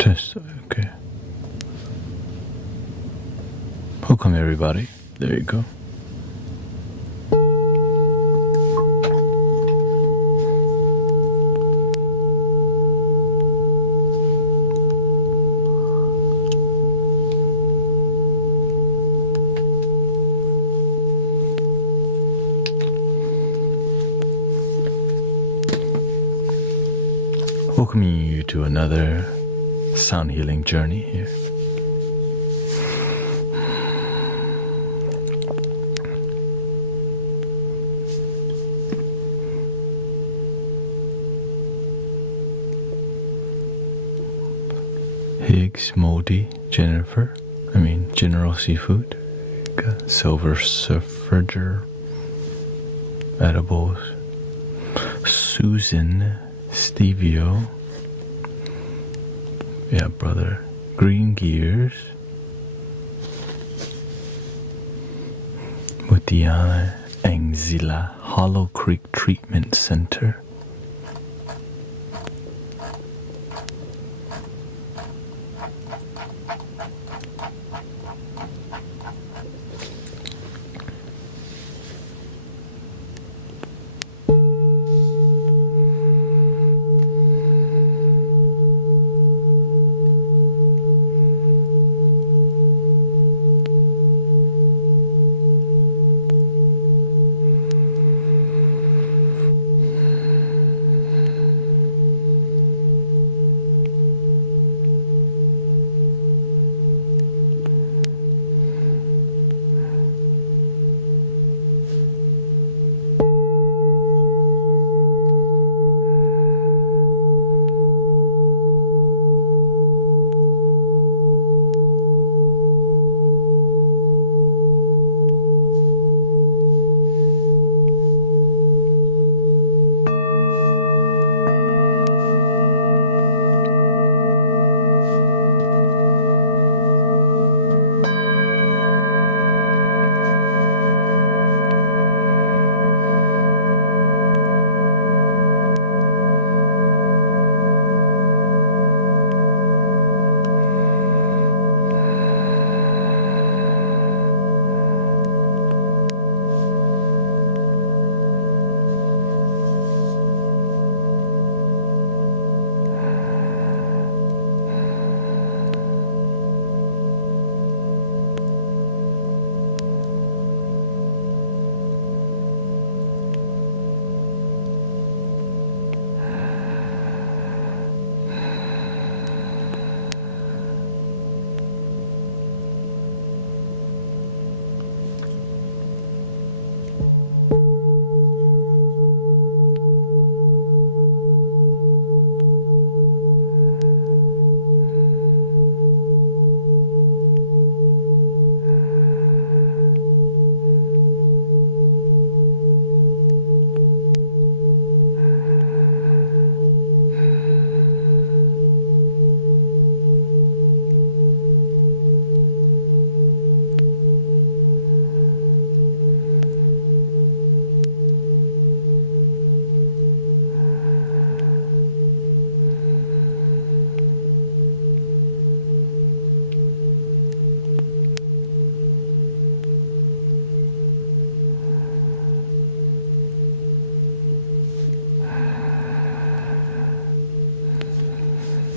Test, okay. Welcome everybody. There you go. Welcoming you to another sound healing journey here. Higgs, Modi, General Seafood, Silver Surfer, Edibles, Susan, Stevio, yeah, brother, Green Gears, Mutiana, Angzila, Hollow Creek Treatment Center.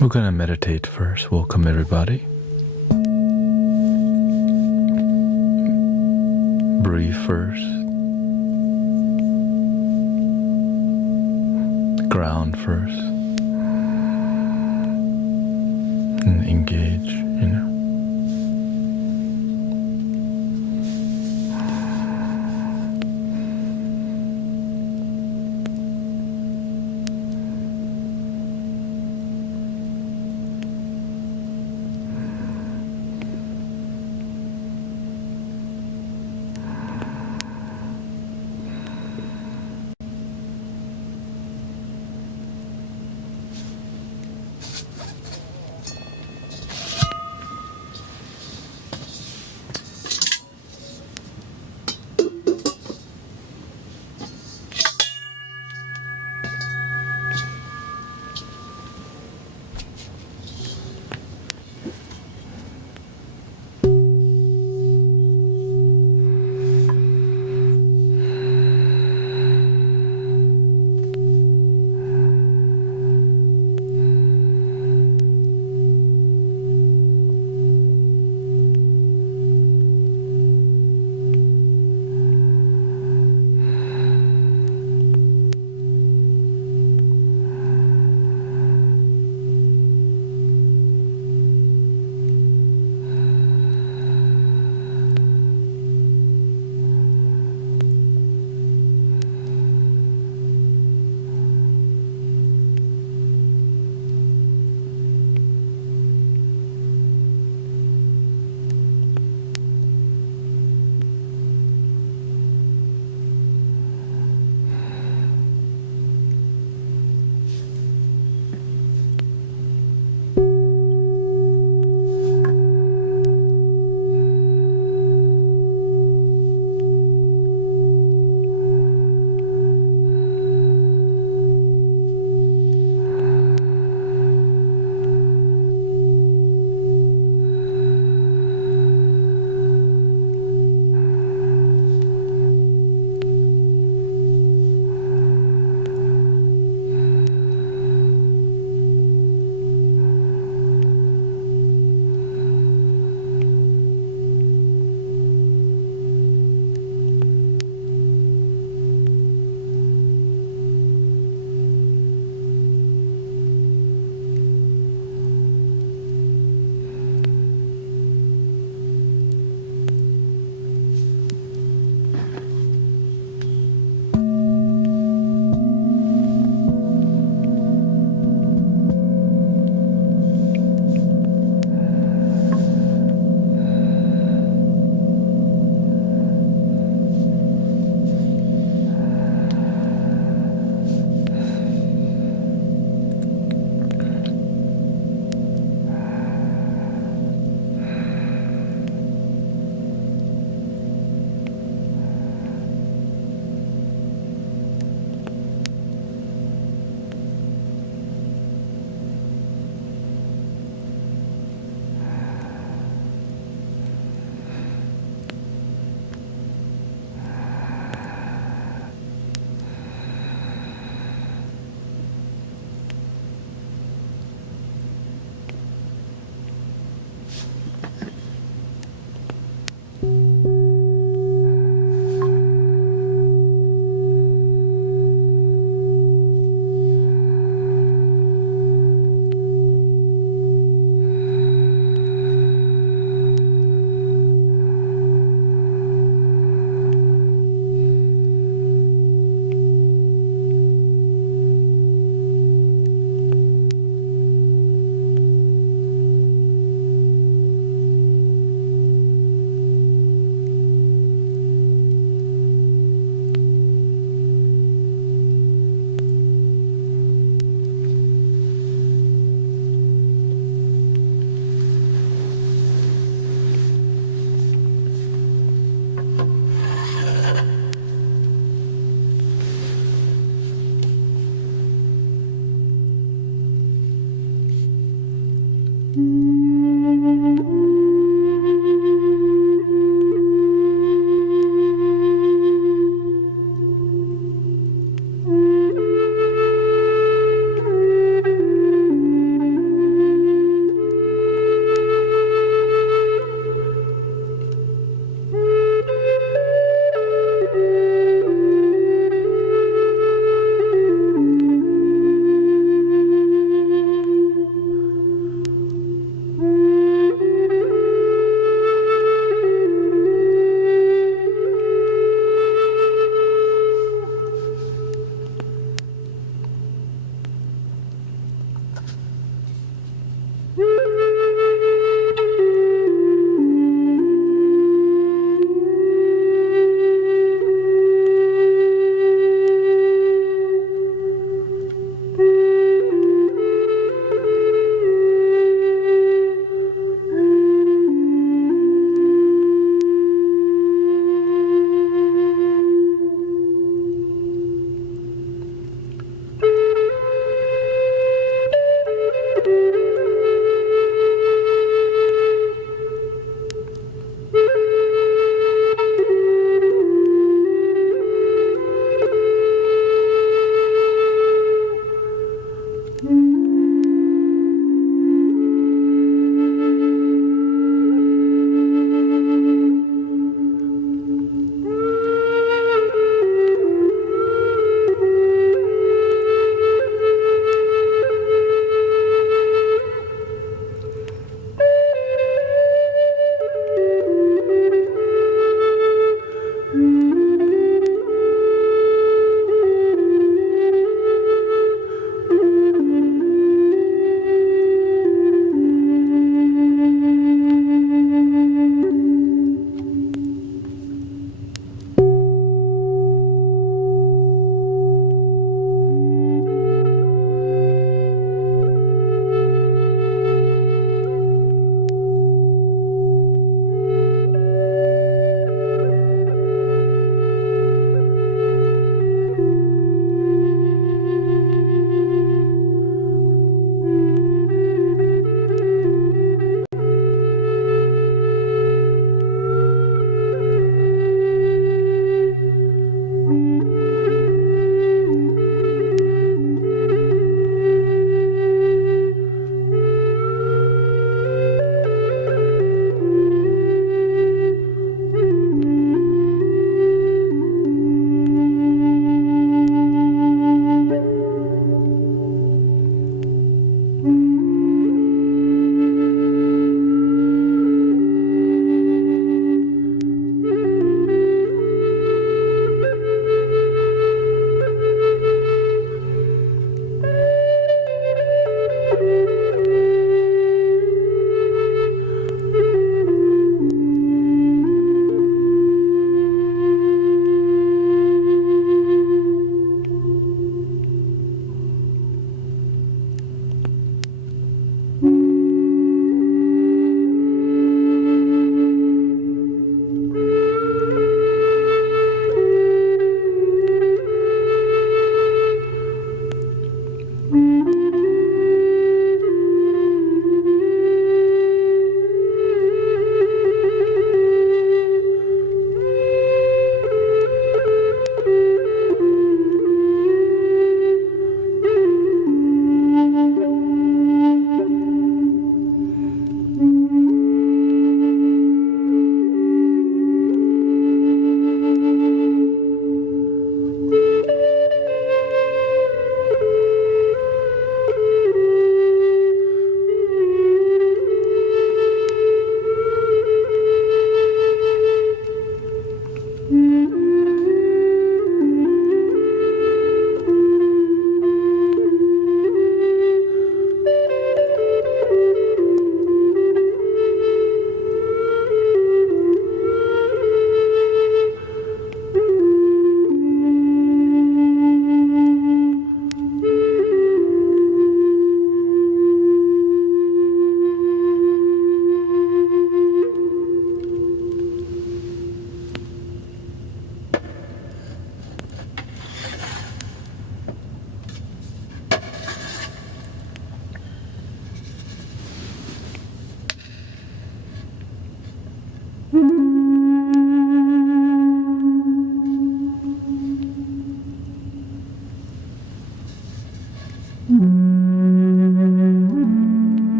We're gonna meditate first. Welcome everybody. Breathe first. Ground first. And engage,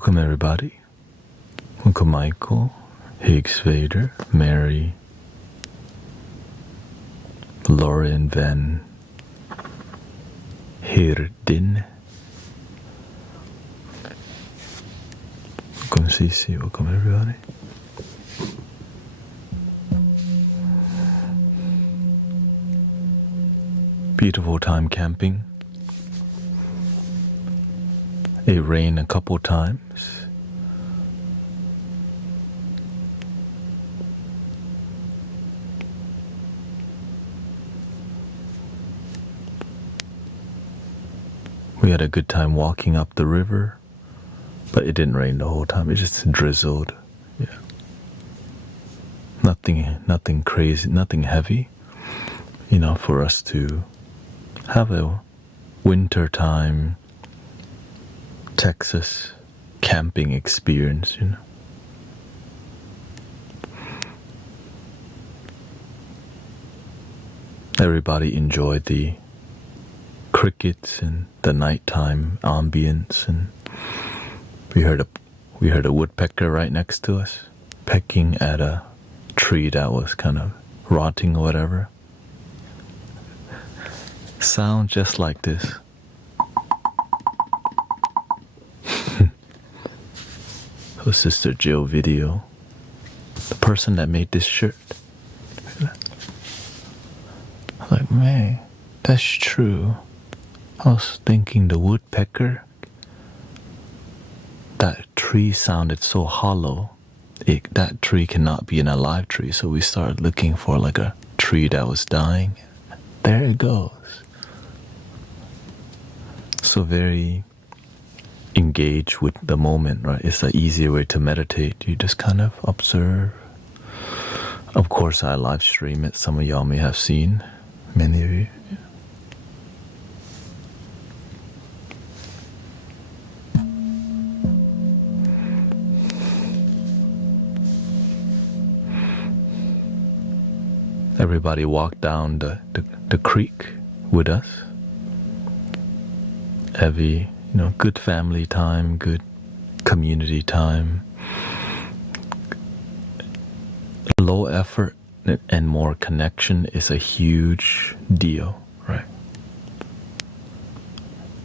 Welcome everybody. Welcome Michael, Higgs Vader, Mary, Lauren Van Heerden. Welcome Cece, welcome everybody. Beautiful time camping. It rained a couple times. We had a good time walking up the river, but it didn't rain the whole time. It just drizzled. Yeah. Nothing crazy, nothing heavy. Enough for us to have a wintertime Texas camping experience, Everybody enjoyed the crickets and the nighttime ambience, and we heard a woodpecker right next to us pecking at a tree that was kind of rotting or whatever. Sound just like this. So Sister Jill video, the person that made this shirt. Like, man, that's true. I was thinking the woodpecker, that tree sounded so hollow. That tree cannot be an alive tree, so we started looking for like a tree that was dying. There it goes. So very engaged with the moment, right? It's an easier way to meditate. You just kind of observe. Of course, I live stream it. Some of y'all may have seen. Many of you. Everybody walked down the creek with us. Heavy, good family time, good community time. Low effort and more connection is a huge deal, right?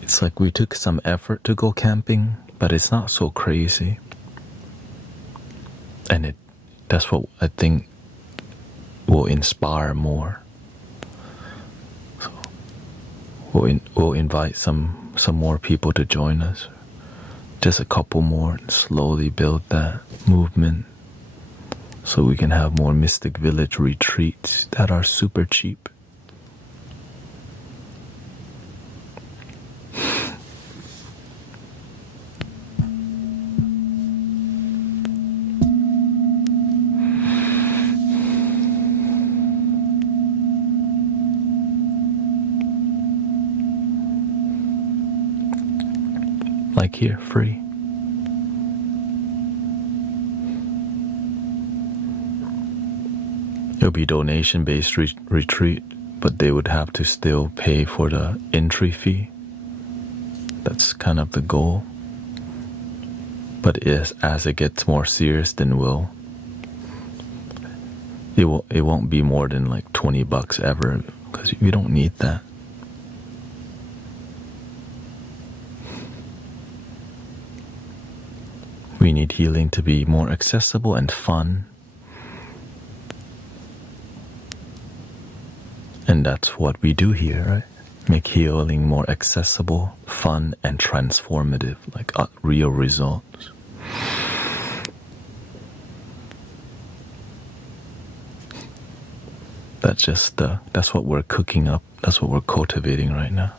It's like we took some effort to go camping, but it's not so crazy. And that's what I think will inspire more. So we'll invite some more people to join us. Just a couple more, and slowly build that movement so we can have more Mystic Village retreats that are super cheap. Like here, free. It'll be donation-based retreat, but they would have to still pay for the entry fee. That's kind of the goal. But as it gets more serious, then it won't be more than like $20 ever, because we don't need that. We need healing to be more accessible and fun. And that's what we do here, right? Make healing more accessible, fun, and transformative, like real results. That's what we're cooking up. That's what we're cultivating right now.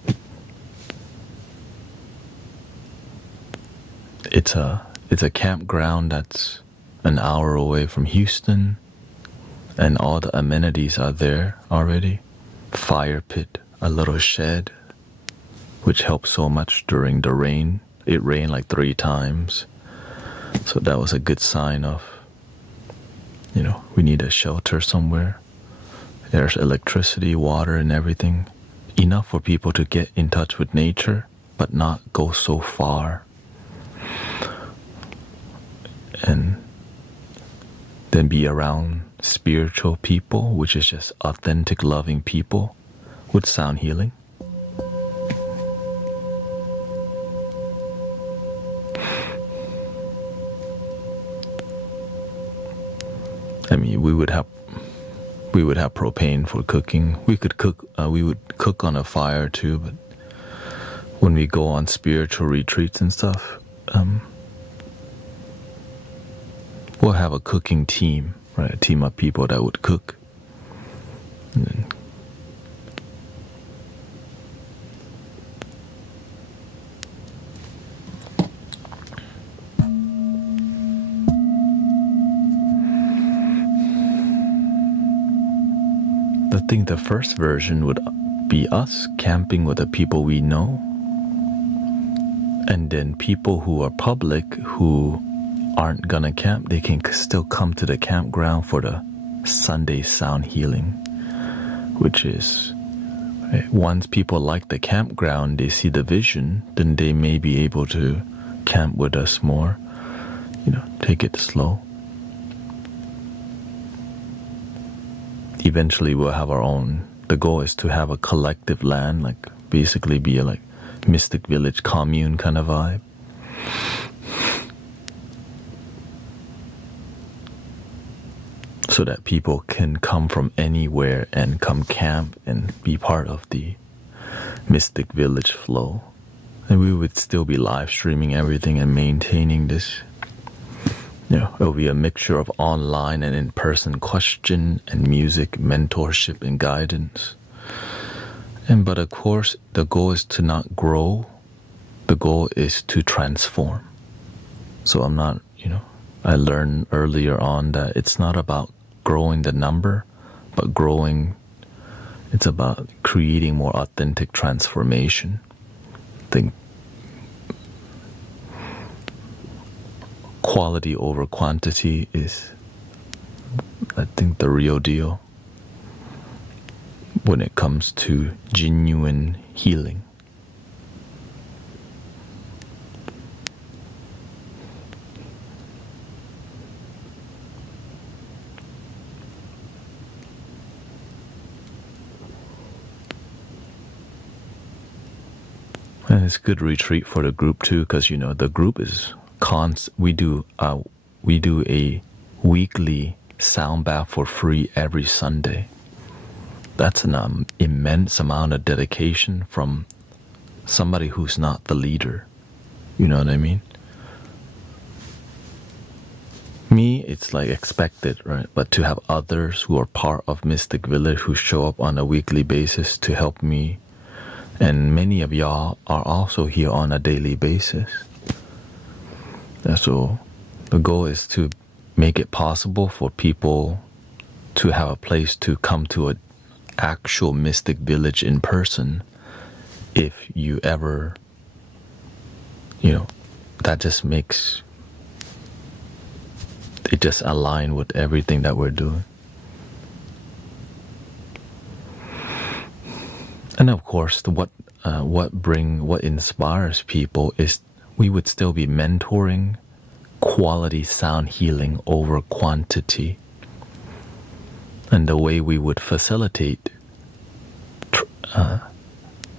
It's a campground that's an hour away from Houston, and all the amenities are there already. Fire pit, a little shed, which helped so much during the rain. It rained like 3 times, so that was a good sign of, we need a shelter somewhere. There's electricity, water, and everything. Enough for people to get in touch with nature, but not go so far. and then be around spiritual people, which is just authentic, loving people, with sound healing. I mean, we would have propane for cooking. We would cook on a fire too, but when we go on spiritual retreats and stuff, we'll have a cooking team, right? A team of people that would cook. And I think the first version would be us camping with the people we know, and then people who are public who aren't gonna camp, they can still come to the campground for the Sunday sound healing, which is, right, once people like the campground, they see the vision, then they may be able to camp with us more, take it slow. Eventually we'll have our own. The goal is to have a collective land, like basically be a like mystic village commune kind of vibe. So that people can come from anywhere and come camp and be part of the mystic village flow. And we would still be live streaming everything and maintaining this. It'll be a mixture of online and in-person question and music, mentorship and guidance. But of course, the goal is to not grow. The goal is to transform. So I'm not, I learned earlier on that it's not about growing the number, but it's about creating more authentic transformation. I think quality over quantity is, I think, the real deal when it comes to genuine healing. And it's a good retreat for the group too, because the group is we do a weekly sound bath for free every Sunday. That's an immense amount of dedication from somebody who's not the leader. You know what I mean? Me, it's like expected, right? But to have others who are part of Mystic Village who show up on a weekly basis to help me, and many of y'all are also here on a daily basis. So the goal is to make it possible for people to have a place to come to an actual mystic village in person. If you ever, that just makes it just align with everything that we're doing. And of course, what inspires people is we would still be mentoring quality sound healing over quantity. And the way we would facilitate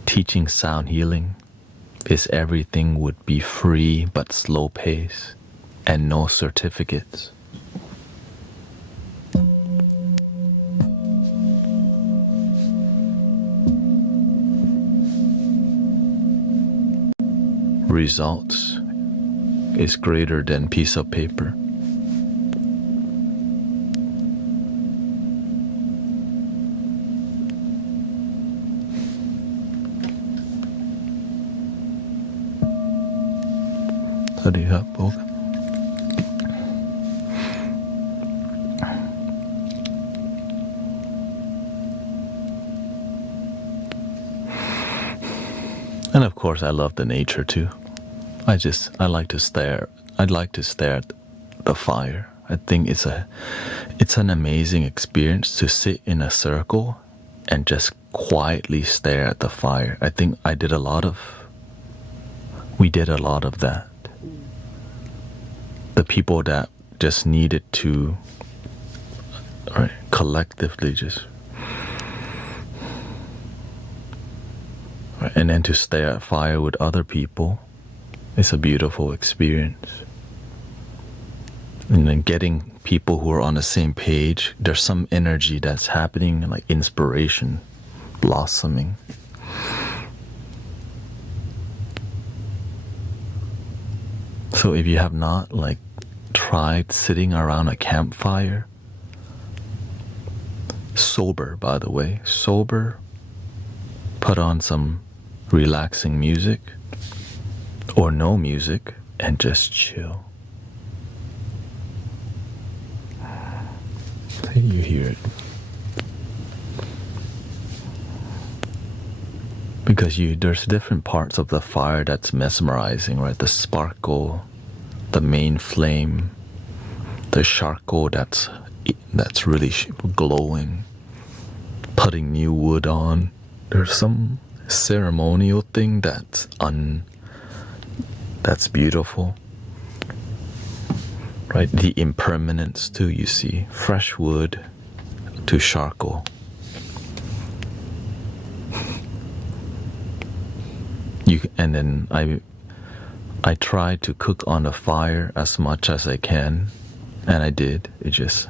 teaching sound healing is everything would be free but slow pace and no certificates. Results is greater than piece of paper. And of course I love the nature too. I like to stare. I'd like to stare at the fire. I think it's an amazing experience to sit in a circle and just quietly stare at the fire. I think we did a lot of that. the people that just needed to, right, collectively just, right, and then to stare at fire with other people. It's a beautiful experience. And then getting people who are on the same page, there's some energy that's happening, like inspiration blossoming. So if you have not like tried sitting around a campfire, sober, by the way, sober, put on some relaxing music or no music and just chill. You hear it. Because there's different parts of the fire that's mesmerizing, right? The sparkle, the main flame, the charcoal that's really glowing, putting new wood on. There's some ceremonial thing that's beautiful, right? The impermanence too, you see, fresh wood to charcoal. And then I try to cook on the fire as much as I can, and I did. It just,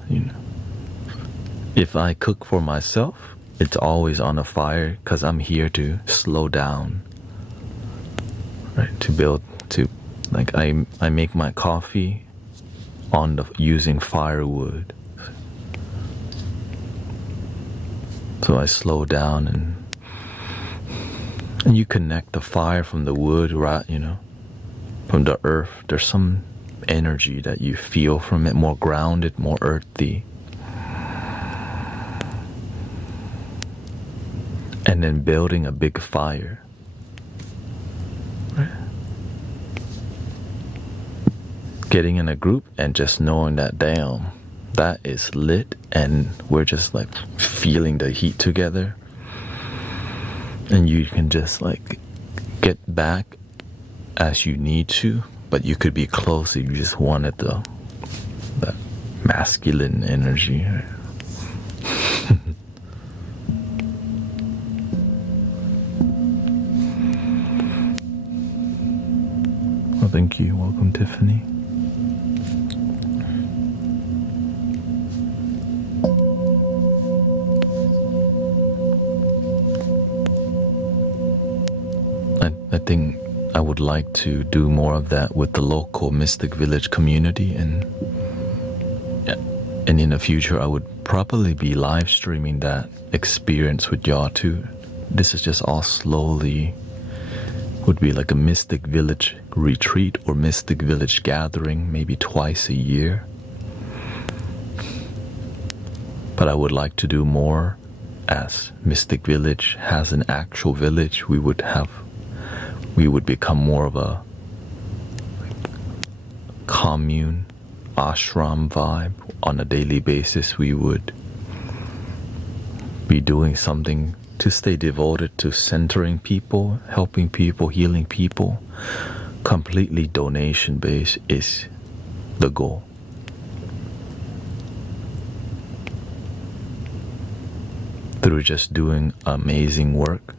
if I cook for myself, it's always on a fire because I'm here to slow down, right? I make my coffee using firewood. So I slow down and you connect the fire from the wood, right? From the earth. There's some energy that you feel from it, more grounded, more earthy. And then building a big fire. Right? Getting in a group and just knowing that, damn, that is lit, and we're just like feeling the heat together. And you can just like get back as you need to, but you could be close if you just wanted that masculine energy. Well, thank you. Welcome, Tiffany. I think I would like to do more of that with the local Mystic Village community, and in the future I would probably be live streaming that experience with y'all too. This is just all slowly, would be like a Mystic Village retreat or Mystic Village gathering, maybe twice a year. But I would like to do more as Mystic Village has an actual village. We would become more of a commune, ashram vibe. On a daily basis, we would be doing something to stay devoted to centering people, helping people, healing people. Completely donation based is the goal. Through just doing amazing work,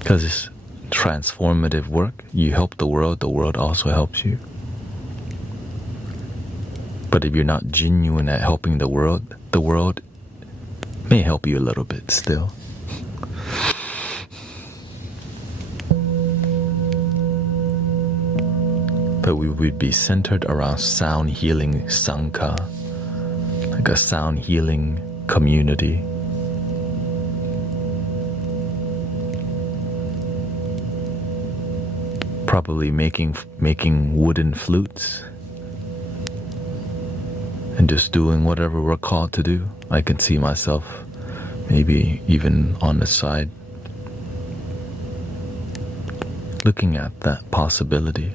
because it's transformative work. You help the world also helps you. But if you're not genuine at helping the world may help you a little bit still. But we would be centered around sound healing Sangha, like a sound healing community. Probably making wooden flutes and just doing whatever we're called to do. I can see myself maybe even on the side looking at that possibility.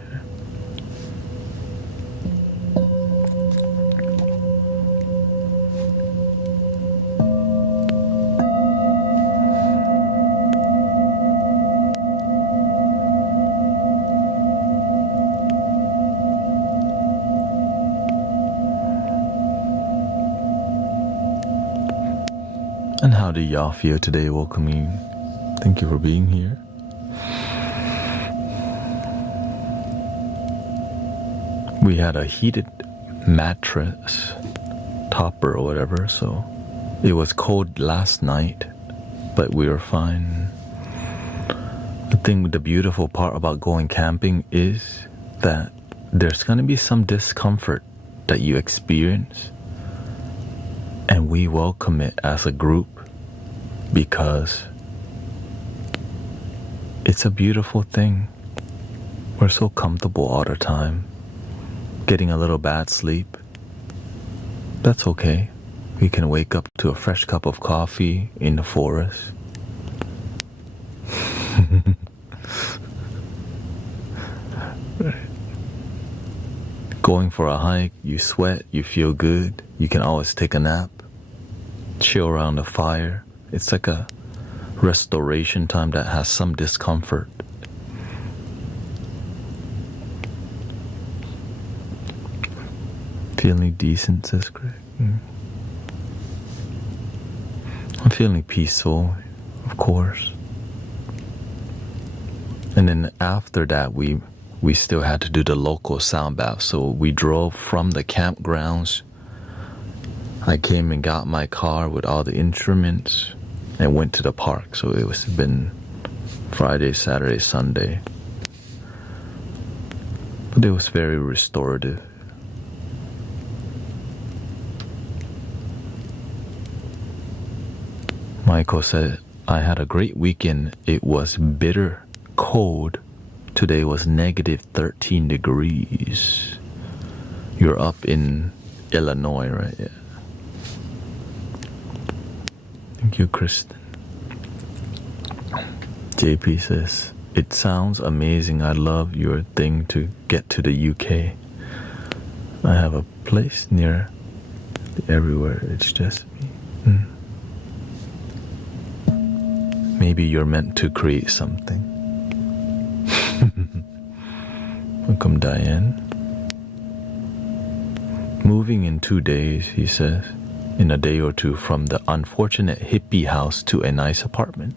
And how do y'all feel today? Welcoming. Thank you for being here. We had a heated mattress topper or whatever, so it was cold last night, but we were fine. The beautiful part about going camping is that there's going to be some discomfort that you experience, and we welcome it as a group because it's a beautiful thing. We're so comfortable all the time. Getting a little bad sleep, that's okay. We can wake up to a fresh cup of coffee in the forest. Going for a hike, you sweat, you feel good. You can always take a nap, chill around the fire. It's like a restoration time that has some discomfort. Feeling decent, says Greg. I'm feeling peaceful, of course. And then after that, we still had to do the local sound bath. So we drove from the campgrounds. I came and got my car with all the instruments and went to the park. So it was been Friday, Saturday, Sunday. But it was very restorative. Michael said, I had a great weekend. It was bitter cold. Today was negative 13 degrees. You're up in Illinois, right? Yeah. Thank you, Kristen. JP says, it sounds amazing. I love your thing to get to the UK. I have a place near everywhere. It's just me. Maybe you're meant to create something. Welcome, Diane. Moving in 2 days, he says, in a day or two from the unfortunate hippie house to a nice apartment.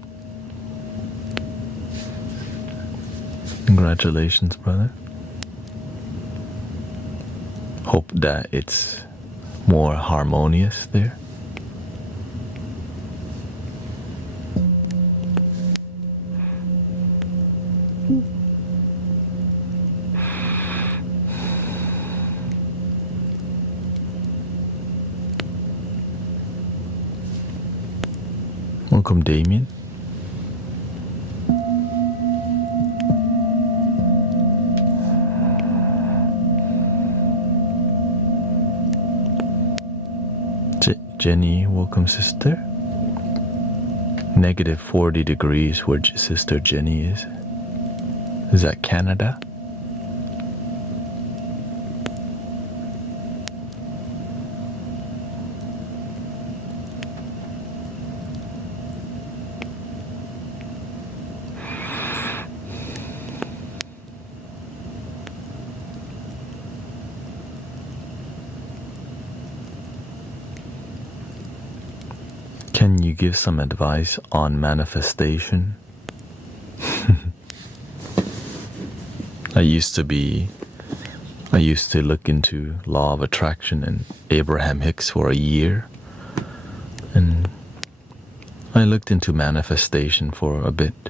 Congratulations, brother. Hope that it's more harmonious there. Welcome, Damien. Jenny, welcome, sister. Negative 40 degrees where sister Jenny is. Is that Canada? Can you give some advice on manifestation? I used to look into law of attraction and Abraham Hicks for a year. And I looked into manifestation for a bit,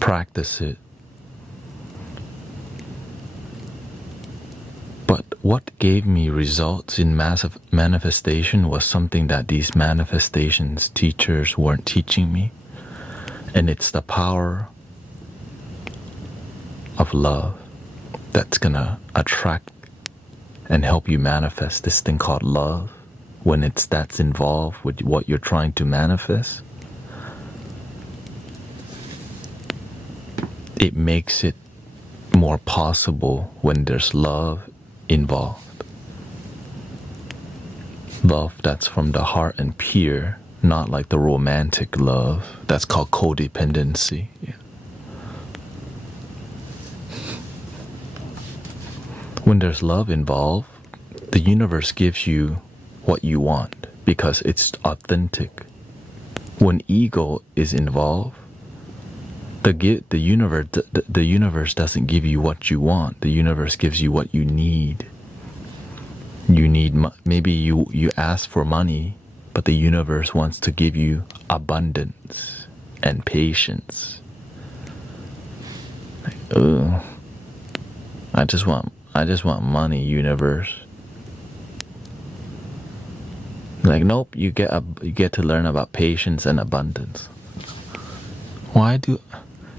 practice it. But what gave me results in massive manifestation was something that these manifestations teachers weren't teaching me. And it's the power of love that's gonna attract and help you manifest this thing called love. When that's involved with what you're trying to manifest, it makes it more possible when there's love involved. Love that's from the heart and pure, not like the romantic love. That's called codependency. Yeah. When there's love involved, the universe gives you what you want because it's authentic. when ego is involved, the universe doesn't give you what you want. The universe gives you what you need. You need maybe you ask for money, but the universe wants to give you abundance and patience. Like, oh, I just want money, universe. Like, nope, you get to learn about patience and abundance. Why do?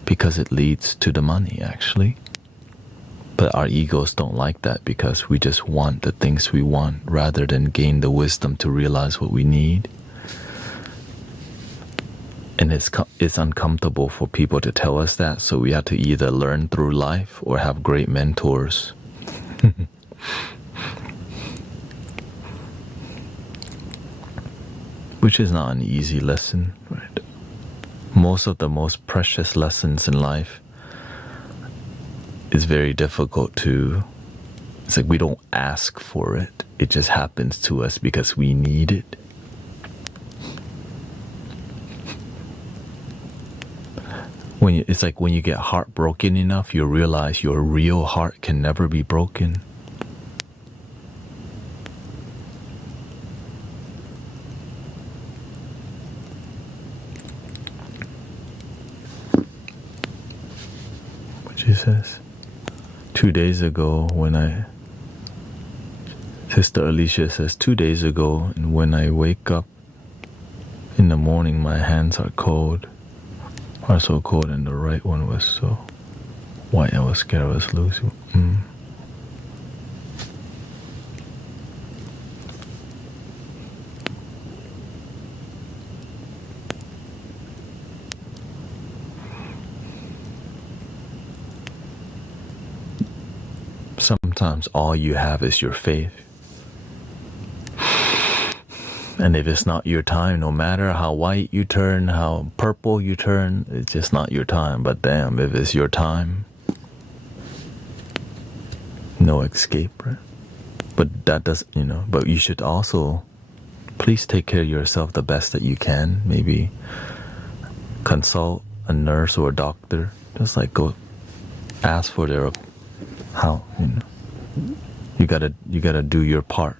Because it leads to the money, actually. But our egos don't like that because we just want the things we want rather than gain the wisdom to realize what we need. And it's uncomfortable for people to tell us that, so we have to either learn through life or have great mentors. Which is not an easy lesson, right? Most of the most precious lessons in life is very difficult to. It's like we don't ask for it. It just happens to us because we need it. It's like when you get heartbroken enough, you realize your real heart can never be broken. She says, 2 days ago Sister Alicia says, 2 days ago, and when I wake up in the morning, my hands are so cold, and the right one was so white, I was scared I was losing. Sometimes all you have is your faith. And if it's not your time, no matter how white you turn, how purple you turn, it's just not your time. But damn, if it's your time, no escape, right? But that doesn't, but you should also please take care of yourself the best that you can. Maybe consult a nurse or a doctor. Just like go ask for their you gotta do your part.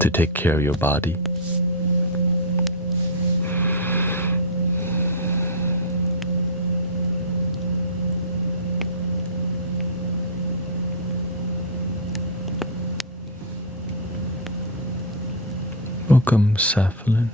To take care of your body. Welcome, Saflin.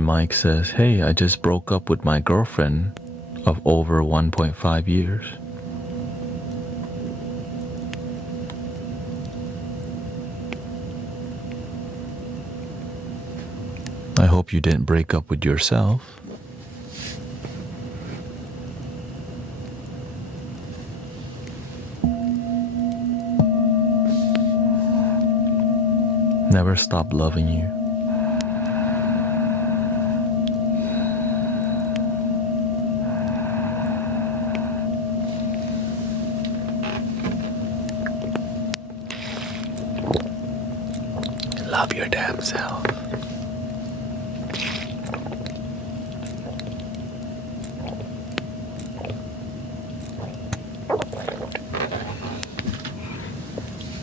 Mike says, hey, I just broke up with my girlfriend of over 1.5 years. I hope you didn't break up with yourself. Never stop loving you. Love your damn self.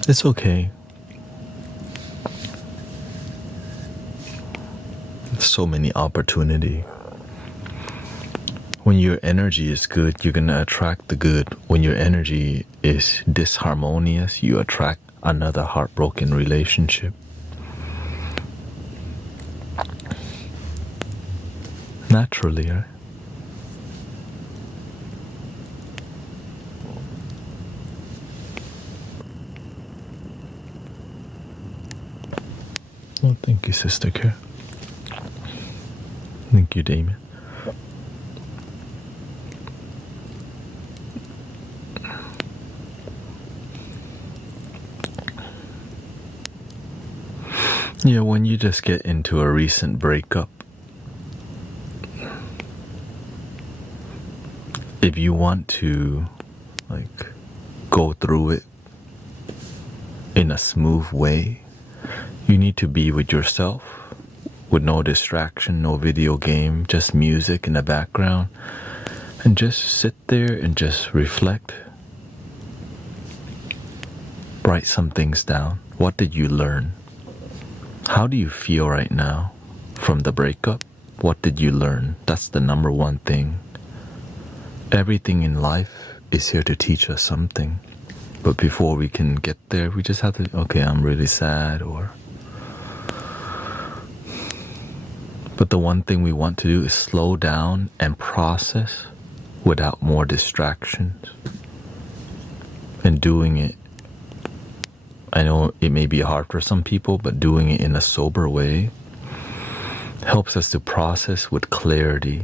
It's okay. So many opportunity. When your energy is good, you're gonna attract the good. When your energy is disharmonious, you attract another heartbroken relationship. Naturally, right? Well, thank you, Sister Care. Thank you, Damien. Yeah, when you just get into a recent breakup, if you want to, like, go through it in a smooth way, you need to be with yourself, with no distraction, no video game, just music in the background, and just sit there and just reflect. Write some things down. What did you learn? How do you feel right now from the breakup? What did you learn? That's the number one thing. Everything in life is here to teach us something. But before we can get there, we just have to, okay, I'm really sad, or... But the one thing we want to do is slow down and process without more distractions. And doing it, I know it may be hard for some people, but doing it in a sober way helps us to process with clarity.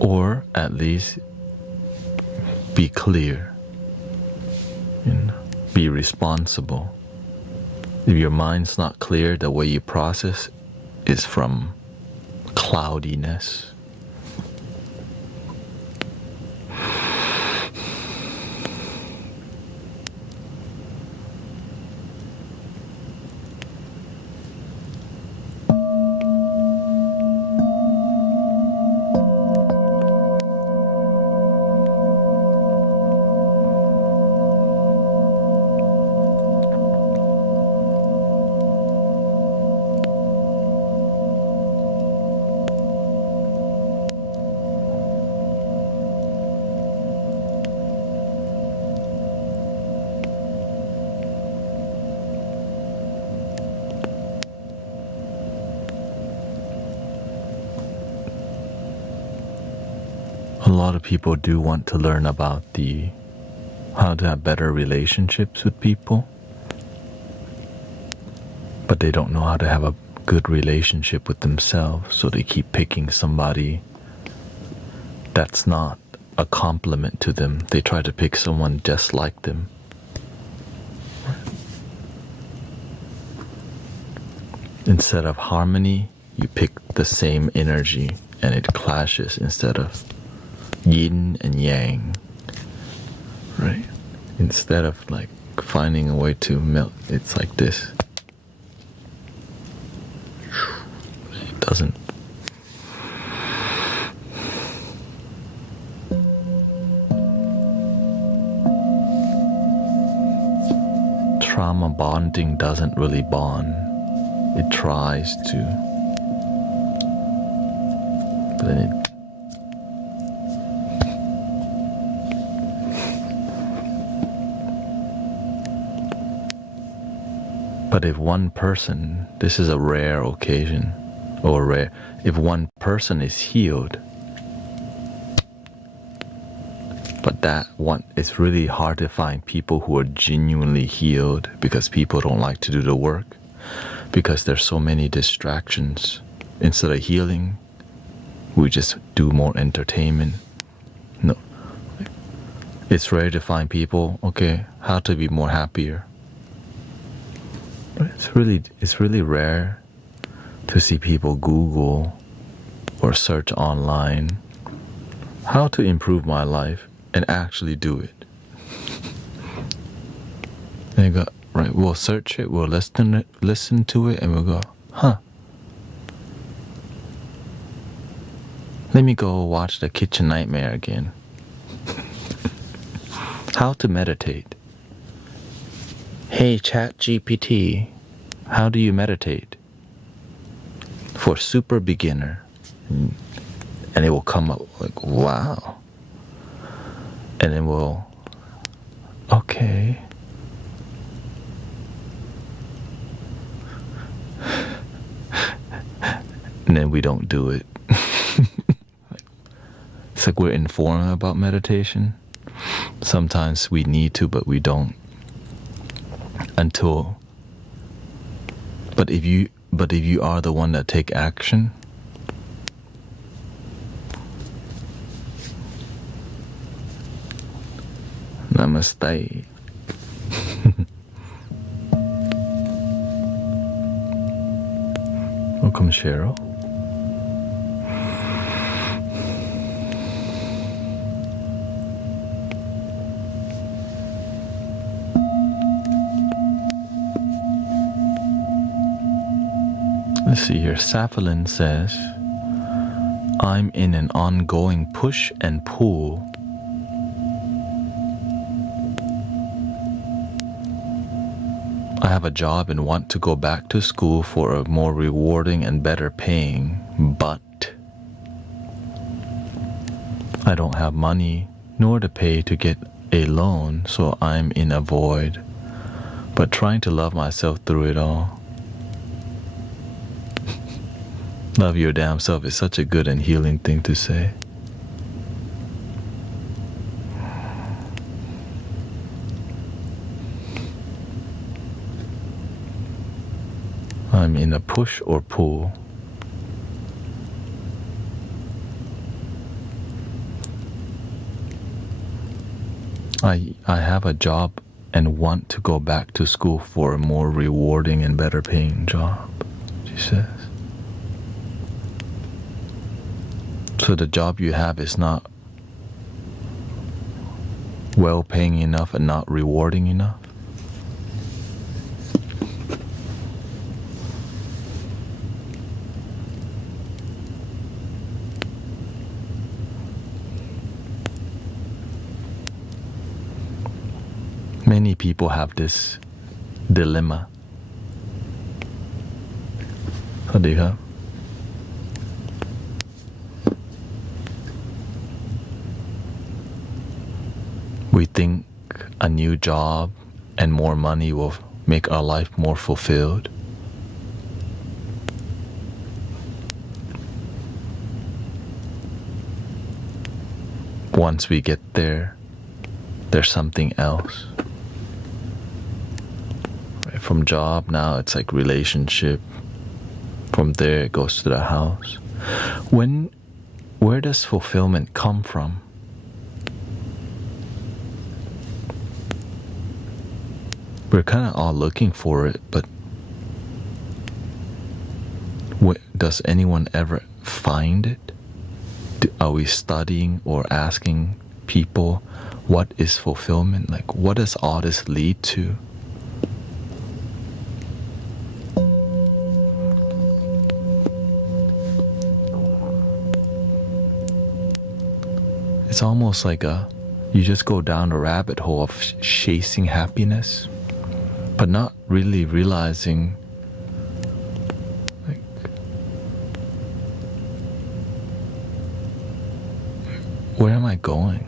Or at least be clear and be responsible. If your mind's not clear, the way you process is from cloudiness. A lot of people do want to learn about how to have better relationships with people, but they don't know how to have a good relationship with themselves, so they keep picking somebody that's not a compliment to them. They try to pick someone just like them. Instead of harmony, you pick the same energy and it clashes instead of yin and yang, right? Instead of like finding a way to melt, it's like this. It doesn't. Trauma bonding doesn't really bond. It tries to, but then it But if one person, this is a rare occasion, if one person is healed, but that one, it's really hard to find people who are genuinely healed, because people don't like to do the work, because there's so many distractions. Instead of healing, we just do more entertainment. No, it's rare to find people, okay, how to be more happier. It's really rare to see people Google or search online how to improve my life and actually do it. And you go, right, we'll search it, we'll listen to it, and we'll go, huh. Let me go watch The Kitchen Nightmare again. How to meditate. Hey, ChatGPT, how do you meditate? For super beginner. And it will come up like, wow. And then we'll, okay. And then we don't do it. It's like we're informed about meditation. Sometimes we need to, but we don't. But if you are the one that take action, namaste. Welcome, Cheryl. Let's see here. Safalin says, I'm in an ongoing push and pull. I have a job and want to go back to school for a more rewarding and better paying, but I don't have money nor to pay to get a loan, so I'm in a void, but trying to love myself through it all. Love your damn self is such a good and healing thing to say. I'm in a push or pull. I have a job and want to go back to school for a more rewarding and better paying job, she says. So the job you have is not well paying enough and not rewarding enough? Many people have this dilemma. สวัสดีครับ We think a new job and more money will make our life more fulfilled. Once we get there, there's something else. Right? From job, now it's like relationship. From there, it goes to the house. Where does fulfillment come from? We're kind of all looking for it, but does anyone ever find it? Are we studying or asking people what is fulfillment? Like, what does all this lead to? It's almost like you just go down a rabbit hole of chasing happiness, but not really realizing, like, where am I going?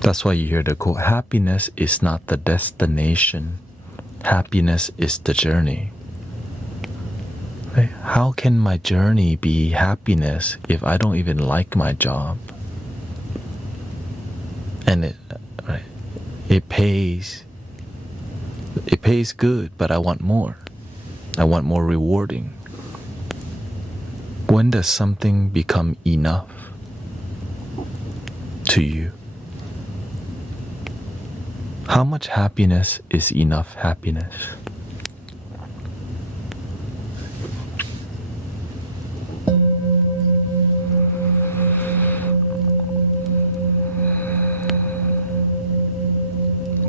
That's why you hear the quote, happiness is not the destination, happiness is the journey. Right? How can my journey be happiness if I don't even like my job? And it pays good, but I want more. I want more rewarding. When does something become enough to you? How much happiness is enough happiness?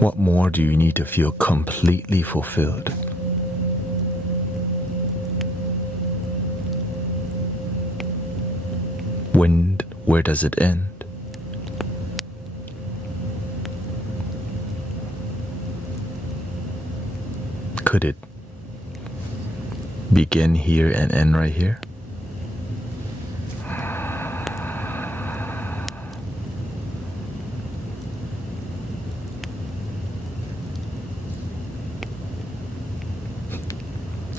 What more do you need to feel completely fulfilled? Where does it end? Could it begin here and end right here?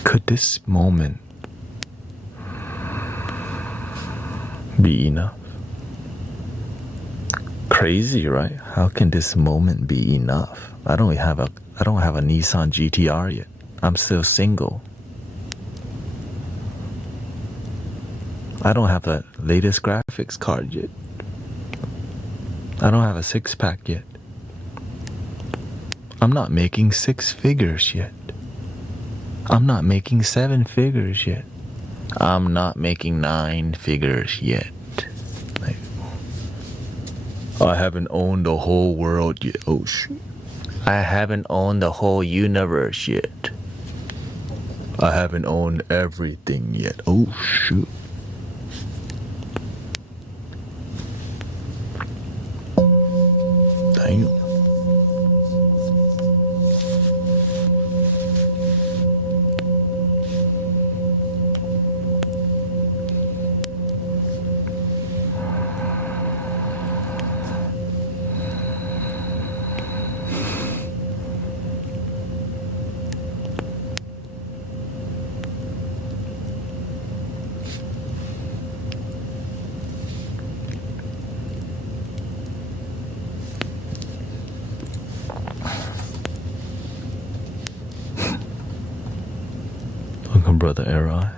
Could this moment be enough? Crazy, right? How can this moment be enough? I don't have a Nissan GTR yet. I'm still single. I don't have the latest graphics card yet. I don't have a six-pack yet. I'm not making 6 figures yet. I'm not making 7 figures yet. I'm not making 9 figures yet. Like, I haven't owned the whole world yet. Oh shoot. I haven't owned the whole universe yet. I haven't owned everything yet. Oh shoot. Damn. Welcome, Brother Arise.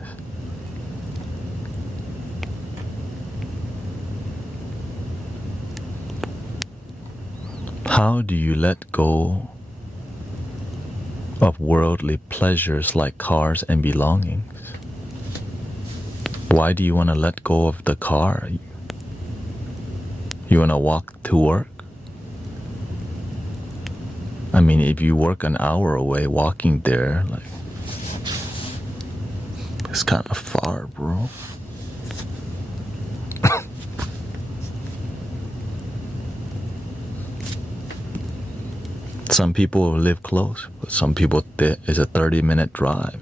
How do you let go of worldly pleasures like cars and belongings? Why do you want to let go of the car? You want to walk to work? I mean, if you work an hour away, walking there, like, it's kind of far, bro. Some people live close, but some people it's a 30-minute drive.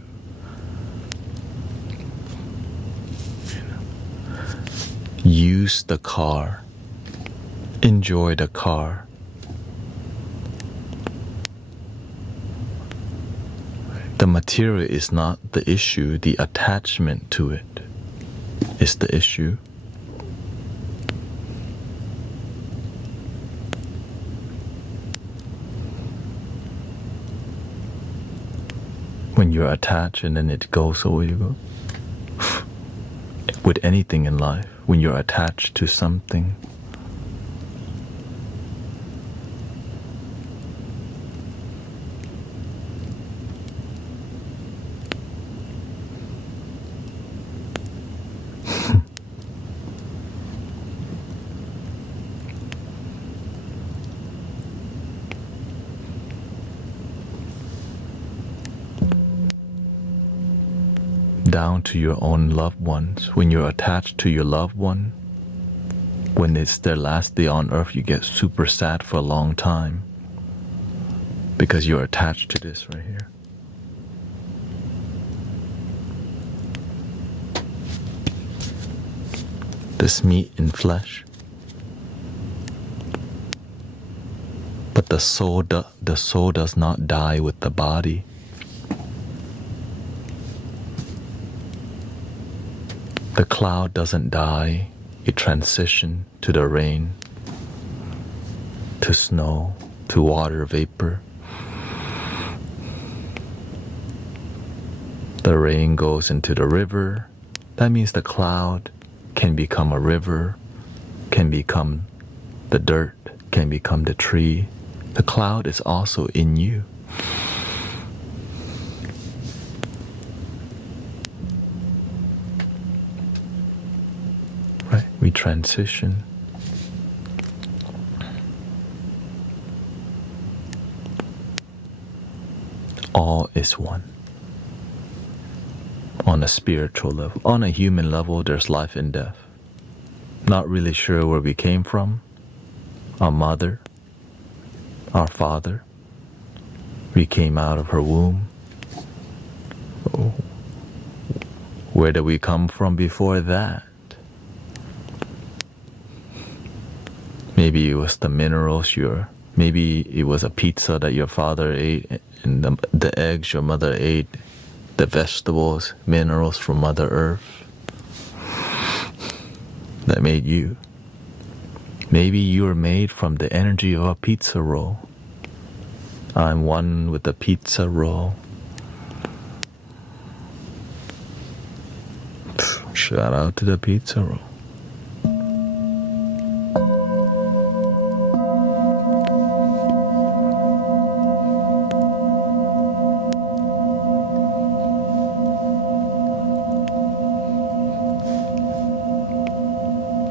Use the car. Enjoy the car. The material is not the issue, the attachment to it is the issue. When you're attached and then it goes away, you go. With anything in life, when you're attached to something, down to your own loved ones. When you're attached to your loved one, when it's their last day on earth, you get super sad for a long time because you're attached to this right here. This meat and flesh. But the soul does not die with the body. The cloud doesn't die, it transitions to the rain, to snow, to water vapor. The rain goes into the river. That means the cloud can become a river, can become the dirt, can become the tree. The cloud is also in you. We transition. All is one. On a spiritual level. On a human level, there's life and death. Not really sure where we came from. Our mother, our father. We came out of her womb. Oh. Where did we come from before that? Maybe it was the minerals maybe it was a pizza that your father ate and the eggs your mother ate the vegetables, minerals from Mother Earth that made you. Maybe you were made from the energy of a pizza roll. I'm one with the pizza roll. Shout out to the pizza roll.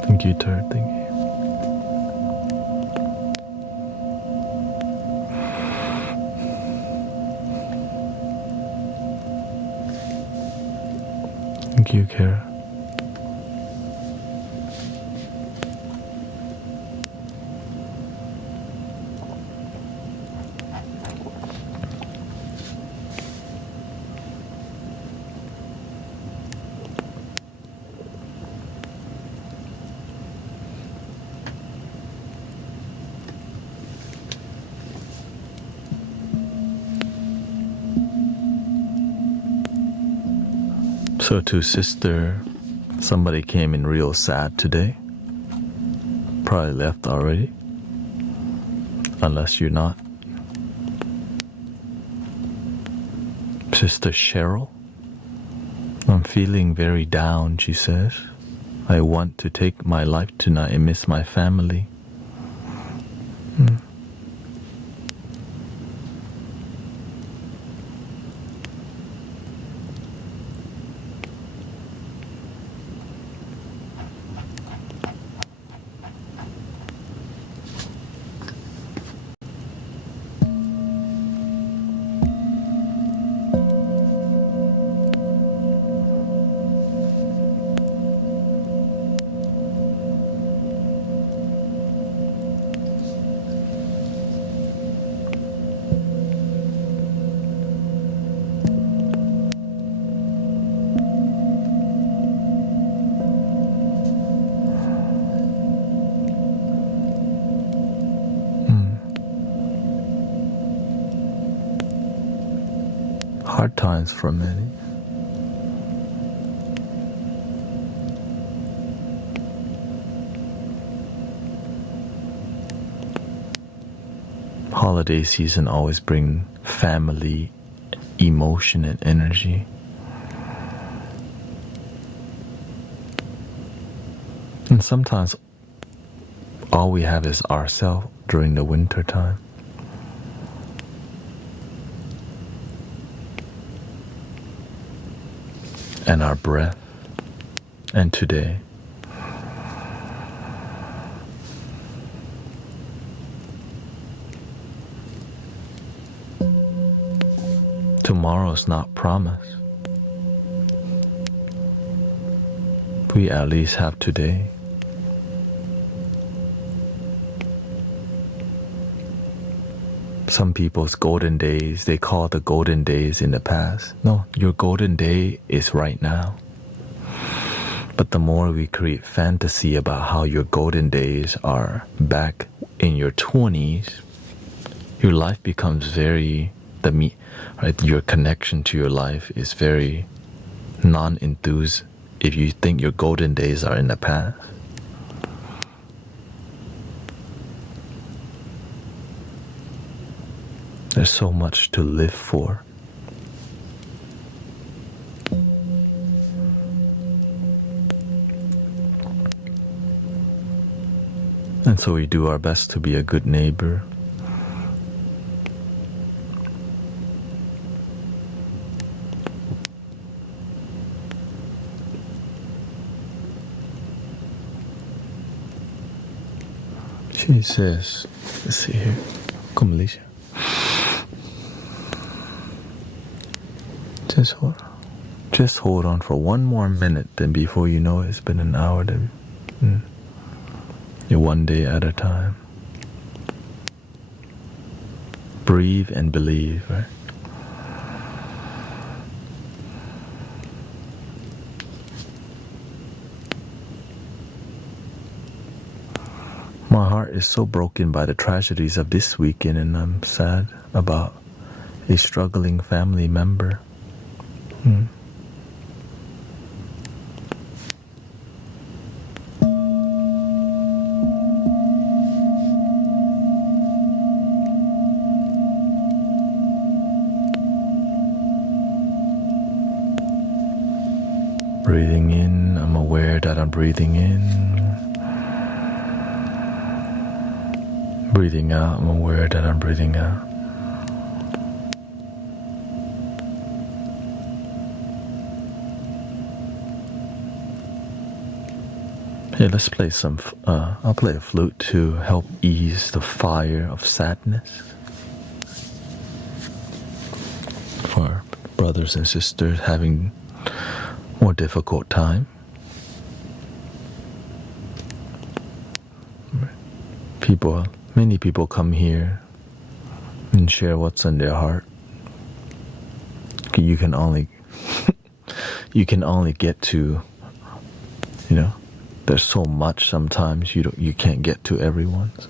Thank you, Turd. Thank you. Thank you, Kara. So to sister, somebody came in real sad today. Probably left already. Unless you're not. Sister Cheryl, I'm feeling very down, she says. I want to take my life tonight and miss my family. Hard times for many. Holiday season always bring family, emotion and energy. And sometimes all we have is ourselves during the winter time. And our breath. And today. Tomorrow's not promised. We at least have today. Some people's golden days, they call the golden days in the past. No, your golden day is right now. But the more we create fantasy about how your golden days are back in your 20s, your life becomes very, right? Your connection to your life is very non-enthused if you think your golden days are in the past. There's so much to live for. And so we do our best to be a good neighbor. She says, let's see here, come Alicia. Just hold on for one more minute, then before you know it, it's been an hour. Then you're one day at a time. Breathe and believe, right? My heart is so broken by the tragedies of this weekend, and I'm sad about a struggling family member. Hmm. Breathing in, I'm aware that I'm breathing in. Breathing out, I'm aware that I'm breathing out. Hey, let's play some. I'll play a flute to help ease the fire of sadness for brothers and sisters having more difficult time. Many people come here and share what's on their heart. You can only get to, there's so much sometimes you can't get to everyone's.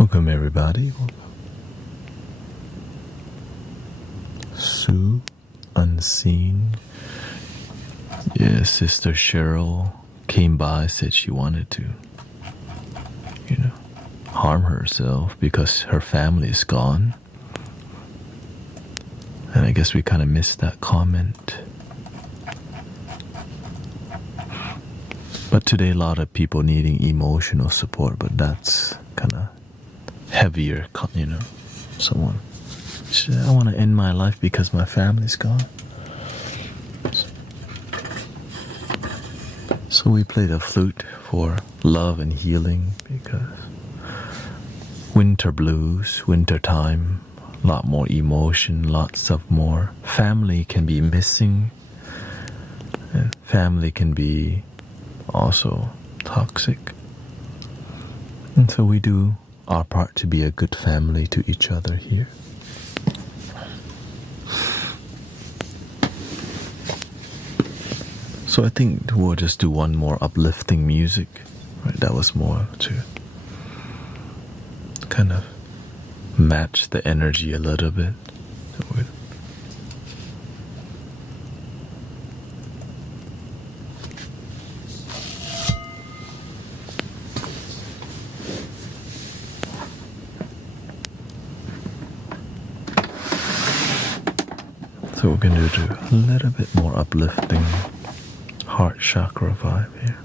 Welcome everybody. Sue, Unseen. Yeah, Sister Cheryl came by, said she wanted to, harm herself because her family is gone. And I guess we kind of missed that comment. But today, a lot of people needing emotional support, but that's kind of heavier, Someone, I want to end my life because my family's gone. So we play the flute for love and healing because winter blues, winter time, a lot more emotion, lots of more. Family can be missing, and family can be also toxic. And so we do our part to be a good family to each other here. So I think we'll just do one more uplifting music. Right, that was more to kind of match the energy a little bit. So we're going to do a little bit more uplifting heart chakra vibe here.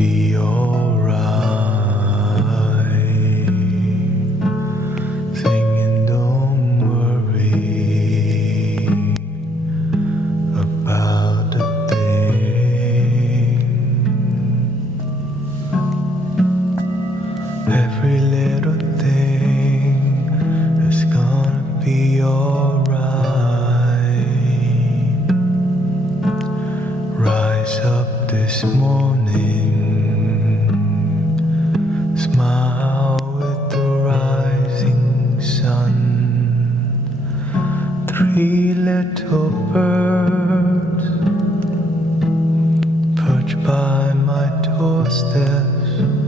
be alright. Singing, don't worry about a thing. Every little thing is gonna be alright. Rise up this morning, smile with the rising sun. Three little birds perch by my doorsteps,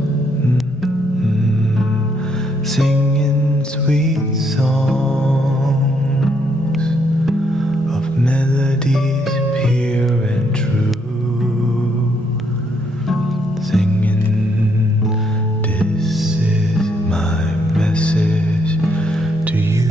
singing sweet songs of melodies pure and true, singing, this is my message to you.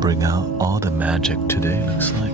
Bring out all the magic today, looks like.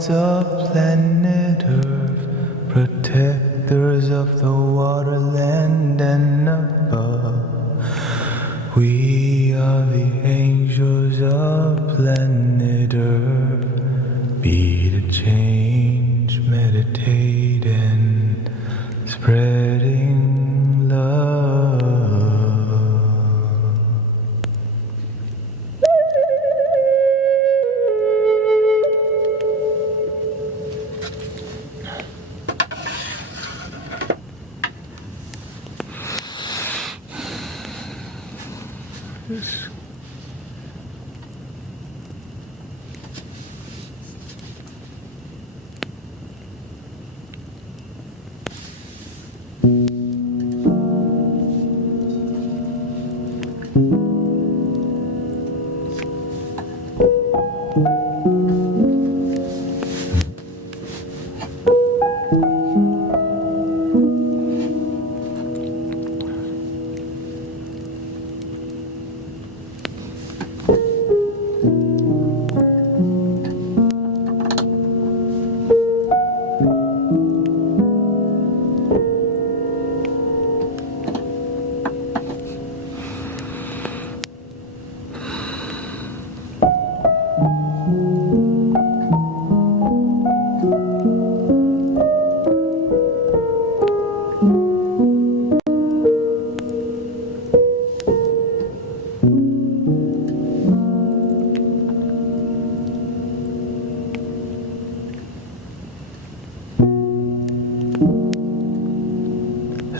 guardians of planet Earth, protectors of the water, land, and above. We are the angels of planet Earth. Be the change, meditate, and spreading love.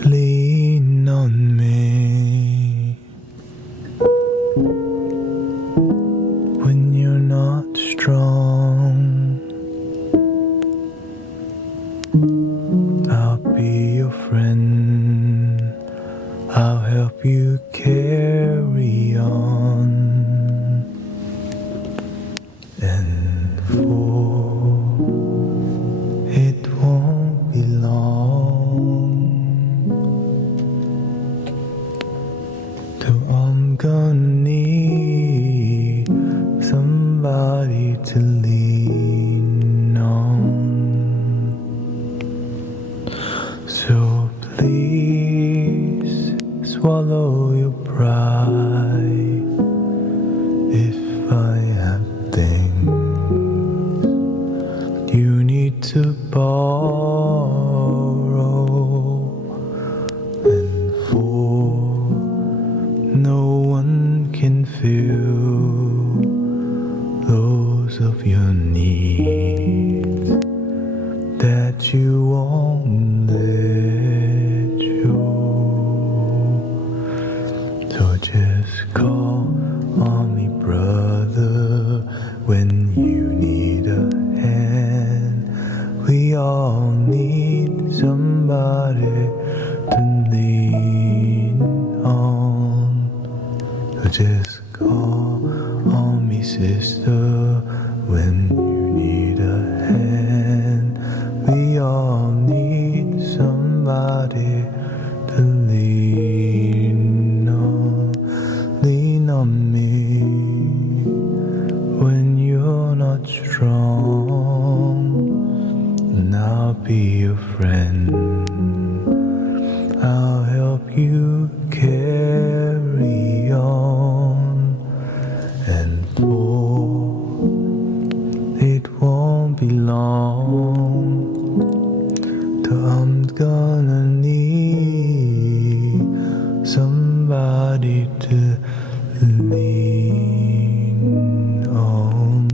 Lean on me when you're not strong. I'll be your friend. I'll help you carry on. And for it won't be long till I'm gonna need somebody to lean on. So please swallow your pride. If I have things you need to borrow, and for no one can fill those of your needs that you won't let go. So just call on me, brother, when you need a hand. We all need somebody to lean on. So just call on me, sister, when you need a hand. We all need somebody to lean on. Lean on me when you're not strong, and I'll be your friend. I'll help you carry on, and for it won't be long till I'm gonna need somebody to lean on.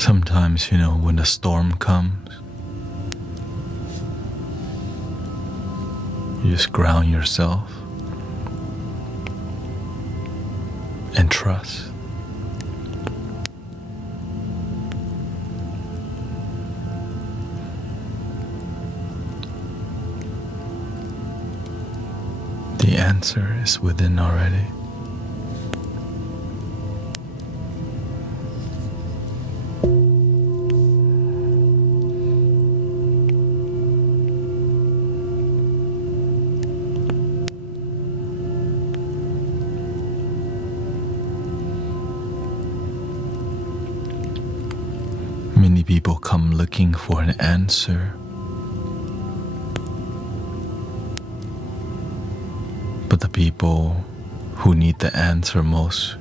Sometimes, when the storm comes, you just ground yourself and trust. The answer is within already. Many people come looking for an answer, but the people who need the answer most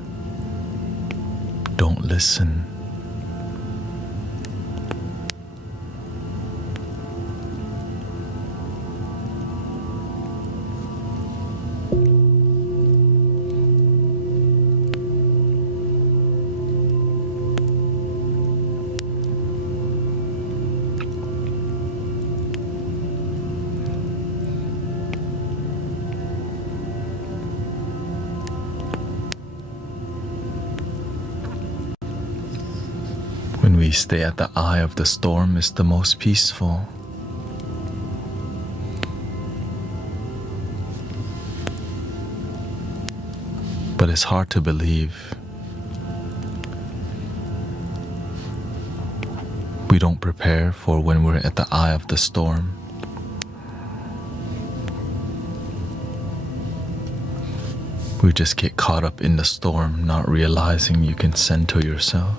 don't listen. When we stay at the eye of the storm, it's the most peaceful. But it's hard to believe. We don't prepare for when we're at the eye of the storm. We just get caught up in the storm, not realizing you can center yourself.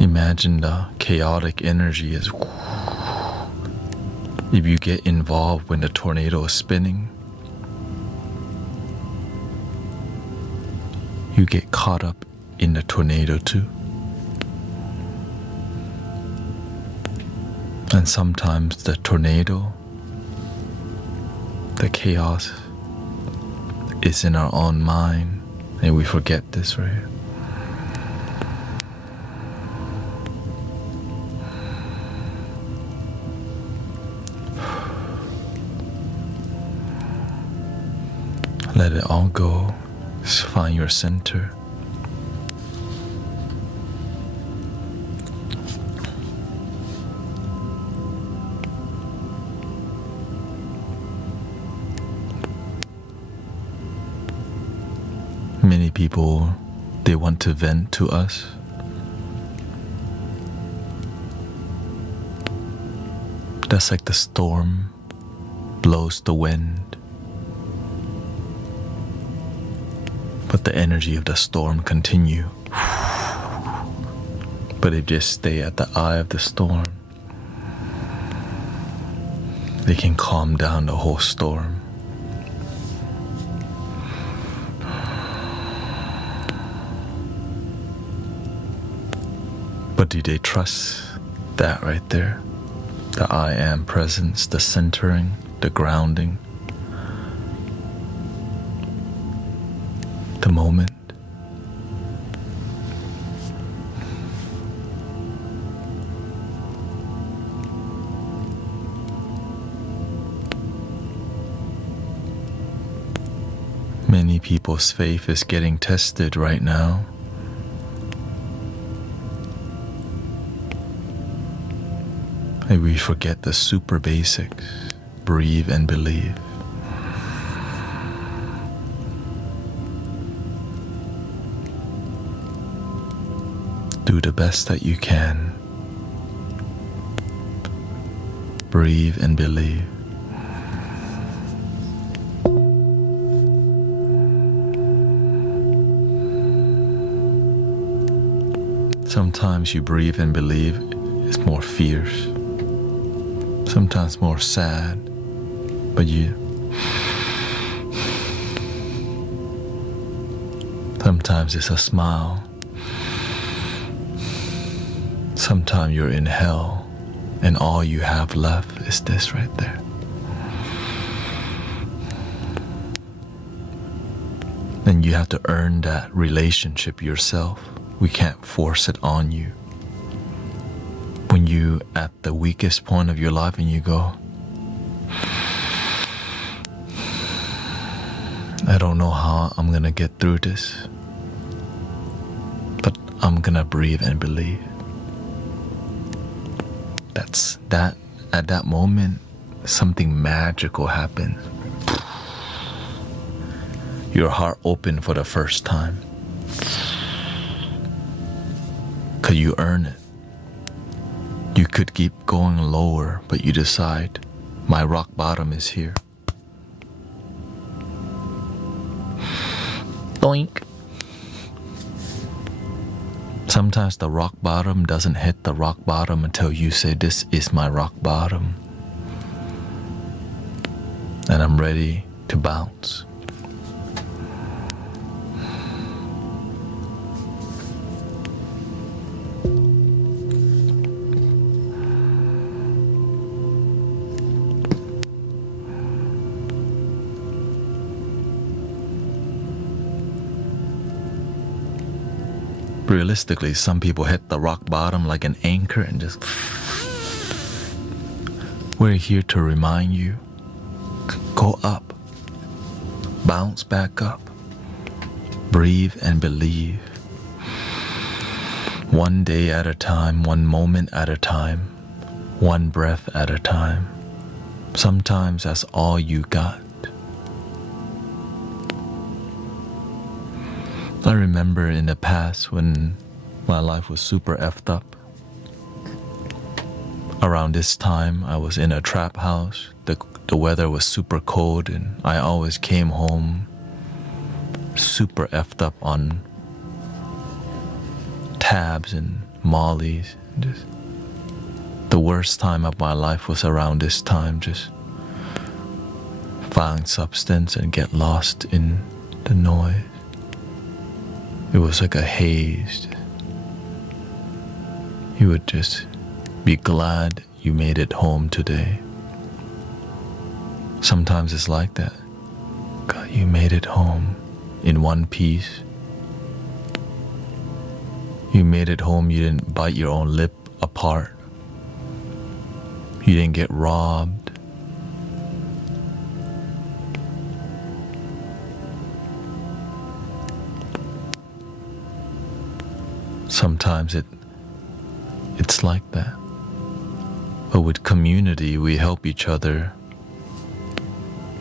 Imagine the chaotic energy is. If you get involved when the tornado is spinning, you get caught up in the tornado too. And sometimes the tornado, the chaos, is in our own mind, and we forget this, right? Let it all go. Just find your center. Many people, they want to vent to us. That's like the storm blows the wind. But the energy of the storm continue. But if they just stay at the eye of the storm, they can calm down the whole storm. But do they trust that right there? The I am presence, the centering, the grounding, the moment. Many people's faith is getting tested right now. And we forget the super basics. Breathe and believe. Do the best that you can. Breathe and believe. Sometimes you breathe and believe is more fierce. Sometimes more sad. But sometimes it's a smile. Sometimes you're in hell and all you have left is this right there. And you have to earn that relationship yourself. We can't force it on you. When you at the weakest point of your life and you go, I don't know how I'm gonna get through this, but I'm gonna breathe and believe. That's that. At that moment, something magical happens. Your heart opened for the first time. 'Cause you earn it. You could keep going lower, but you decide, my rock bottom is here. Doink. Sometimes the rock bottom doesn't hit the rock bottom until you say, this is my rock bottom. And I'm ready to bounce. Realistically, some people hit the rock bottom like an anchor and just... We're here to remind you, go up, bounce back up, breathe and believe. One day at a time, one moment at a time, one breath at a time. Sometimes that's all you got. I remember in the past when my life was super effed up. Around this time, I was in a trap house. The weather was super cold and I always came home super effed up on tabs and mollies. Just the worst time of my life was around this time. Just find substance and get lost in the noise. It was like a haze. You would just be glad you made it home today. Sometimes it's like that. God, you made it home in one piece. You made it home, you didn't bite your own lip apart. You didn't get robbed. Sometimes it's like that. But with community, we help each other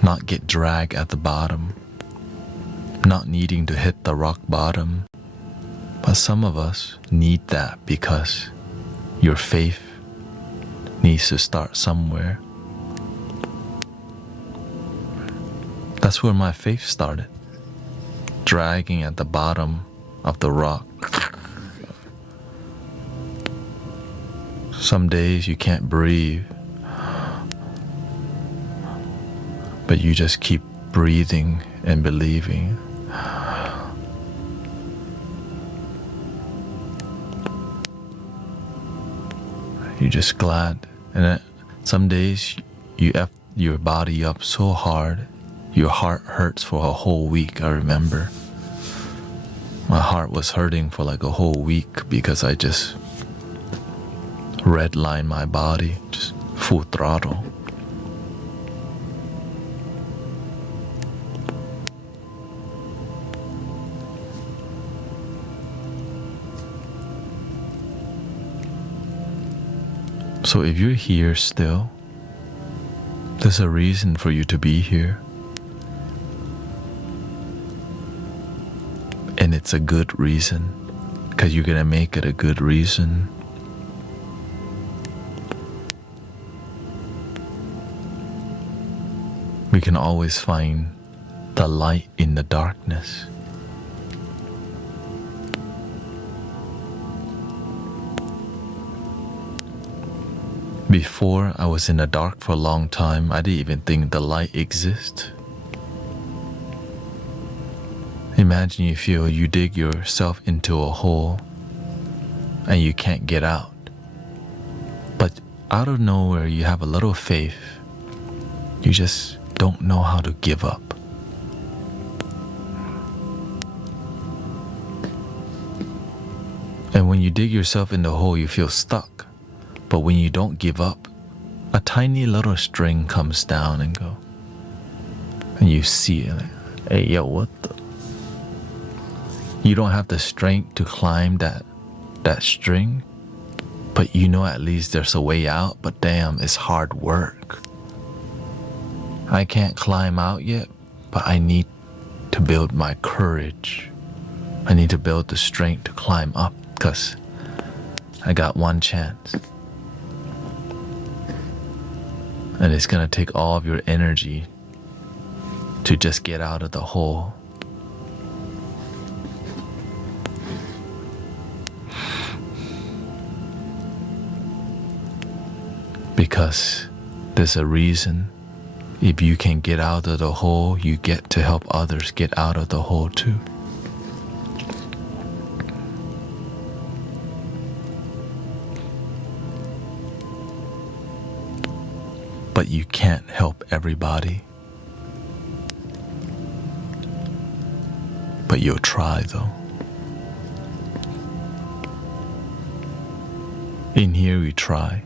not get dragged at the bottom, not needing to hit the rock bottom. But some of us need that because your faith needs to start somewhere. That's where my faith started, dragging at the bottom of the rock. Some days you can't breathe, but you just keep breathing and believing. You're just glad. And some days you F your body up so hard, your heart hurts for a whole week. I remember my heart was hurting for like a whole week because I just redline my body, just full throttle. So if you're here still, there's a reason for you to be here. And it's a good reason, because you're gonna make it a good reason. We can always find the light in the darkness. Before I was in the dark for a long time, I didn't even think the light exists. Imagine you feel you dig yourself into a hole and you can't get out. But out of nowhere you have a little faith. You just don't know how to give up. And when you dig yourself in the hole, you feel stuck. But when you don't give up, a tiny little string comes down and go. And you see it like, hey, yo, what the? You don't have the strength to climb that string, but you know at least there's a way out, but damn, it's hard work. I can't climb out yet, but I need to build my courage. I need to build the strength to climb up, because I got one chance. And it's gonna take all of your energy to just get out of the hole. Because there's a reason. If you can get out of the hole, you get to help others get out of the hole too. But you can't help everybody. But you'll try though. In here we try.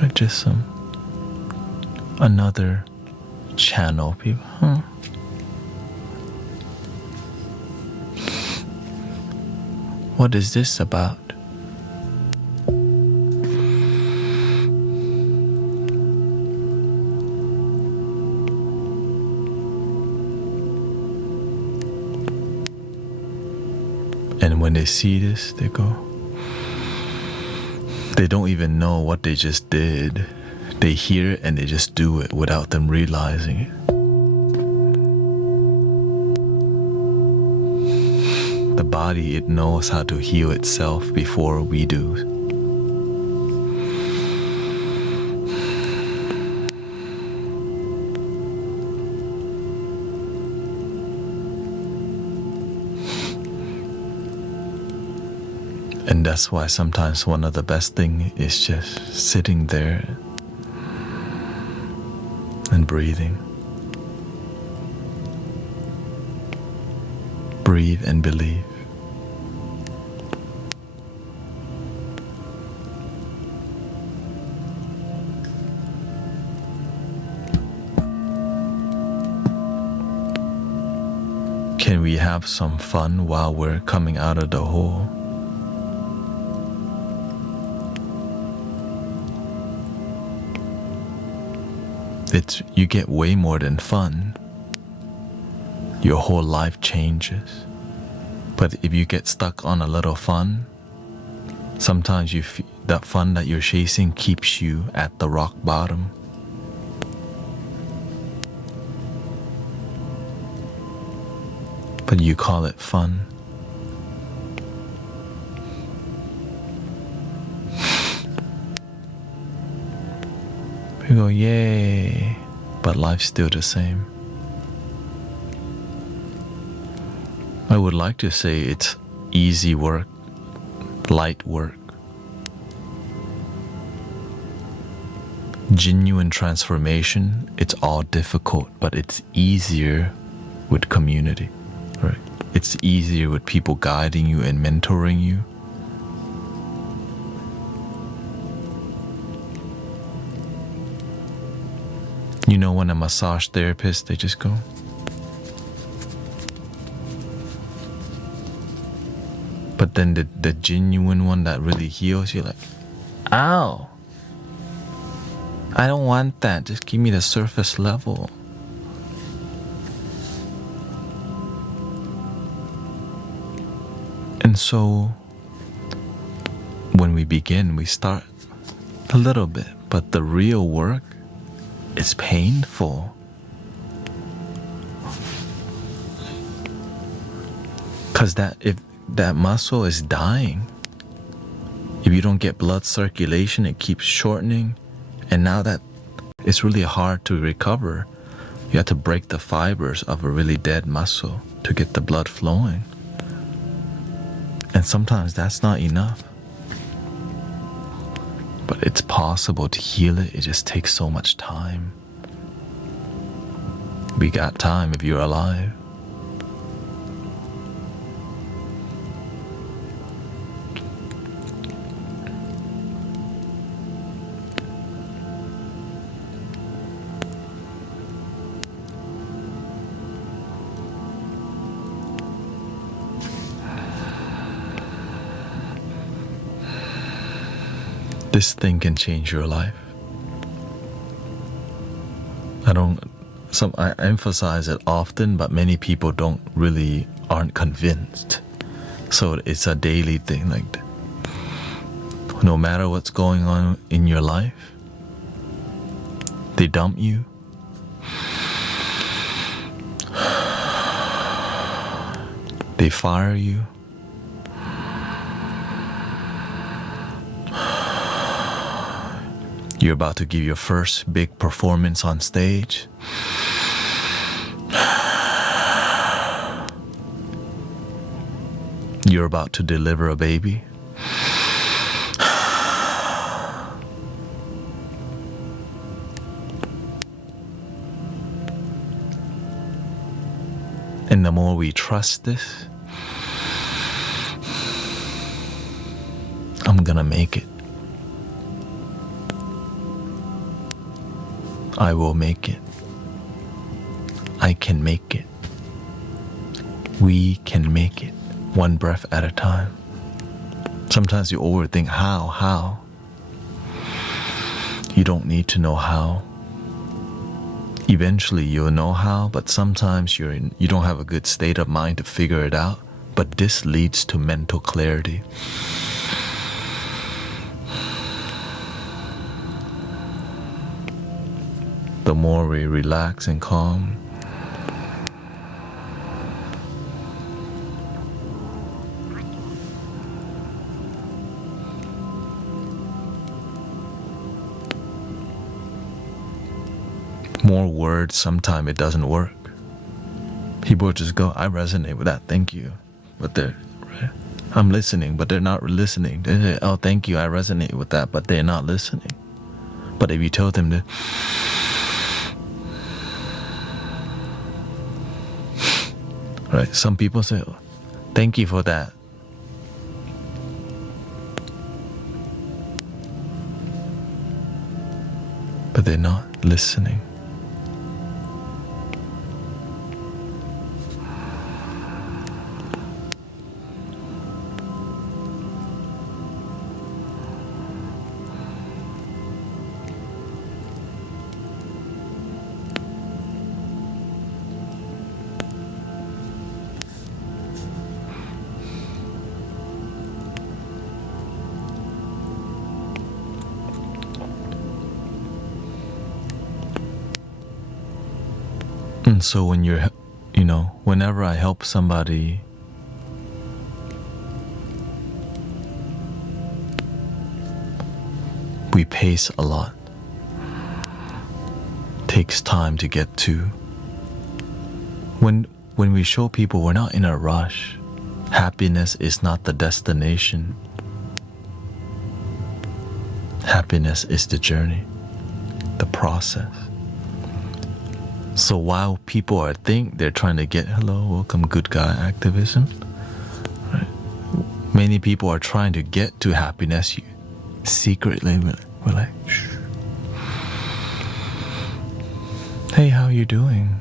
But just another channel, people. What is this about? And when they see this, they go, they don't even know what they just did. They hear it and they just do it without them realizing it. The body, it knows how to heal itself before we do. And that's why sometimes one of the best things is just sitting there and breathing. Breathe and believe. Can we have some fun while we're coming out of the hole? You get way more than fun. Your whole life changes. But if you get stuck on a little fun, sometimes you feel that fun that you're chasing keeps you at the rock bottom. But you call it fun. You go, yay, but life's still the same. I would like to say it's easy work, light work. Genuine transformation, it's all difficult, but it's easier with community, right? It's easier with people guiding you and mentoring you. You know, when a massage therapist, they just go, but then the genuine one that really heals, you're like, ow, I don't want that, just give me the surface level. And so when we begin, we start a little bit, but the real work, it's painful. Because if that muscle is dying, if you don't get blood circulation, it keeps shortening. And now that it's really hard to recover, you have to break the fibers of a really dead muscle to get the blood flowing. And sometimes that's not enough. But it's possible to heal it. It just takes so much time. We got time if you're alive. This thing can change your life. I emphasize it often, but many people aren't convinced. So it's a daily thing, like no matter what's going on in your life, they dump you, they fire you, you're about to give your first big performance on stage. You're about to deliver a baby. And the more we trust this, I'm gonna make it. I will make it. I can make it. We can make it. One breath at a time. Sometimes you overthink how. You don't need to know how. Eventually you'll know how, but sometimes you don't have a good state of mind to figure it out. But this leads to mental clarity. The more we relax and calm, more words, sometimes it doesn't work. People just go, I resonate with that, thank you. But I'm listening, but they're not listening. They say, oh, thank you, I resonate with that, but they're not listening. But if you tell them that, right, some people say, oh, thank you for that. But they're not listening. And so when whenever I help somebody, we pace a lot. Takes time to get to. When we show people we're not in a rush, happiness is not the destination. Happiness is the journey, the process. So while people think they're trying to get, hello, welcome, good guy activism, right? Many people are trying to get to happiness. Secretly, we're like, shh. Hey, how you doing?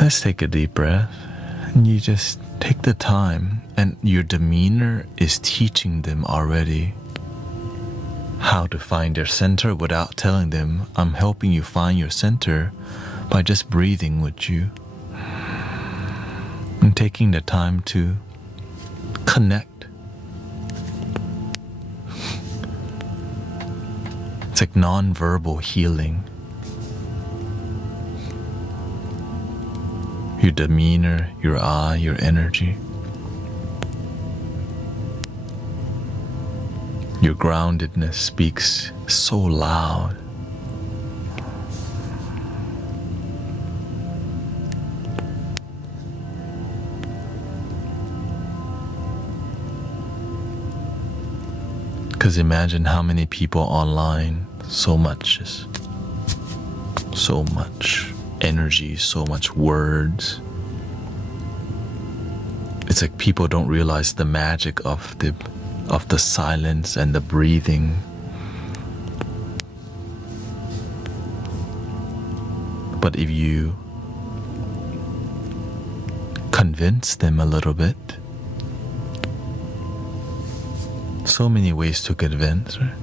Let's take a deep breath. And you just take the time, and your demeanor is teaching them already how to find their center without telling them, I'm helping you find your center by just breathing with you and taking the time to connect. It's like non-verbal healing. Your demeanor, your eye, your energy. Your groundedness speaks so loud. Because imagine how many people online, so much energy, so much words. It's like people don't realize the magic of the silence and the breathing. But if you convince them a little bit, So many ways to advance, right?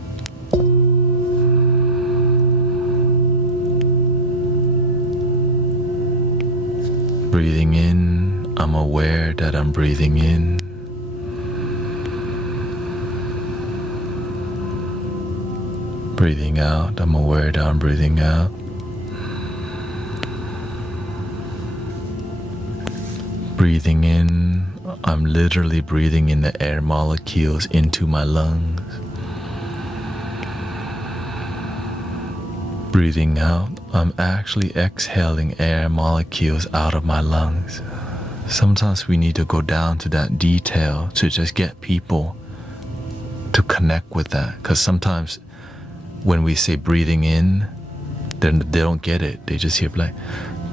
Breathing in, I'm aware that I'm breathing in. Breathing out, I'm aware that I'm breathing out. Breathing in, I'm literally breathing in the air molecules into my lungs. Breathing out, I'm actually exhaling air molecules out of my lungs. Sometimes we need to go down to that detail to just get people to connect with that. Because sometimes when we say breathing in, then they don't get it. They just hear like,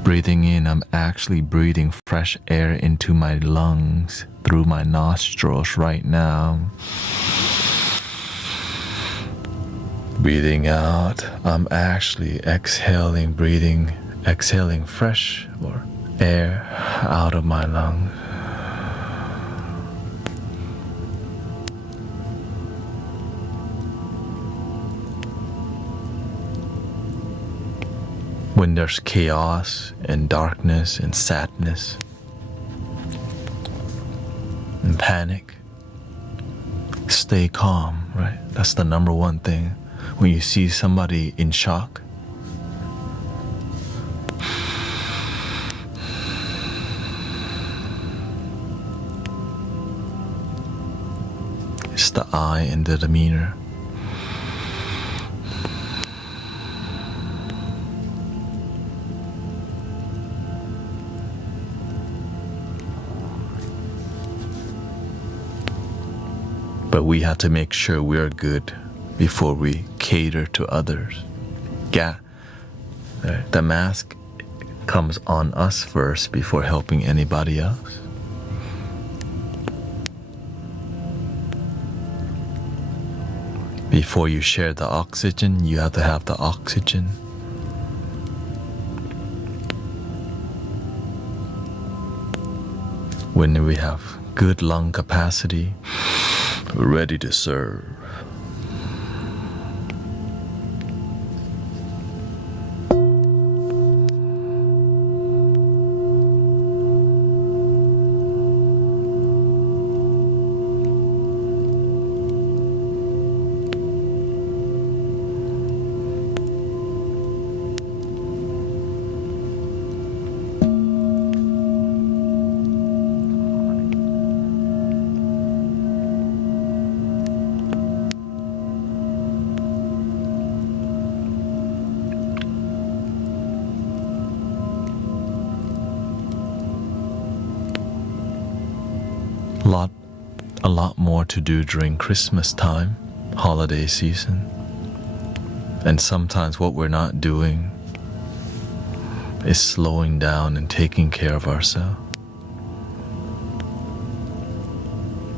breathing in, I'm actually breathing fresh air into my lungs through my nostrils right now. Breathing out, I'm actually exhaling fresh air out of my lungs. When there's chaos and darkness and sadness and panic, stay calm, right? That's the number one thing. When you see somebody in shock, it's the eye and the demeanor. But we have to make sure we're good before we cater to others. The mask comes on us first before helping anybody else. Before you share the oxygen, you have to have the oxygen. When we have good lung capacity, we're ready to serve. A lot more to do during Christmas time, holiday season. And sometimes what we're not doing is slowing down and taking care of ourselves.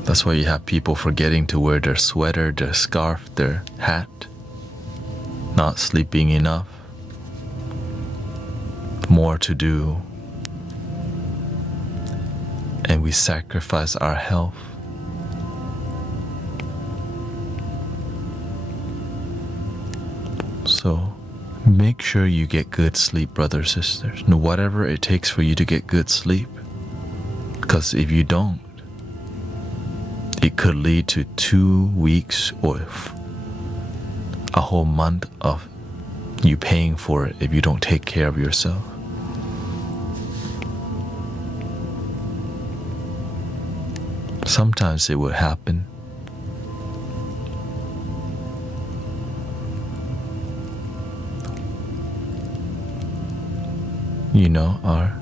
That's why you have people forgetting to wear their sweater, their scarf, their hat, not sleeping enough, more to do, and we sacrifice our health. So make sure you get good sleep, brothers, sisters. Whatever it takes for you to get good sleep. Because if you don't, it could lead to 2 weeks or a whole month of you paying for it if you don't take care of yourself. Sometimes it will happen. You know, our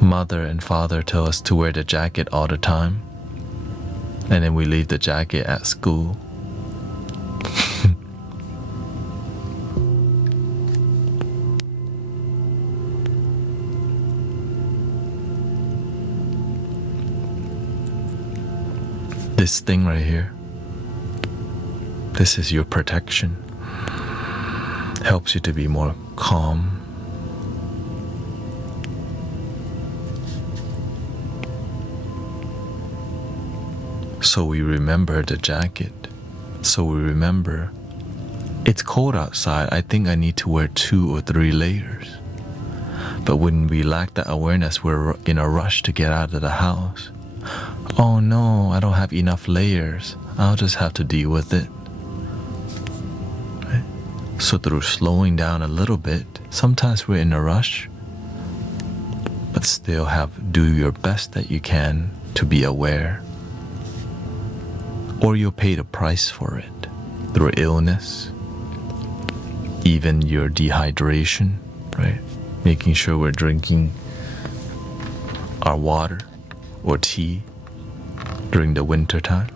mother and father tell us to wear the jacket all the time, and then we leave the jacket at school. This thing right here, this is your protection. Helps you to be more calm. So we remember the jacket. So we remember it's cold outside. I think I need to wear 2 or 3 layers. But when we lack that awareness, we're in a rush to get out of the house. Oh no, I don't have enough layers. I'll just have to deal with it. Right? So through slowing down a little bit, sometimes we're in a rush, but still do your best that you can to be aware. Or you'll pay the price for it through illness, even your dehydration, right? Making sure we're drinking our water or tea during the winter time.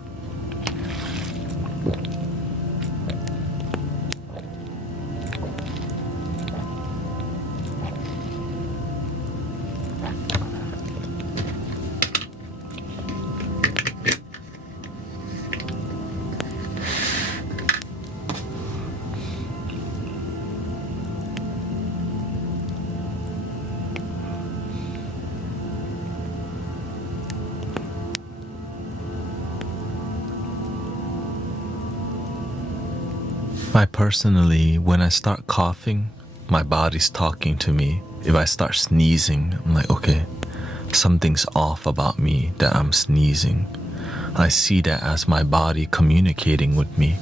I personally, when I start coughing, my body's talking to me. If I start sneezing, I'm like, okay, something's off about me that I'm sneezing. I see that as my body communicating with me.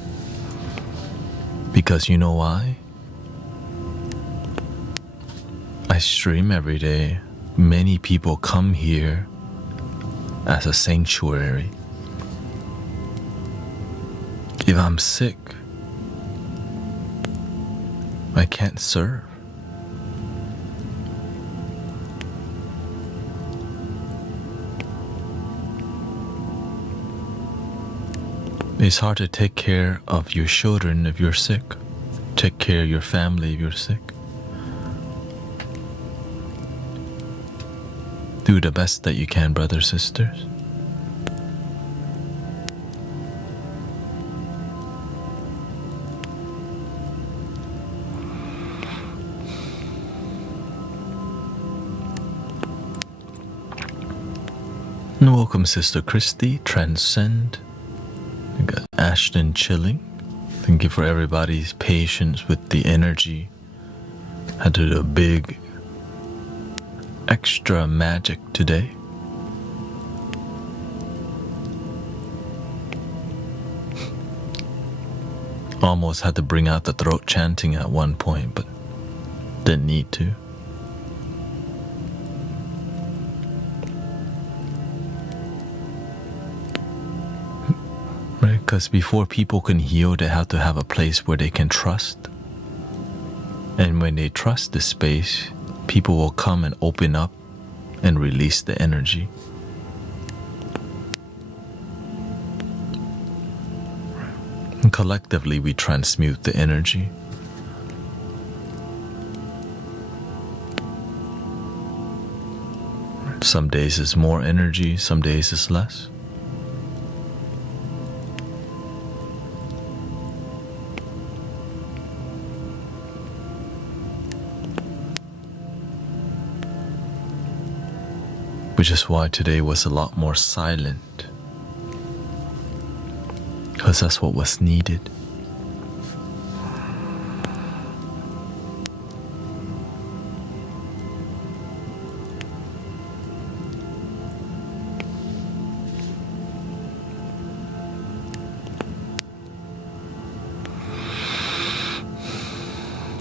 Because you know why? I stream every day. Many people come here as a sanctuary. If I'm sick, I can't serve. It's hard to take care of your children if you're sick. Take care of your family if you're sick. Do the best that you can, brothers, sisters. And welcome, Sister Christy, Transcend. We got Ashton chilling. Thank you for everybody's patience with the energy. Had to do a big extra magic today. Almost had to bring out the throat chanting at one point, but didn't need to. Right? Because before people can heal, they have to have a place where they can trust. And when they trust the space, people will come and open up and release the energy. And collectively, we transmute the energy. Some days it's more energy, some days it's less. Which is why today was a lot more silent. Because that's what was needed.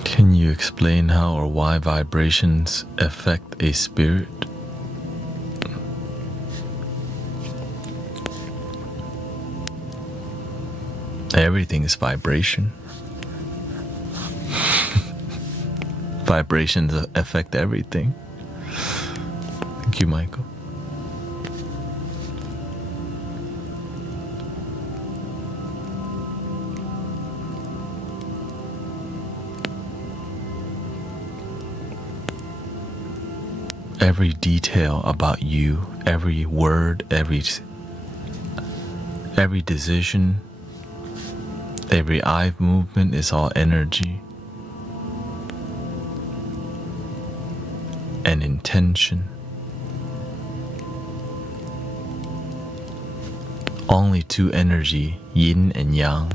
Can you explain how or why vibrations affect a spirit? Everything is vibration. Vibrations affect everything. Thank you, Michael. Every detail about you, every word, every decision, every eye movement is all energy and intention. only two energy, yin and yang.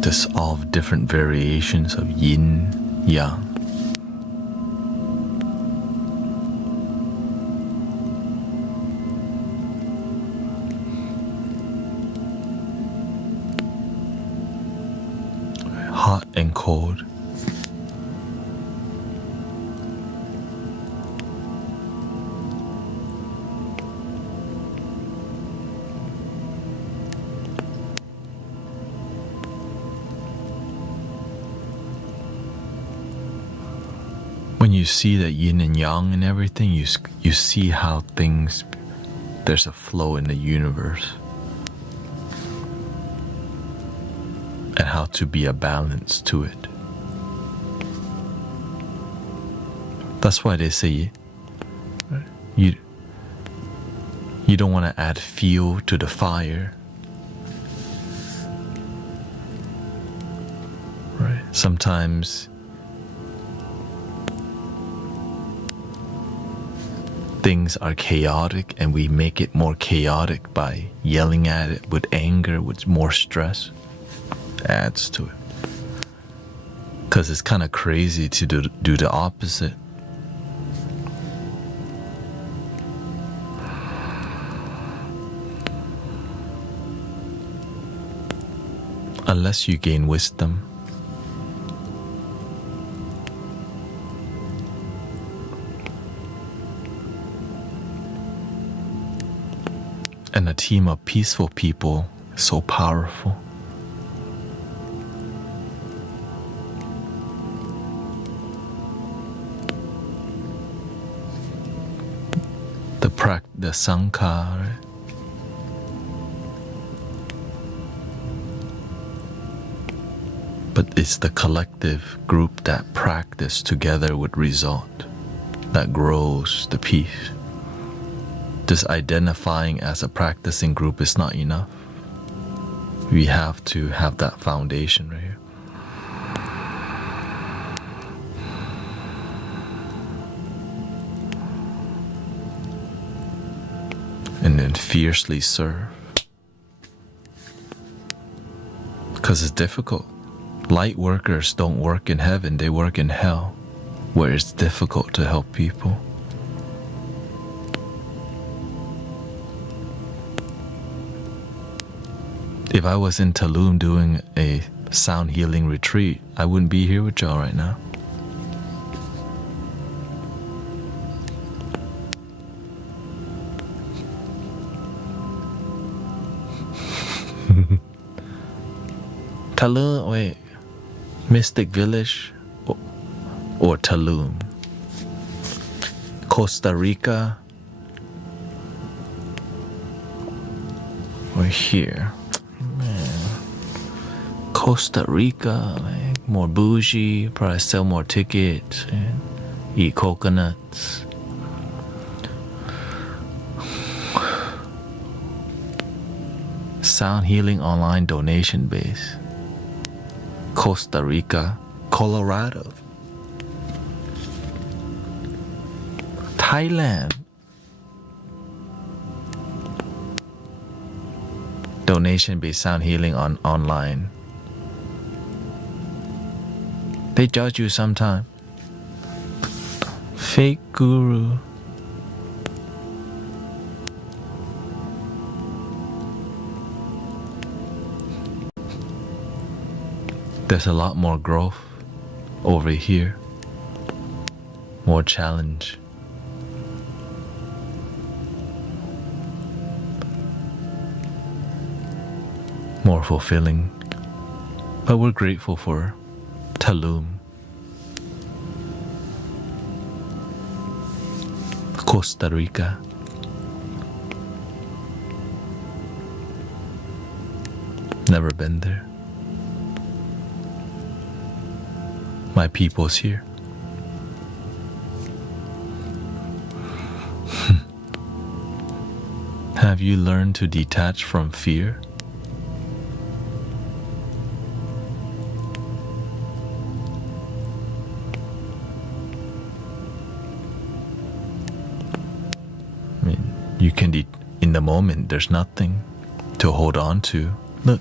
There's all different variations of yin, yang. Hot and cold. When you see that yin and yang and everything, you see how things, there's a flow in the universe. And how to be a balance to it. That's why they say you don't want to add fuel to the fire. Right? Sometimes things are chaotic and we make it more chaotic by yelling at it with anger, with more stress. Adds to it. Because it's kind of crazy to do the opposite. Unless you gain wisdom. And a team of peaceful people is so powerful. The Sangha, right? But it's the collective group that practice together with result that grows the peace. Just identifying as a practicing group is not enough. We have to have that foundation right here. And then fiercely serve. Because it's difficult. Light workers don't work in heaven, they work in hell, where it's difficult to help people. If I was in Tulum doing a sound healing retreat, I wouldn't be here with y'all right now. Tulum, wait, Mystic Village or Tulum? Costa Rica or here? Man. Costa Rica, man, more bougie, probably sell more tickets and eat coconuts. Sound healing online donation base. Costa Rica, Colorado, Thailand. Donation-based sound healing online. They judge you sometime. Fake guru. There's a lot more growth over here, more challenge. More fulfilling, but we're grateful for Tulum, Costa Rica. Never been there. My people's here. Have you learned to detach from fear? You can, in the moment, there's nothing to hold on to. Look.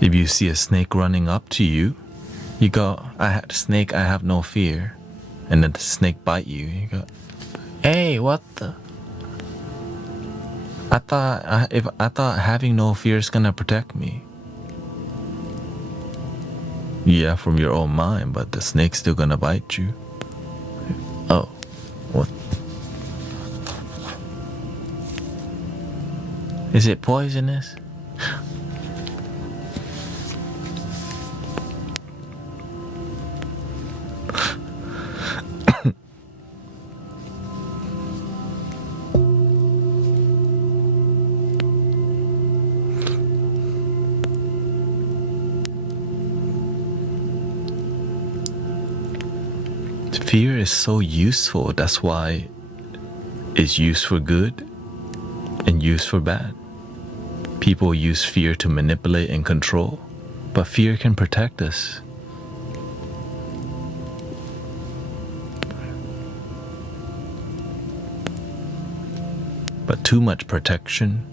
If you see a snake running up to you, you go, snake, I have no fear. And then the snake bite you. You go, hey, what the? I thought having no fear is gonna protect me. Yeah, from your own mind, but the snake's still gonna bite you. Oh, what? Is it poisonous? Fear is so useful. That's why it's used for good and used for bad. People use fear to manipulate and control, but fear can protect us. But too much protection,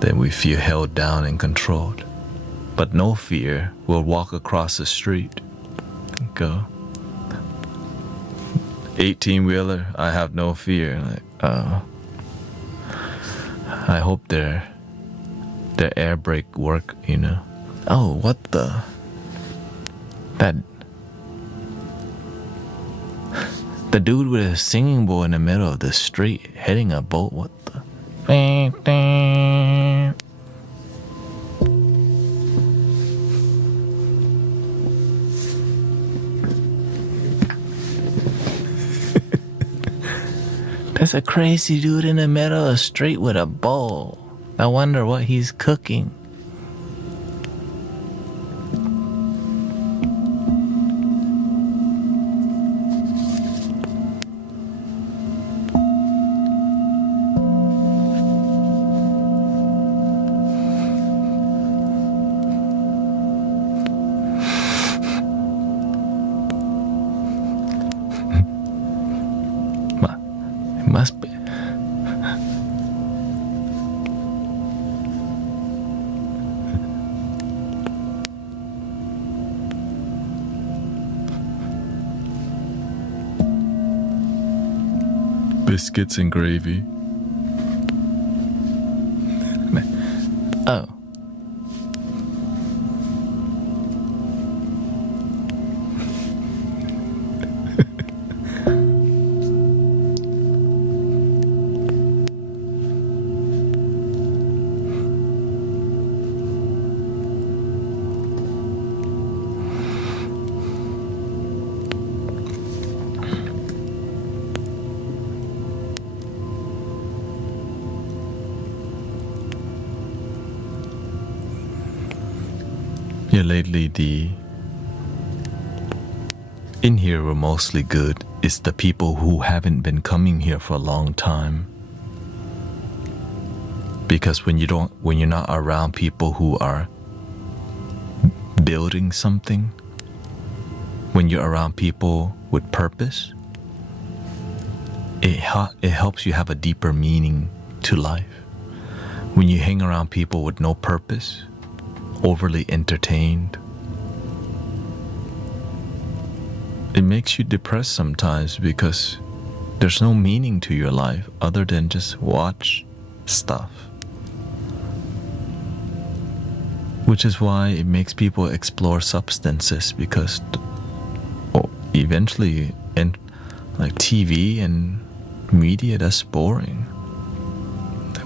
then we feel held down and controlled. But no fear, we'll walk across the street. Go 18-wheeler, I have no fear. Like, I hope their air brake work, you know. Oh, what the? The dude with a singing bowl in the middle of the street heading a boat, what the? There's a crazy dude in the middle of the street with a bowl. I wonder what he's cooking. Must be. Biscuits and gravy. Oh. Yeah, lately in here we're mostly good. It's the people who haven't been coming here for a long time. Because when you're not around people who are building something, when you're around people with purpose, it helps you have a deeper meaning to life. When you hang around people with no purpose, overly entertained, it makes you depressed sometimes because there's no meaning to your life other than just watch stuff. Which is why it makes people explore substances, because eventually, like TV and media, that's boring.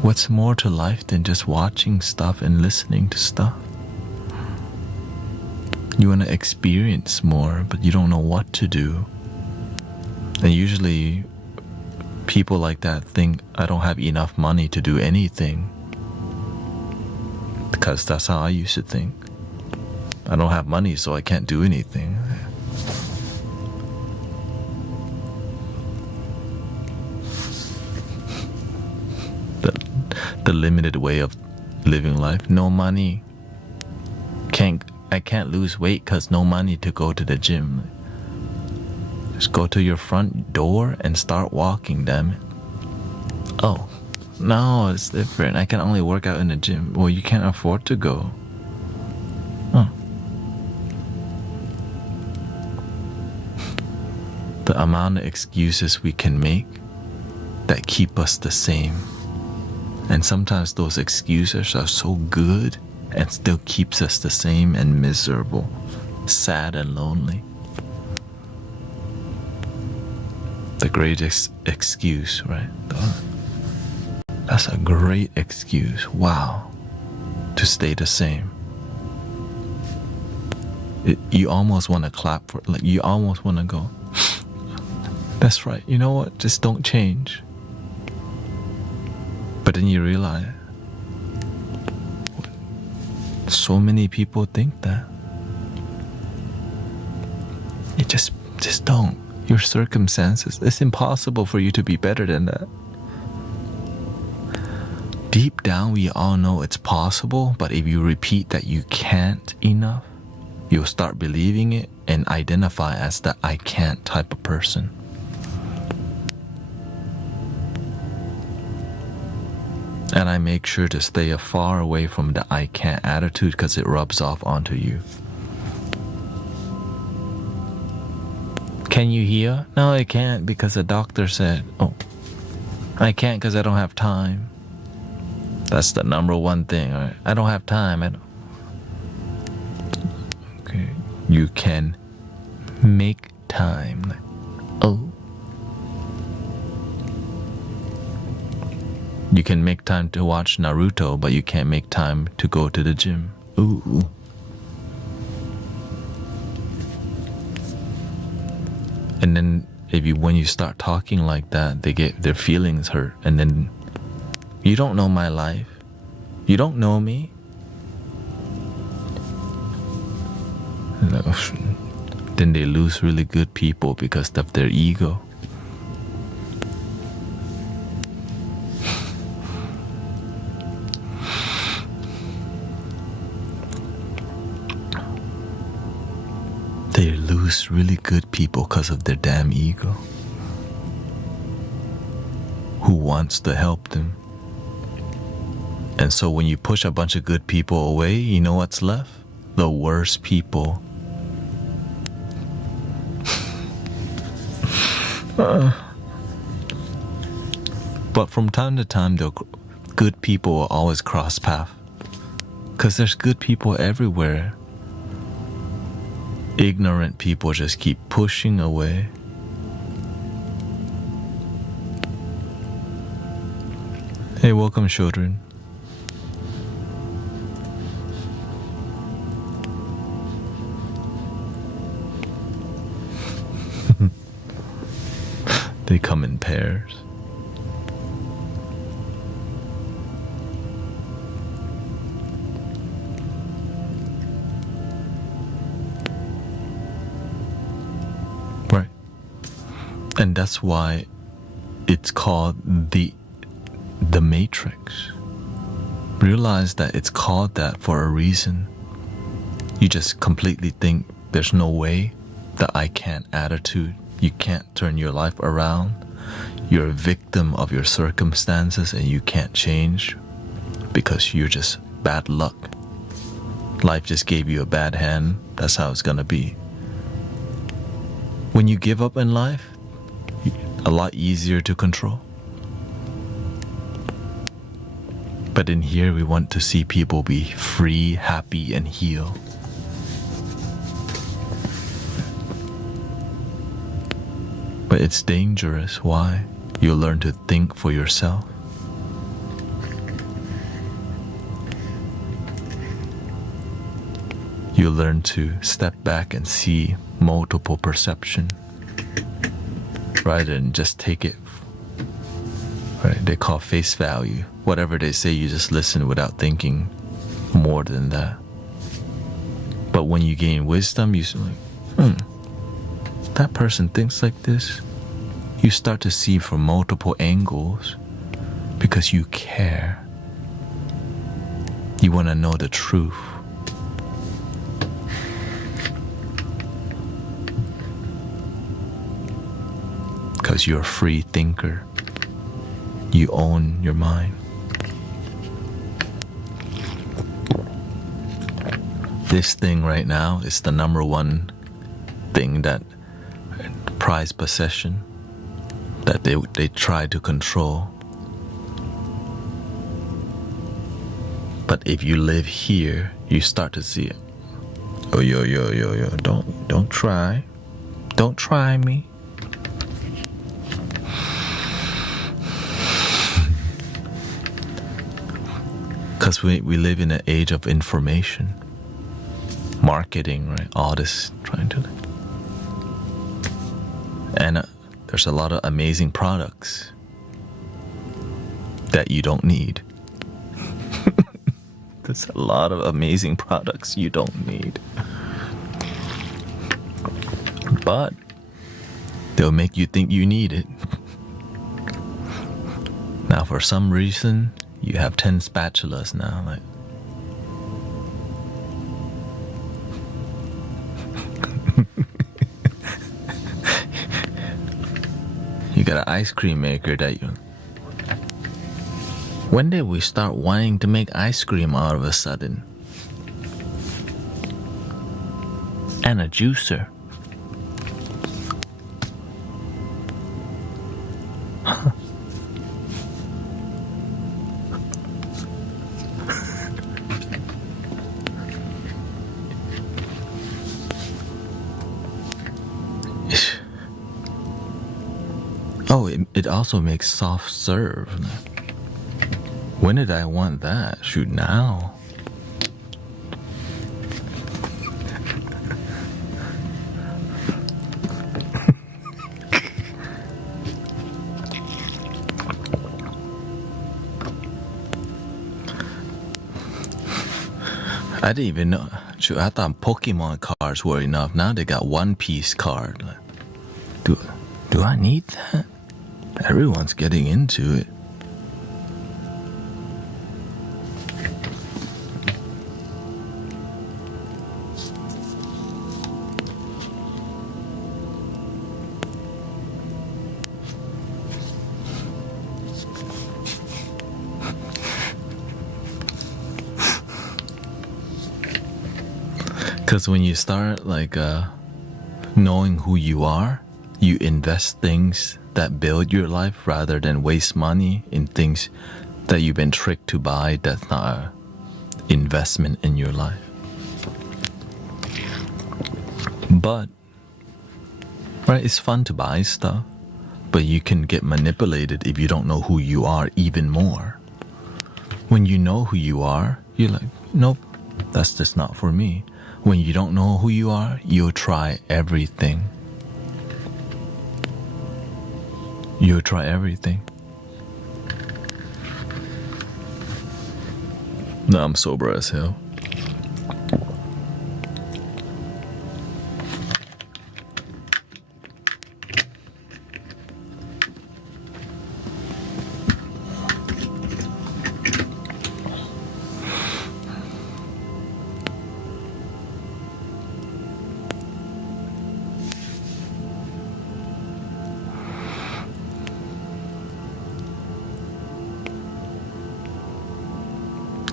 What's more to life than just watching stuff and listening to stuff? You want to experience more, but you don't know what to do. And usually people like that think, I don't have enough money to do anything. Because that's how I used to think. I don't have money, so I can't do anything. The limited way of living life. No money. I can't lose weight because no money to go to the gym. Just go to your front door and start walking, damn it. Oh, no, it's different. I can only work out in the gym. Well, you can't afford to go. Huh. The amount of excuses we can make that keep us the same. And sometimes those excuses are so good and still keeps us the same and miserable, sad and lonely. The greatest excuse, right? That's a great excuse. Wow. To stay the same. You almost want to clap for, like, you almost want to go, that's right. You know what? Just don't change. But then you realize, so many people think that. You just don't. Your circumstances, it's impossible for you to be better than that. Deep down, we all know it's possible, but if you repeat that you can't enough, you'll start believing it and identify as the I can't type of person. And I make sure to stay far away from the I can't attitude because it rubs off onto you. Can you heal? No, I can't because the doctor said, oh, I can't because I don't have time. That's the number one thing, right? I don't have time. Okay, you can make time. Oh. You can make time to watch Naruto, but you can't make time to go to the gym. Ooh. And then when you start talking like that, they get their feelings hurt. And then you don't know my life. You don't know me. Then they lose really good people because of their ego. They lose really good people because of their damn ego. Who wants to help them? And so when you push a bunch of good people away, you know what's left? The worst people. But from time to time, the good people will always cross paths. Because there's good people everywhere. Ignorant people just keep pushing away. Hey, welcome, children. They come in pairs. Right. And that's why it's called the Matrix. Realize that it's called that for a reason. You just completely think there's no way, the I can't attitude. You can't turn your life around. You're a victim of your circumstances and you can't change because you're just bad luck. Life just gave you a bad hand. That's how it's gonna be. When you give up in life, a lot easier to control. But in here, we want to see people be free, happy, and heal. But it's dangerous. Why? You learn to think for yourself. You learn to step back and see multiple perception rather than just take it. Right? They call face value. Whatever they say, you just listen without thinking more than that. But when you gain wisdom, you say, that person thinks like this. You start to see from multiple angles because you care. You want to know the truth. Because you're a free thinker. You own your mind. This thing right now is the number one thing that prized possession that they try to control. But if you live here, you start to see it. Oh, yo, don't try. Don't try me. Because we live in an age of information. Marketing, right? All this trying to... And there's a lot of amazing products that you don't need. There's a lot of amazing products you don't need. But they'll make you think you need it. Now, for some reason, you have 10 spatulas now. Like, you got an ice cream maker that you... When did we start wanting to make ice cream all of a sudden? And a juicer. Huh. Oh, it also makes soft serve. When did I want that? Shoot, now. I didn't even know. Shoot, I thought Pokemon cards were enough. Now they got One Piece card. Do I need that? Everyone's getting into it. Because when you start knowing who you are, you invest things that build your life rather than waste money in things that you've been tricked to buy that's not an investment in your life. But, right, it's fun to buy stuff, but you can get manipulated if you don't know who you are even more. When you know who you are, you're like, nope, that's just not for me. When you don't know who you are, you'll try everything. You'll try everything. No, I'm sober as hell.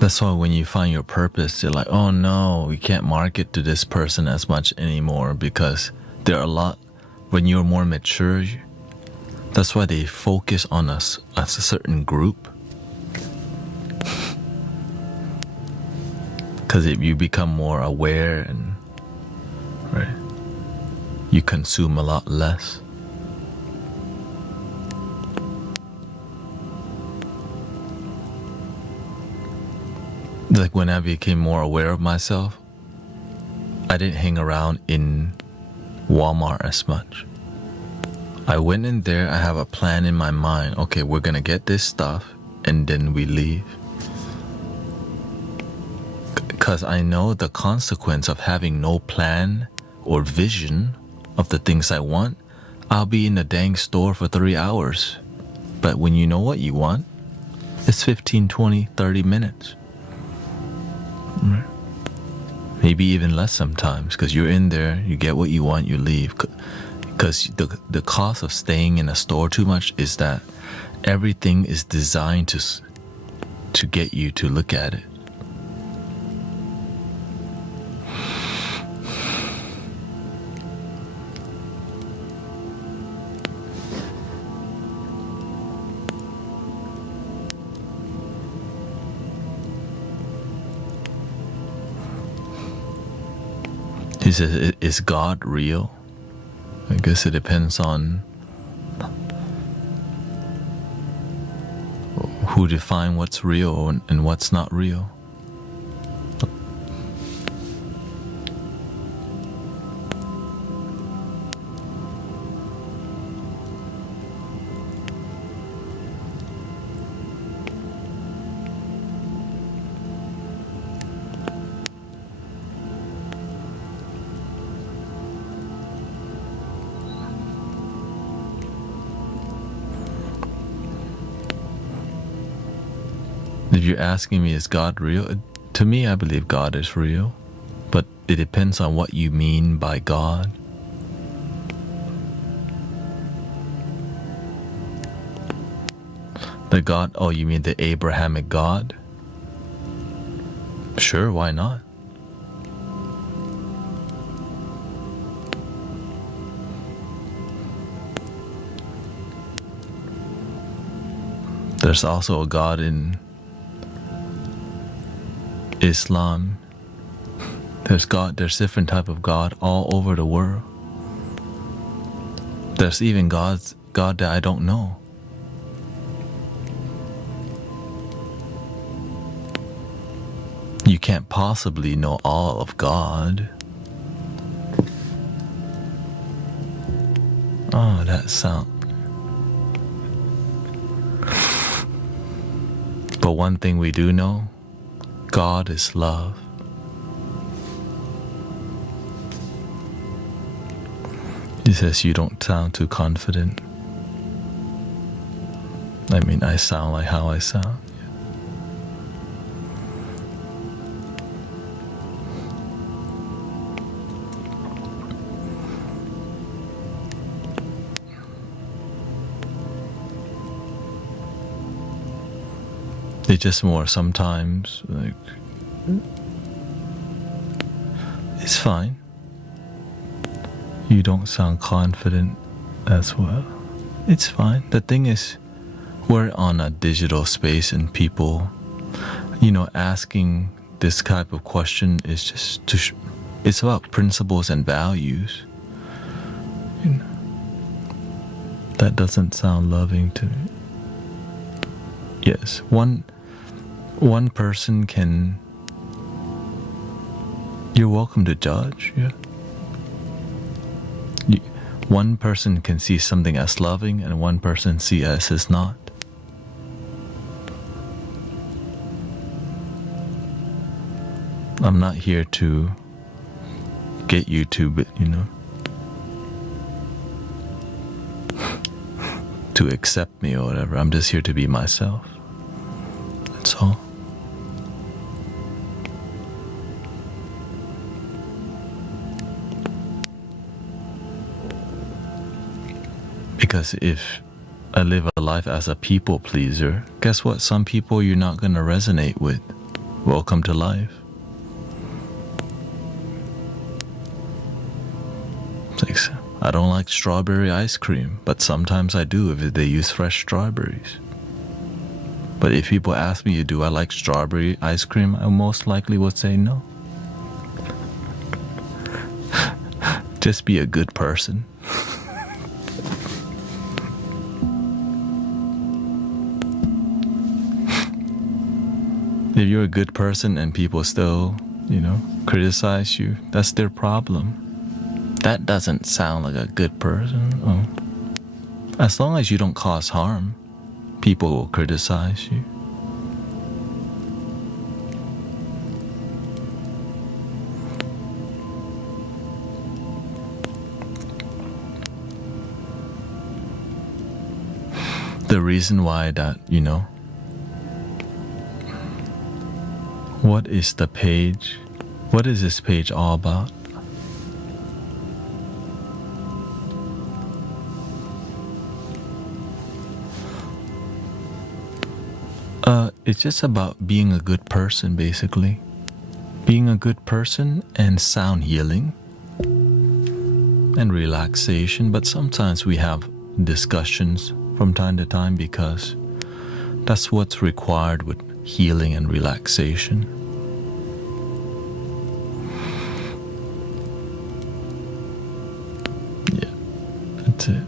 That's why when you find your purpose, you're like, oh no, we can't market to this person as much anymore because there are a lot, when you're more mature, that's why they focus on us as a certain group. Because if you become more aware and, right, you consume a lot less. Like when I became more aware of myself, I didn't hang around in Walmart as much. I went in there, I have a plan in my mind. Okay, we're gonna get this stuff and then we leave. Because I know the consequence of having no plan or vision of the things I want. I'll be in the dang store for 3 hours. But when you know what you want, it's 15, 20, 30 minutes. Right? Maybe even less sometimes, because you're in there, you get what you want, you leave. Because the cost of staying in a store too much is that everything is designed to get you to look at it. He says, is God real? I guess it depends on who define what's real and what's not real. If you're asking me, is God real? To me, I believe God is real, but it depends on what you mean by God. The God, oh, you mean the Abrahamic God? Sure, why not? There's also a God in Islam. There's different type of God all over the world. There's even God that I don't know. You can't possibly know all of God. Oh, that sound. But one thing we do know, God is love. He says you don't sound too confident. I mean, I sound like how I sound. It's just more sometimes like it's fine. You don't sound confident as well. It's fine. The thing is, we're on a digital space and people, asking this type of question is just it's about principles and values. That doesn't sound loving to me. Yes, one person can. You're welcome to judge, yeah. One person can see something as loving and one person see as not. I'm not here to get you to, to accept me or whatever. I'm just here to be myself. That's all. Because if I live a life as a people pleaser, guess what? Some people you're not going to resonate with. Welcome to life. It's like, I don't like strawberry ice cream, but sometimes I do if they use fresh strawberries. But if people ask me, do I like strawberry ice cream, I most likely would say no. Just be a good person. If you're a good person and people still, criticize you, that's their problem. That doesn't sound like a good person. Oh. As long as you don't cause harm, people will criticize you. The reason why that, What is the page? What is this page all about? It's just about being a good person, basically. Being a good person and sound healing and relaxation. But sometimes we have discussions from time to time because that's what's required with healing and relaxation. Yeah, that's it.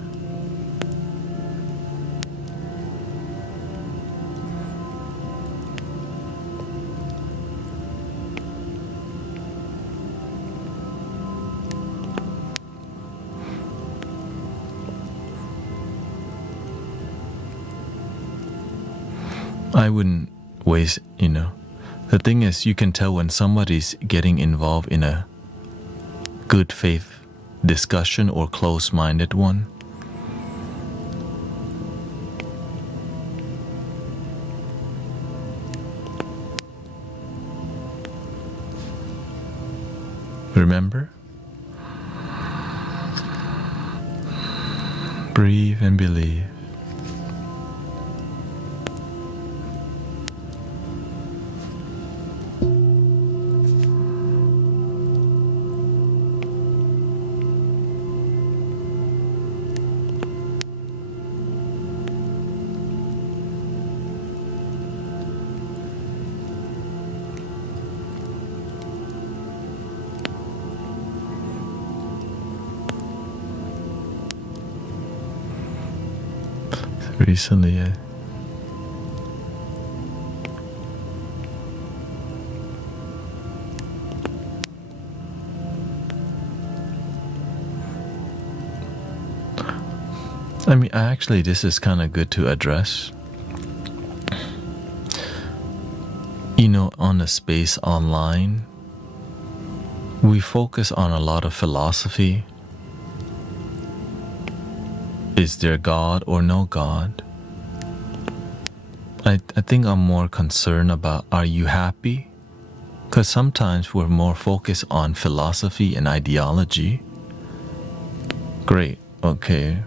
I wouldn't waste, the thing is, you can tell when somebody's getting involved in a good faith discussion or close-minded one. Remember? Breathe and believe. Recently, actually, this is kind of good to address. On the space online, we focus on a lot of philosophy. Is there God or no God? I think I'm more concerned about, are you happy? Because sometimes we're more focused on philosophy and ideology. Great, okay.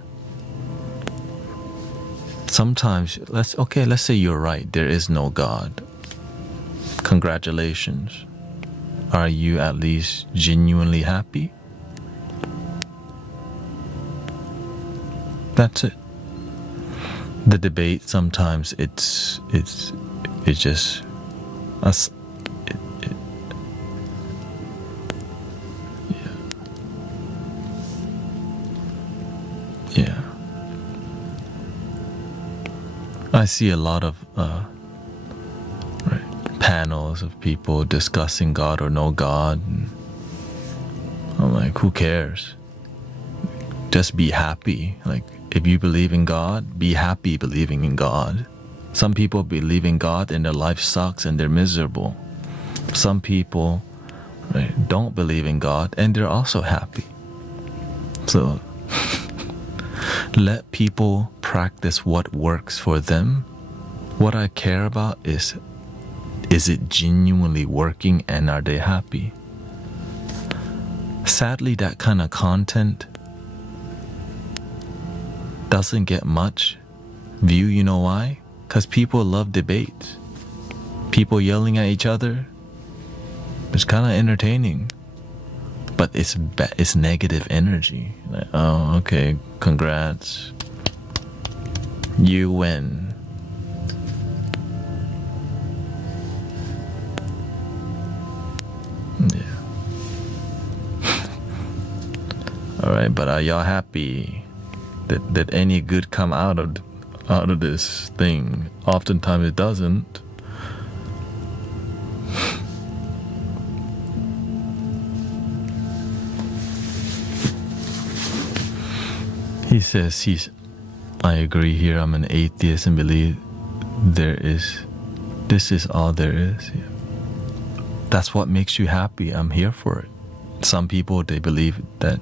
Sometimes, let's say you're right, there is no God. Congratulations. Are you at least genuinely happy? That's it. The debate sometimes it's just us. Yeah. I see a lot of panels of people discussing God or no God. And I'm like, who cares? Just be happy. Like, if you believe in God, be happy believing in God. Some people believe in God and their life sucks and they're miserable. Some people don't believe in God and they're also happy. So let people practice what works for them. What I care about is it genuinely working and are they happy? Sadly, that kind of content doesn't get much view. You know why? Because people love debates. People yelling at each other. It's kind of entertaining. But it's negative energy. Like, oh, okay, congrats. You win. Yeah. Alright, but are y'all happy? Did any good come out of this thing? Oftentimes it doesn't. He says I agree here. I'm an atheist and believe this is all there is. Yeah. That's what makes you happy. I'm here for it. Some people, they believe that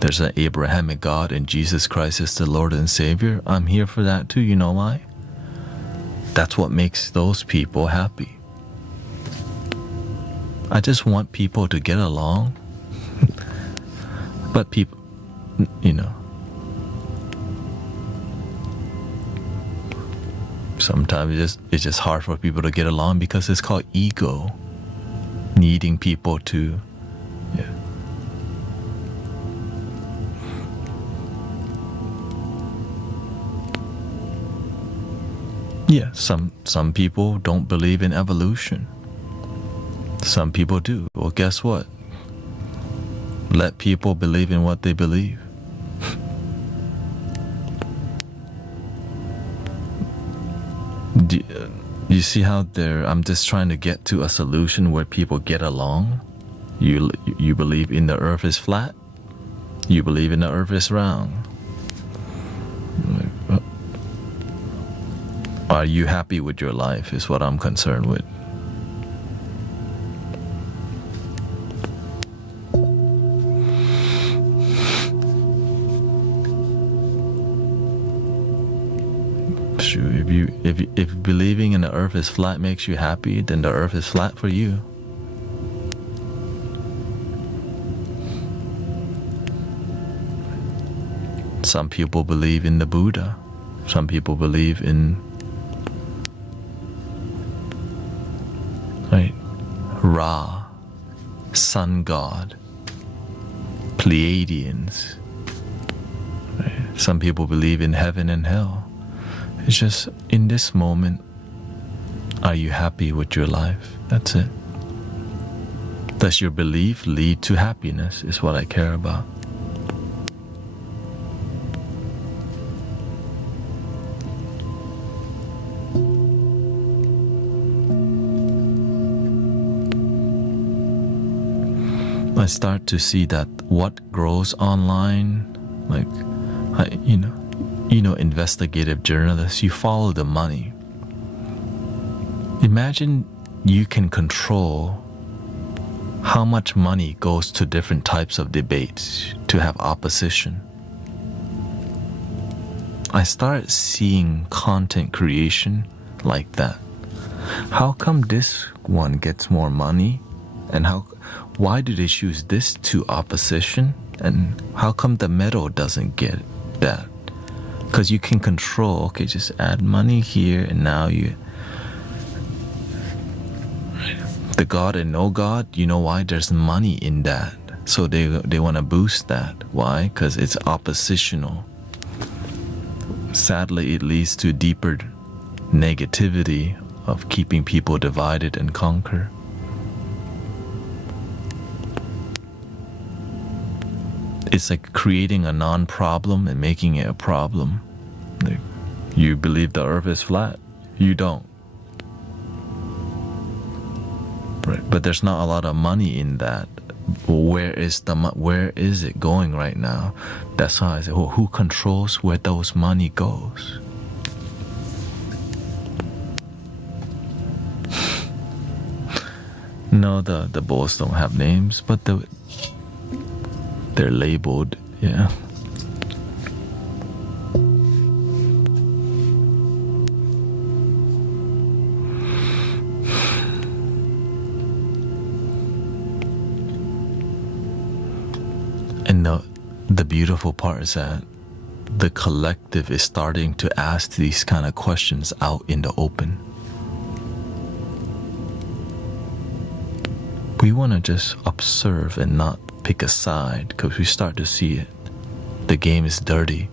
there's an Abrahamic God and Jesus Christ is the Lord and Savior. I'm here for that too. You know why? That's what makes those people happy. I just want people to get along. But people, you know, sometimes it's just hard for people to get along because it's called ego, needing people to, yeah. Yeah, some people don't believe in evolution. Some people do. Well, guess what? Let people believe in what they believe. You see how I'm just trying to get to a solution where people get along? You believe in the earth is flat? You believe in the earth is round? Are you happy with your life is what I'm concerned with. If believing in the earth is flat makes you happy, then the earth is flat for you. Some people believe in the Buddha. Some people believe in, right, Ra, sun god, Pleiadians. Right? Some people believe in heaven and hell. It's just, in this moment, are you happy with your life? That's it. Does your belief lead to happiness is what I care about. I start to see that what grows online, like, investigative journalists, you follow the money. Imagine you can control how much money goes to different types of debates to have opposition. I started seeing content creation like that. How come this one gets more money? And why do they choose this to opposition? And how come the middle doesn't get that? Because you can control, okay, just add money here, and now the God and no God, you know why? There's money in that. So they want to boost that. Why? Because it's oppositional. Sadly, it leads to deeper negativity of keeping people divided and conquer. It's like creating a non-problem and making it a problem. Like, you believe the earth is flat. You don't. Right. But there's not a lot of money in that. Where is it going right now? That's how I say, well, who controls where those money goes? No, the bulls don't have names, but they're labeled, yeah. And the beautiful part is that the collective is starting to ask these kind of questions out in the open. We want to just observe and not pick a side, because we start to see it. The game is dirty.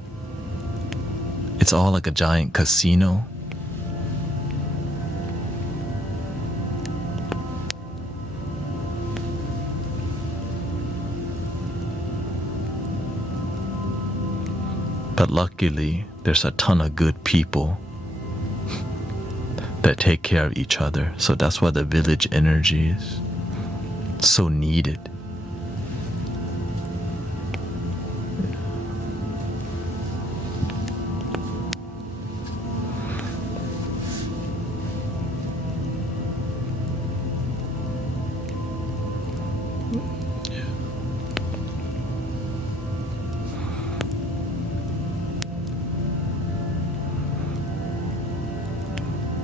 It's all like a giant casino. But luckily, there's a ton of good people that take care of each other. So that's why the village energy is so needed.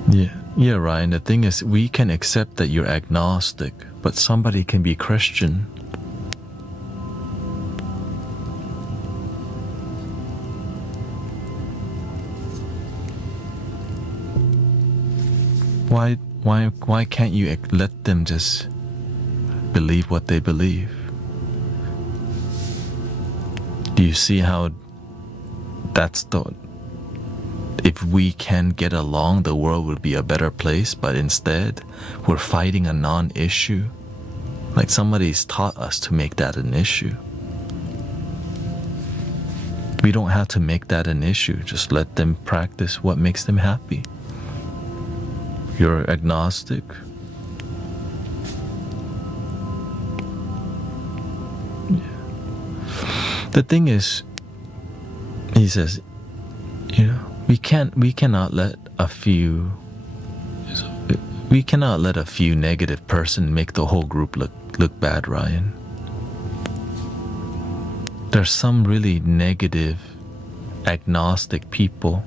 Yeah. Yeah, Ryan, the thing is, we can accept that you're agnostic, but somebody can be Christian. Why can't you let them just believe what they believe? Do you see how that's the... If we can get along, the world would be a better place, but instead, we're fighting a non-issue. Like somebody's taught us to make that an issue. We don't have to make that an issue. Just let them practice what makes them happy. You're agnostic. The thing is, he says, you know, we cannot let a few negative person make the whole group look bad, Ryan. There's some really negative agnostic people.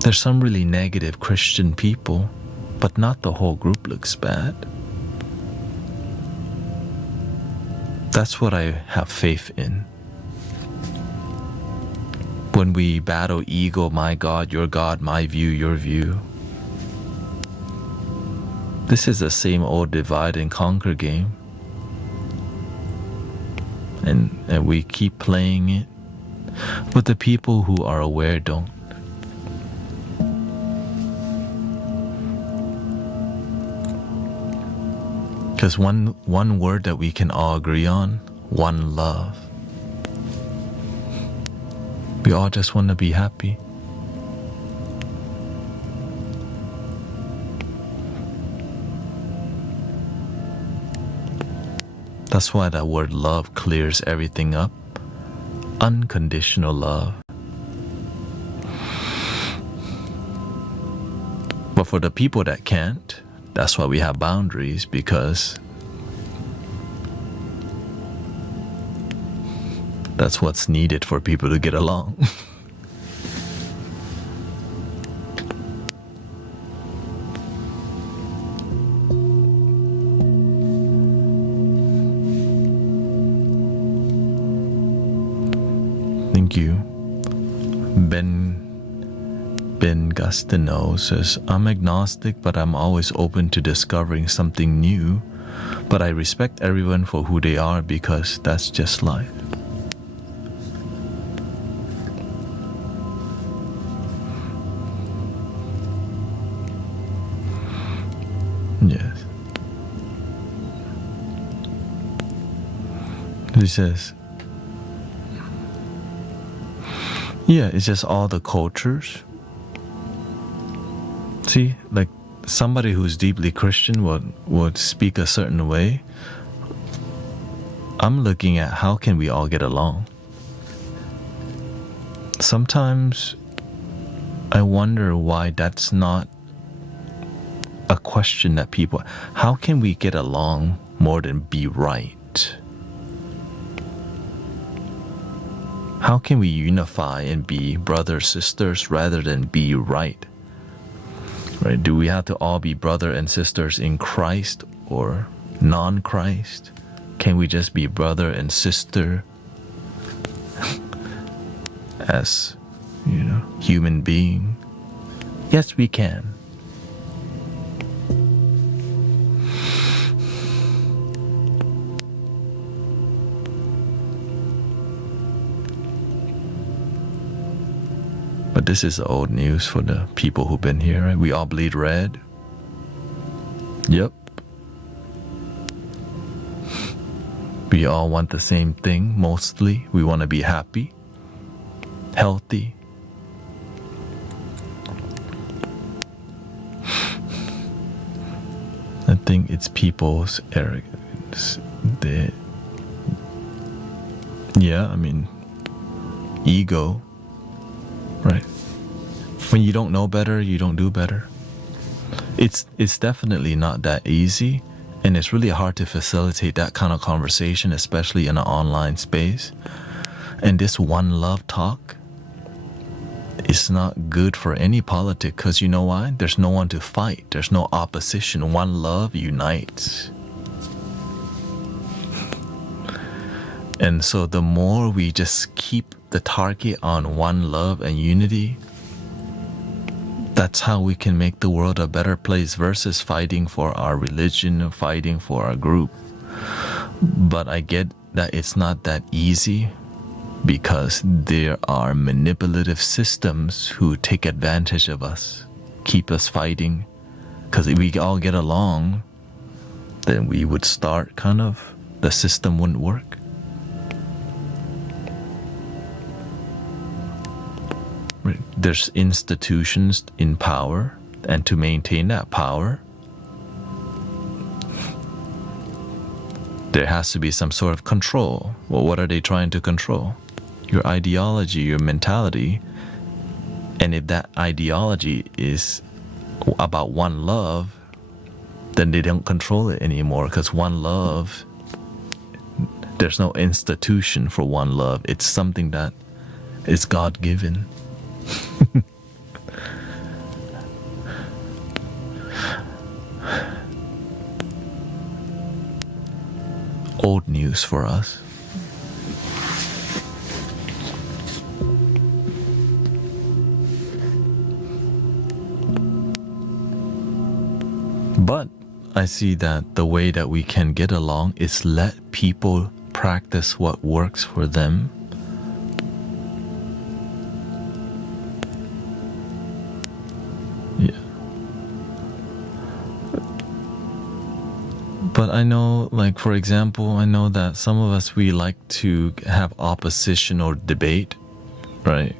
There's some really negative Christian people, but not the whole group looks bad. That's what I have faith in. When we battle ego, my God, my view, your view. This is the same old divide and conquer game. And we keep playing it. But the people who are aware don't. Because one word that we can all agree on, one love. We all just want to be happy. That's why that word love clears everything up. Unconditional love. But for the people that can't, that's why we have boundaries, because that's what's needed for people to get along. Thank you. Ben Gastineau says, I'm agnostic, but I'm always open to discovering something new. But I respect everyone for who they are because that's just life. Yes. He says, yeah, it's just all the cultures. See, like somebody who's deeply Christian would speak a certain way. I'm looking at how can we all get along. Sometimes I wonder why that's not a question that people... How can we get along more than be right? How can we unify and be brothers, sisters, rather than be right? Right? Do we have to all be brother and sisters in Christ or non-Christ? Can we just be brother and sister as, human being? Yes, we can. But this is the old news for the people who've been here, right? We all bleed red. Yep. We all want the same thing, mostly. We want to be happy, healthy. I think it's people's arrogance. Ego. Right. When you don't know better, you don't do better. It's definitely not that easy, and it's really hard to facilitate that kind of conversation, especially in an online space. And this one love talk it's not good for any politic, because you know why? There's no one to fight. There's no opposition. One love unites. And so the more we just keep the target on one love and unity, that's how we can make the world a better place versus fighting for our religion or fighting for our group. But I get that it's not that easy, because there are manipulative systems who take advantage of us, keep us fighting. Because if we all get along, then we would start the system wouldn't work. There's institutions in power, and to maintain that power, there has to be some sort of control. Well, what are they trying to control? Your ideology, your mentality. And if that ideology is about one love, then they don't control it anymore, because one love, there's no institution for one love. It's something that is God-given. Old news for us. But I see that the way that we can get along is let people practice what works for them. Yeah. But I know, like, for example, I know that some of us, we like to have opposition or debate, right?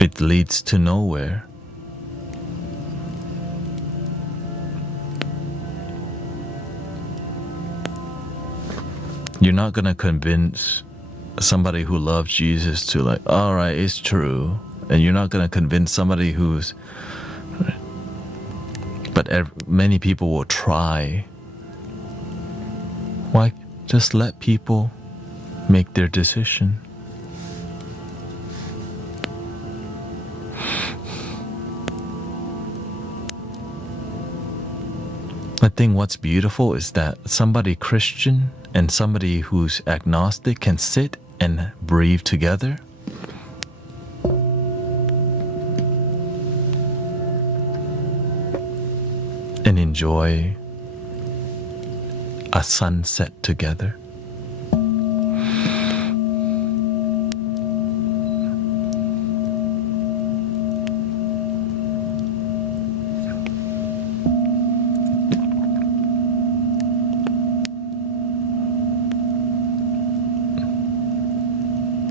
It leads to nowhere. You're not gonna convince somebody who loves Jesus to, like, all right, it's true. And you're not gonna convince somebody who's, but many people will try. Why? Just let people make their decision. I think what's beautiful is that somebody Christian and somebody who's agnostic can sit and breathe together. And enjoy a sunset together.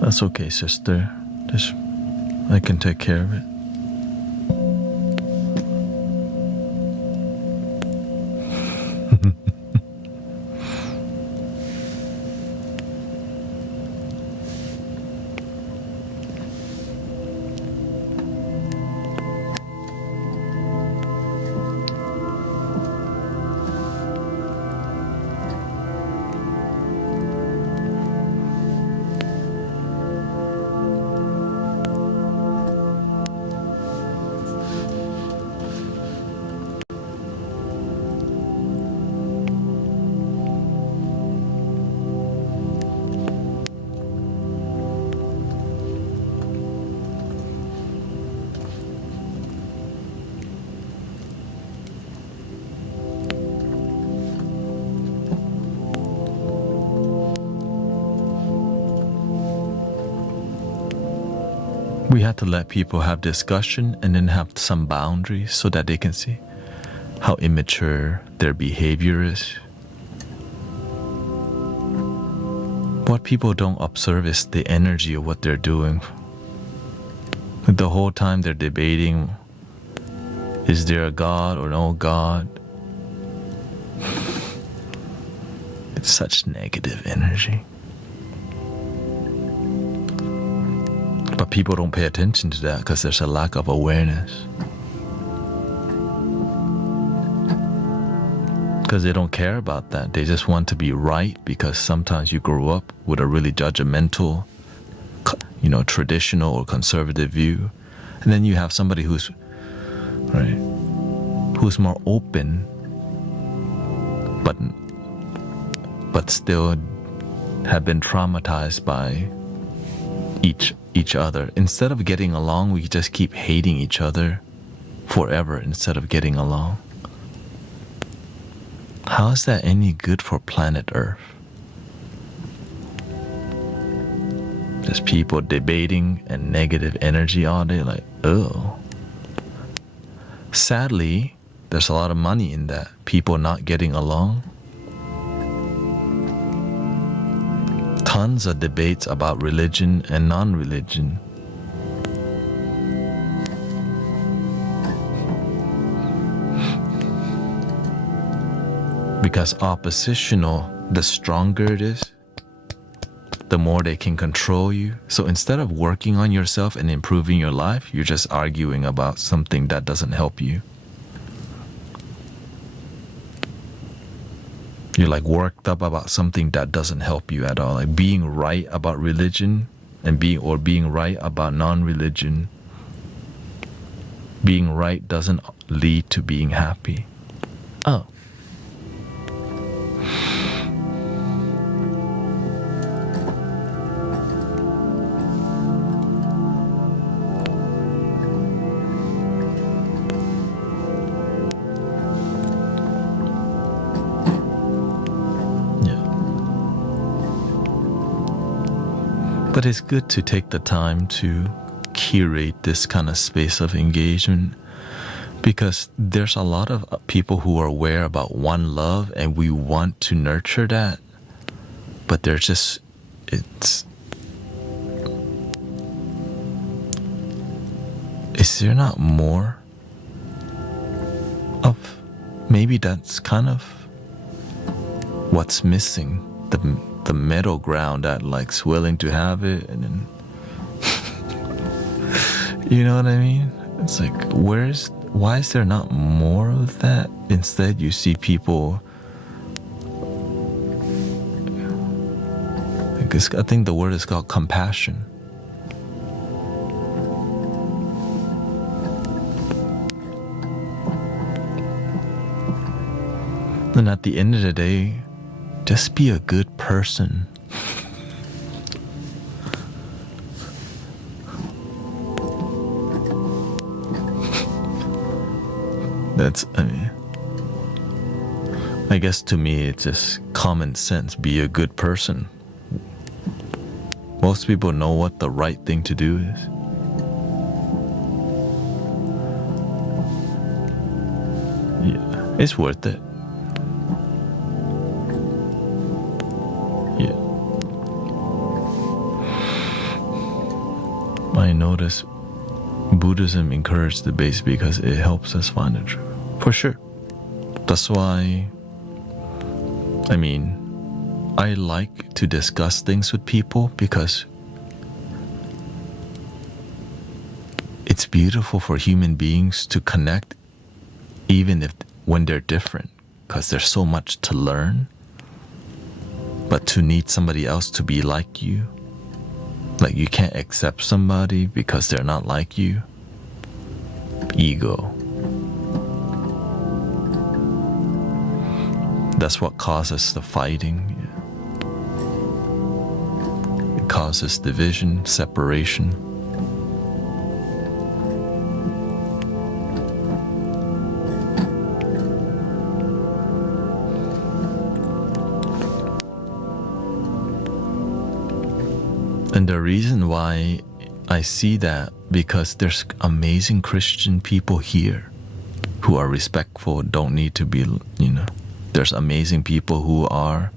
That's okay, sister. I can take care of it. We have to let people have discussion and then have some boundaries so that they can see how immature their behavior is. What people don't observe is the energy of what they're doing. The whole time they're debating, is there a God or no God? It's such negative energy. But people don't pay attention to that because there's a lack of awareness. Because they don't care about that. They just want to be right, because sometimes you grow up with a really judgmental traditional or conservative view. And then you have somebody who's more open, but still have been traumatized by each other. Instead of getting along, we just keep hating each other forever instead of getting along. How is that any good for planet Earth? Just people debating and negative energy all day, like, oh. Sadly, there's a lot of money in that. People not getting along. Tons of debates about religion and non-religion. Because oppositional, the stronger it is, the more they can control you. So instead of working on yourself and improving your life, you're just arguing about something that doesn't help you. You're like worked up about something that doesn't help you at all. Like being right about religion and being right about non-religion. Being right doesn't lead to being happy. Oh. But it's good to take the time to curate this kind of space of engagement, because there's a lot of people who are aware about one love and we want to nurture that, but is there not more of, maybe that's kind of what's missing, the middle ground that likes willing to have it, and then you know what I mean? It's like, why is there not more of that? Instead, you see people, I think the word is called compassion. And at the end of the day, just be a good person. I guess to me it's just common sense. Be a good person. Most people know what the right thing to do is. Yeah, it's worth it. Yeah. I notice Buddhism encourages debates because it helps us find the truth. For sure. That's why, I like to discuss things with people, because it's beautiful for human beings to connect even when they're different, because there's so much to learn. But to need somebody else to be like you, like you can't accept somebody because they're not like you. Ego. That's what causes the fighting. It causes division, separation. And the reason why I see that, because there's amazing Christian people here who are respectful, don't need to be, There's amazing people who are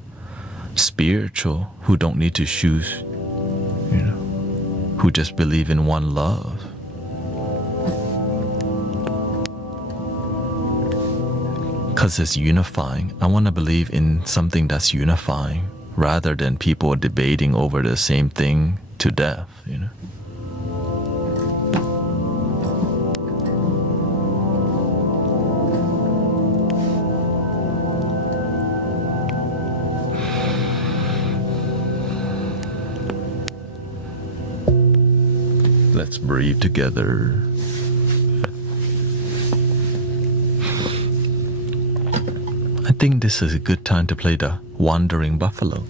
spiritual, who don't need to choose, who just believe in one love. Because it's unifying. I want to believe in something that's unifying, rather than people debating over the same thing to death, Let's breathe together. I think this is a good time to play the Wandering Buffalo.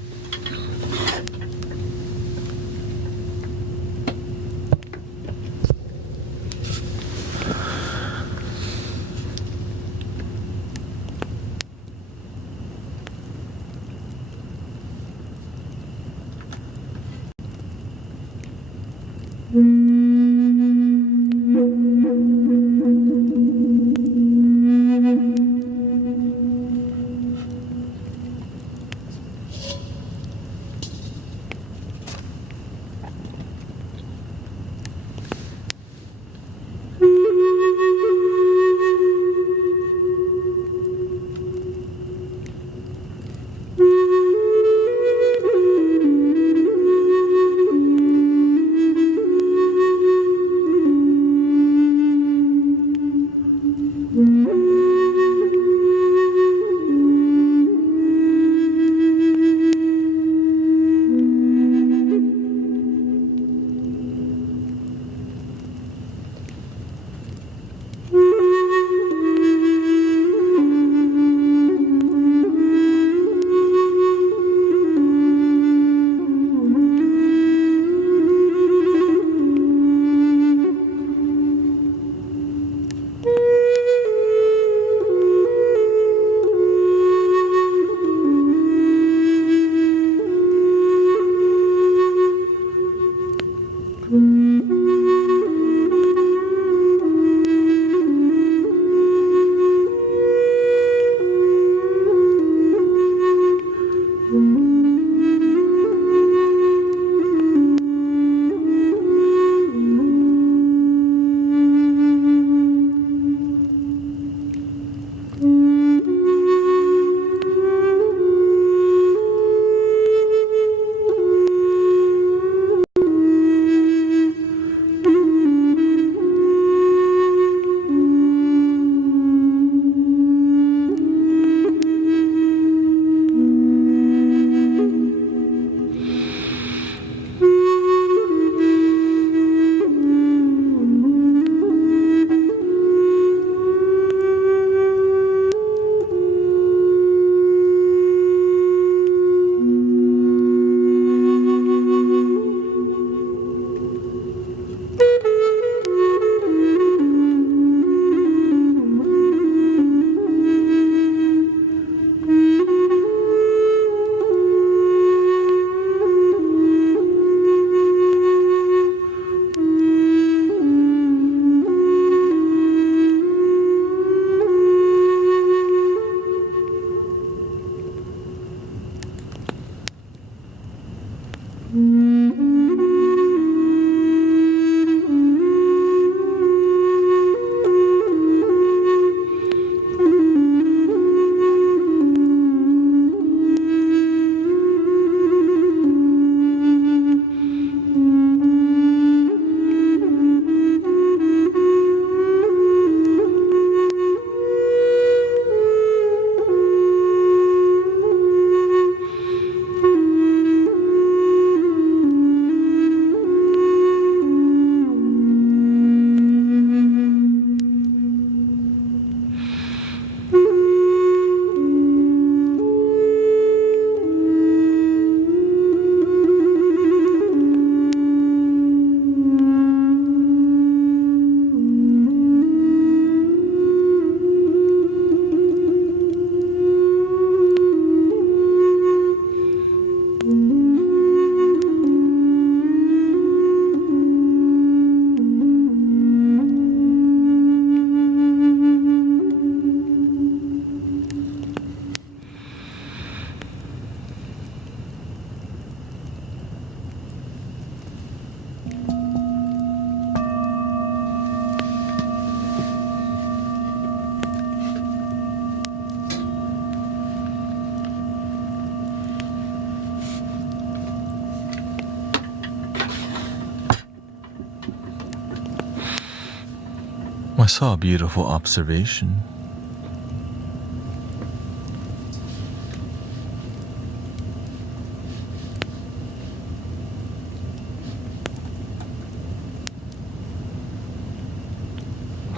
I saw a beautiful observation.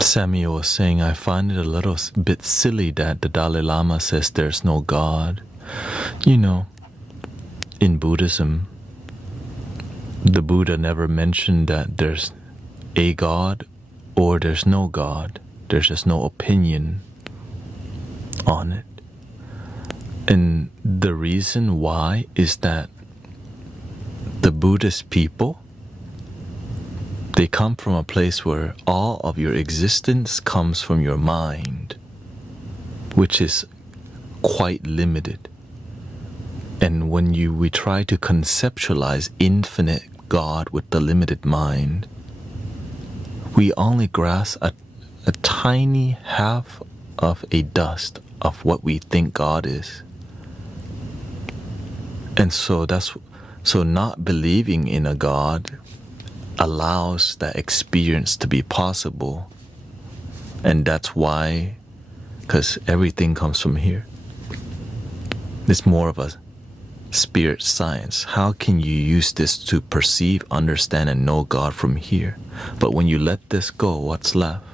Samuel was saying, I find it a little bit silly that the Dalai Lama says there's no God. You know, in Buddhism, the Buddha never mentioned that there's a God or there's no God. There's just no opinion on it. And the reason why is that the Buddhist people, they come from a place where all of your existence comes from your mind, which is quite limited. And when we try to conceptualize infinite God with the limited mind, we only grasp a tiny half of a dust of what we think God is. And so not believing in a God allows that experience to be possible. And that's why, because everything comes from here. It's more of a spirit science. How can you use this to perceive, understand, and know God from here? But when you let this go, what's left?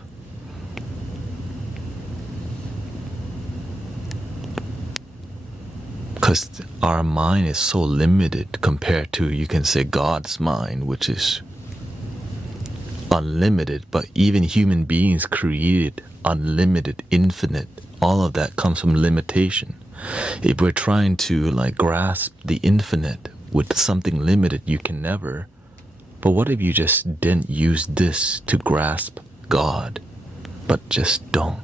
Because our mind is so limited compared to, you can say, God's mind, which is unlimited. But even human beings created unlimited, infinite. All of that comes from limitation. If we're trying to grasp the infinite with something limited, you can never. But what if you just didn't use this to grasp God, but just don't?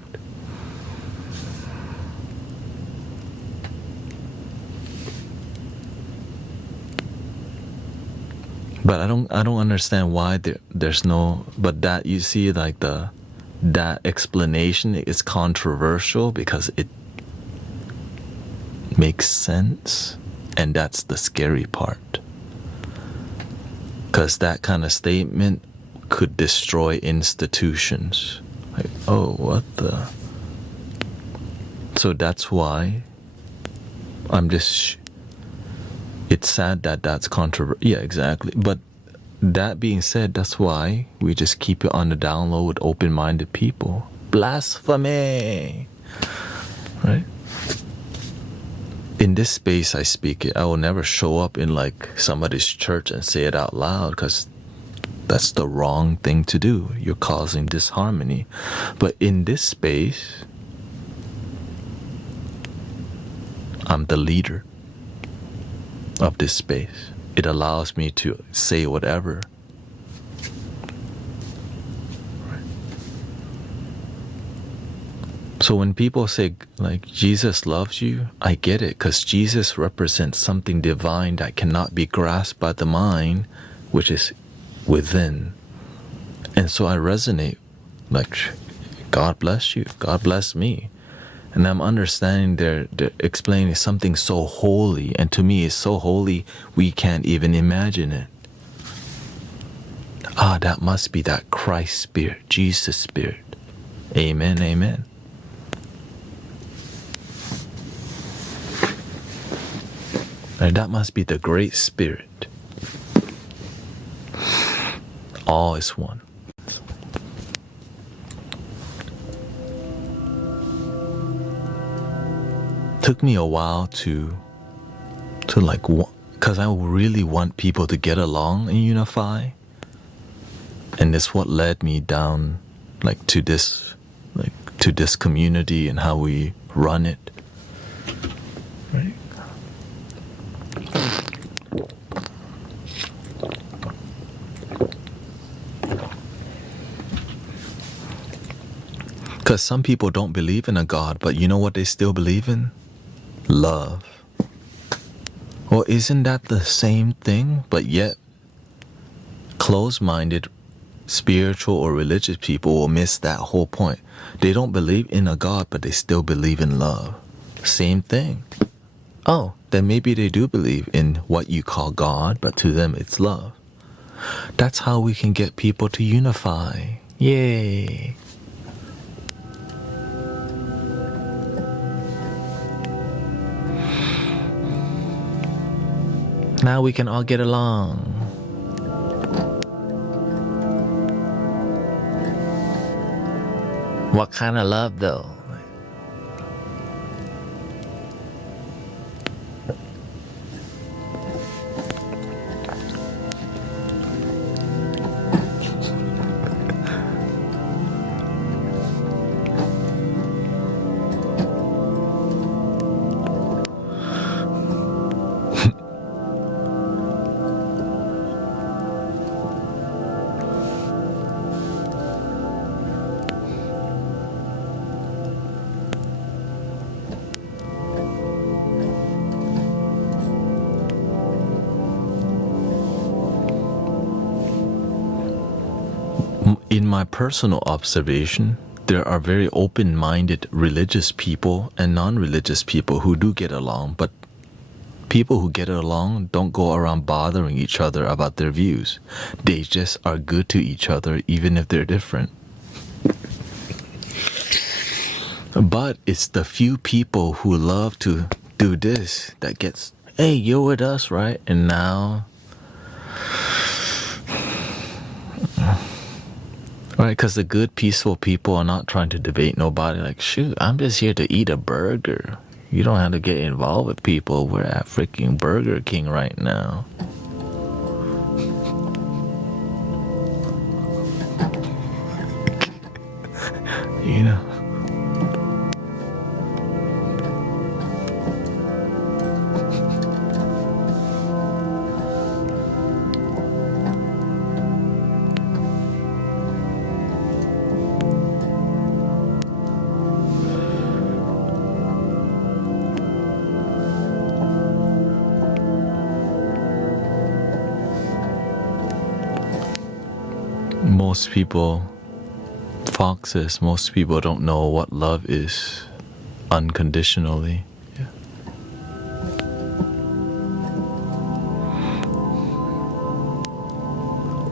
But I don't understand why there's no. But that, you see, that explanation is controversial because it makes sense, and that's the scary part. Because that kind of statement could destroy institutions. Oh, what the? So that's why I'm just. It's sad that that's controversial. Yeah, exactly. But that being said, that's why we just keep it on the down low with open-minded people. Blasphemy! Right? In this space I speak it, I will never show up in somebody's church and say it out loud, because that's the wrong thing to do. You're causing disharmony. But in this space, I'm the leader of this space. It allows me to say whatever. Right. So when people say Jesus loves you, I get it, because Jesus represents something divine that cannot be grasped by the mind, which is within. And so I resonate, God bless you, God bless me. And I'm understanding they're explaining something so holy, and to me it's so holy we can't even imagine it. That must be that Christ spirit, Jesus spirit. Amen, amen. And that must be the great spirit. All is one. Took me a while to because I really want people to get along and unify, and it's what led me down to this community and how we run it. Right? Because some people don't believe in a God, but you know what they still believe in? Love. Well, isn't that the same thing? But yet, closed-minded, spiritual or religious people will miss that whole point. They don't believe in a God, but they still believe in love. Same thing. Oh, then maybe they do believe in what you call God, but to them it's love. That's how we can get people to unify. Yay! Now we can all get along. What kind of love though? In my personal observation, there are very open-minded religious people and non-religious people who do get along, but people who get along don't go around bothering each other about their views. They just are good to each other even if they're different. But it's the few people who love to do this that gets, hey, you're with us, right? And now... Right, because the good, peaceful people are not trying to debate nobody. Like, shoot, I'm just here to eat a burger. You don't have to get involved with people. We're at freaking Burger King right now. You know? Most people, foxes, most people don't know what love is unconditionally. Yeah.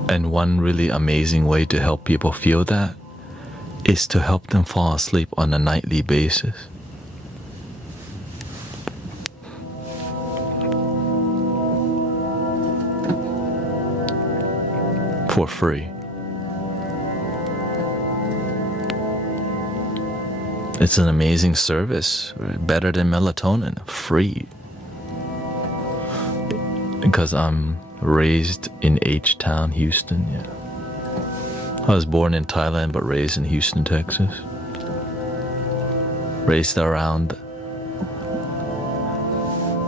And one really amazing way to help people feel that is to help them fall asleep on a nightly basis. For free. It's an amazing service, better than melatonin, free. Because I'm raised in H-Town, Houston, yeah. I was born in Thailand but raised in Houston, Texas. Raised around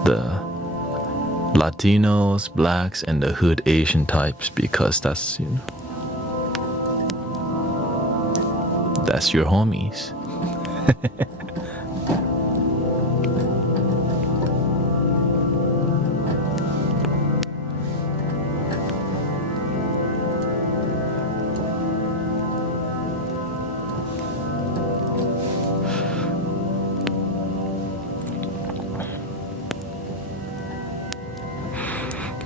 the Latinos, blacks, and the hood Asian types because that's, you know, that's your homies.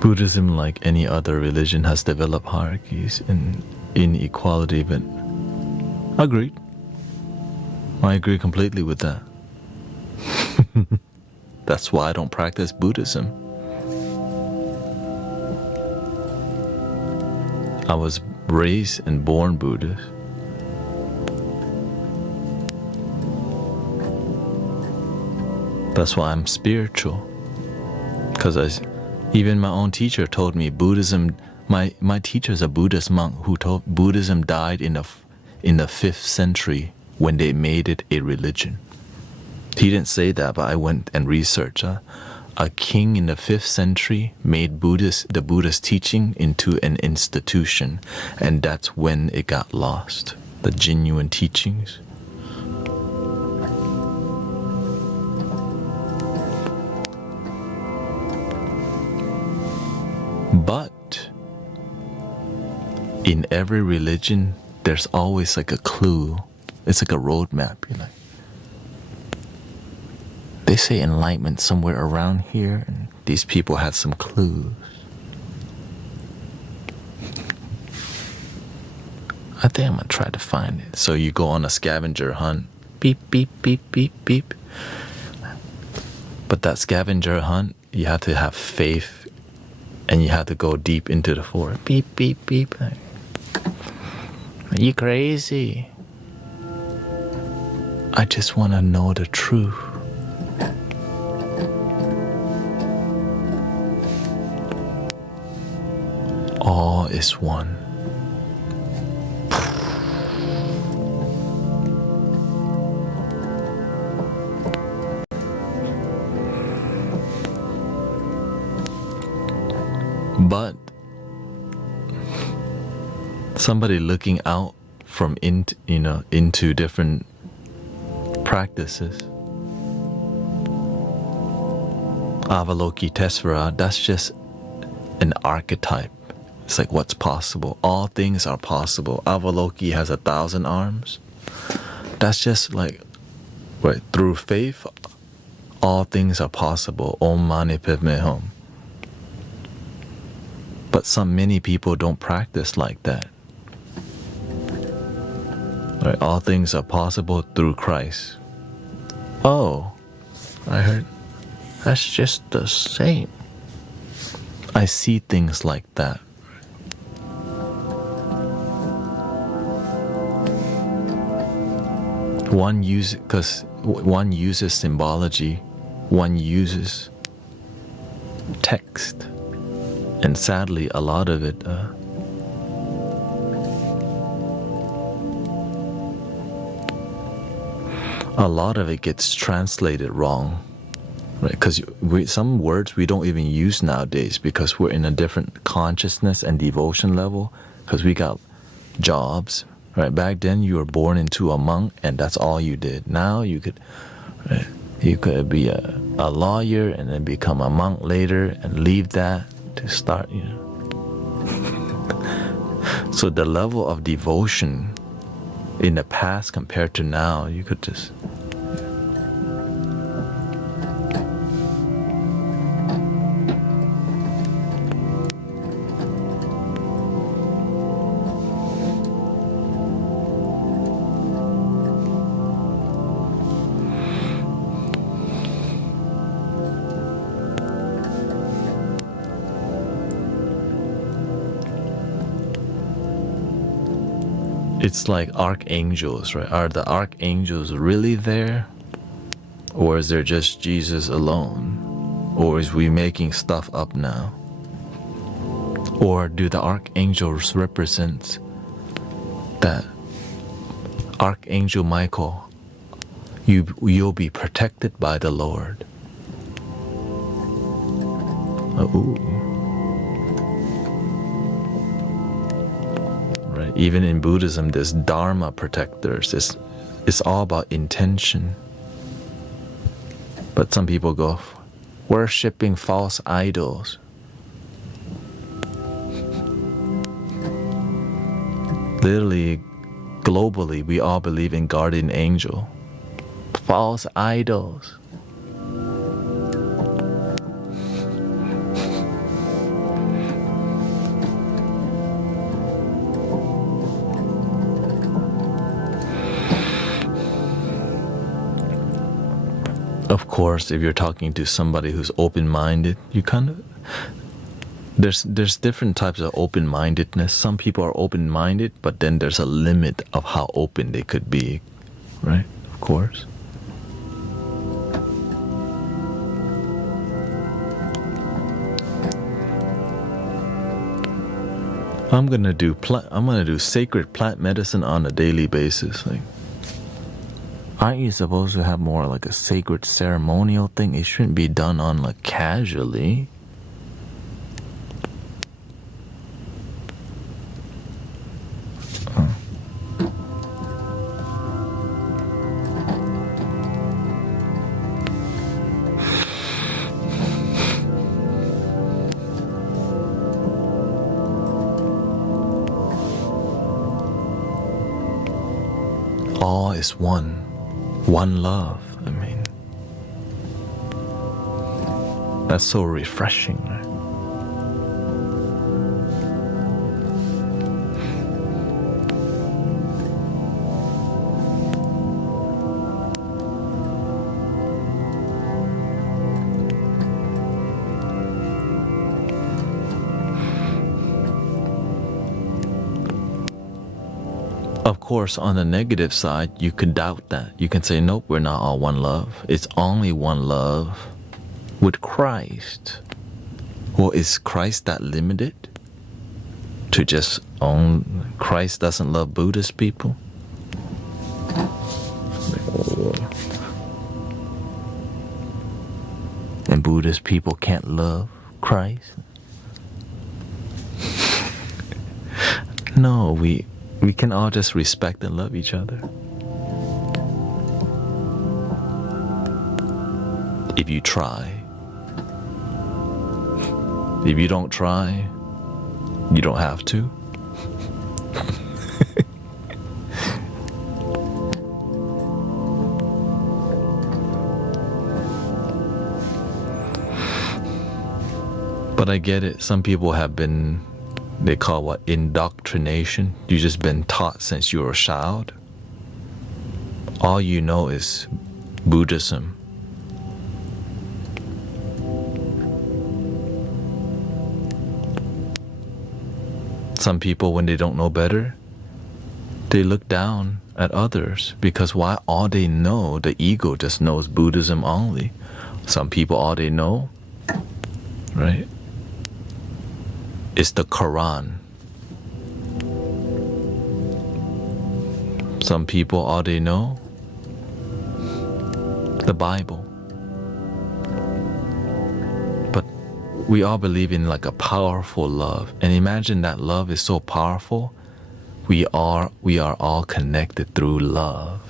Buddhism, like any other religion, has developed hierarchies and inequality, but agreed. I agree completely with that. That's why I don't practice Buddhism. I was raised and born Buddhist. That's why I'm spiritual. Because even my own teacher told me Buddhism, my teacher's a Buddhist monk who told Buddhism died in the 5th century when they made it a religion. He didn't say that, but I went and researched. A king in the 5th century made the Buddhist teaching into an institution, and that's when it got lost, the genuine teachings. But in every religion, there's always like a clue. It's like a roadmap. You're like, they say enlightenment somewhere around here, and these people had some clues. I think I'm gonna try to find it. So you go on a scavenger hunt. Beep, beep, beep, beep, beep. But that scavenger hunt, you have to have faith, and you have to go deep into the forest. Beep, beep, beep. Are you crazy? I just want to know the truth. All is one. But somebody looking out from into different practices, Avalokitesvara, that's just an archetype. It's like what's possible. All things are possible. Avaloki has 1,000 arms. That's just like, right, through faith, all things are possible. Om Mani Padme Hum. But many people don't practice like that. Right, all things are possible through Christ. Oh, I heard, that's just the same. I see things like that. One uses symbology, one uses text, and sadly, a lot of it. A lot of it gets translated wrong, right? Because some words we don't even use nowadays because we're in a different consciousness and devotion level. Because we got jobs, right? Back then you were born into a monk and that's all you did. Now you could be a lawyer and then become a monk later and leave that to start, So the level of devotion in the past compared to now, you could just. It's like archangels, right? Are the archangels really there? Or is there just Jesus alone? Or is we making stuff up now? Or do the archangels represent that Archangel Michael, you'll be protected by the Lord? Right. Even in Buddhism, there's Dharma protectors. It's all about intention. But some people go worshipping false idols. Literally, globally, we all believe in guardian angel. False idols. Of course, if you're talking to somebody who's open-minded, you kind of... There's different types of open-mindedness. Some people are open-minded, but then there's a limit of how open they could be, right? Of course. I'm gonna do sacred plant medicine on a daily basis. Like, aren't you supposed to have more like a sacred ceremonial thing? It shouldn't be done on like casually. All is one love. I mean, that's so refreshing, right? Of course, on the negative side, you could doubt that. You can say, nope, we're not all one love. It's only one love with Christ. Well, is Christ that limited to just own? Christ doesn't love Buddhist people? And Buddhist people can't love Christ? No, we can all just respect and love each other. If you try. If you don't try, you don't have to. But I get it. Some people have been, they call what, indoctrination. You've just been taught since you were a child. All you know is Buddhism. Some people, when they don't know better, they look down at others because why? All they know, the ego just knows Buddhism only. Some people, all they know, right, is the Quran. Some people, all they know, the Bible. But we all believe in like a powerful love. And imagine that love is so powerful. We are all connected through love.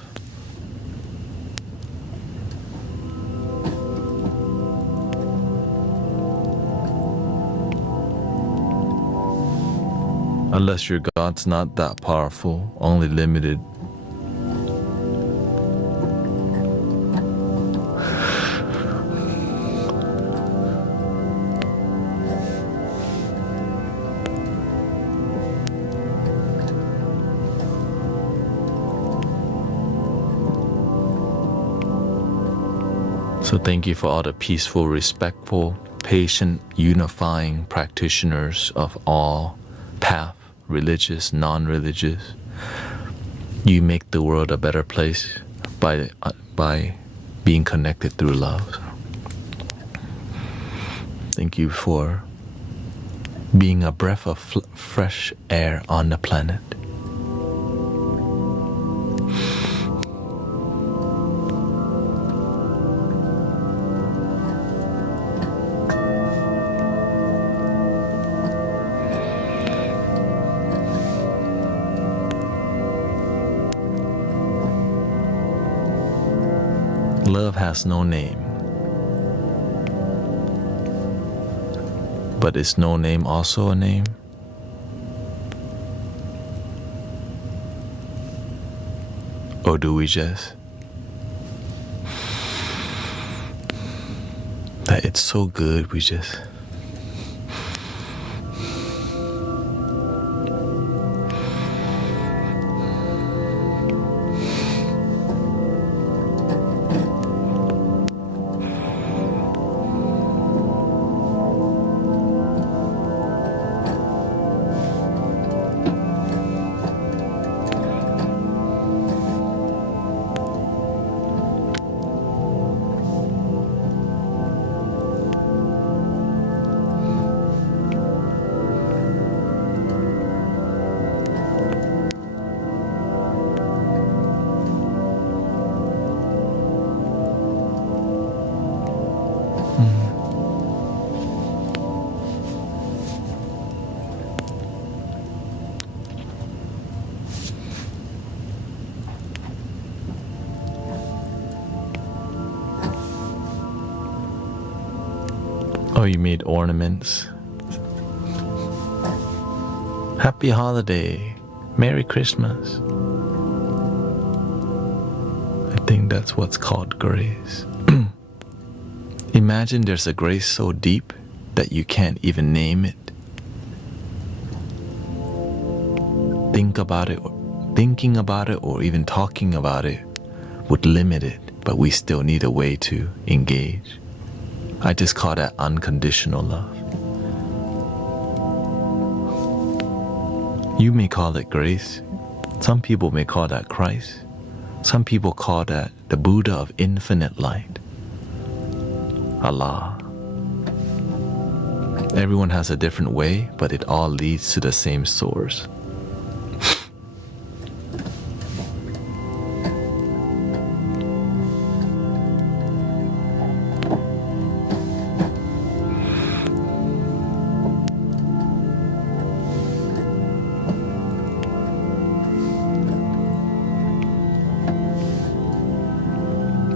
Unless your God's not that powerful, only limited. So thank you for all the peaceful, respectful, patient, unifying practitioners of all paths, religious, non-religious. You make the world a better place by being connected through love. Thank you for being a breath of fresh air on the planet. Love has no name. But is no name also a name? Or do we just that it's so good we just Oh, you made ornaments. Happy holiday. Merry Christmas. I think that's what's called grace. Imagine there's a grace so deep that you can't even name it. Thinking about it or even talking about it would limit it, but we still need a way to engage. I just call that unconditional love. You may call it grace. Some people may call that Christ. Some people call that the Buddha of infinite light, Allah. Everyone has a different way, but it all leads to the same source.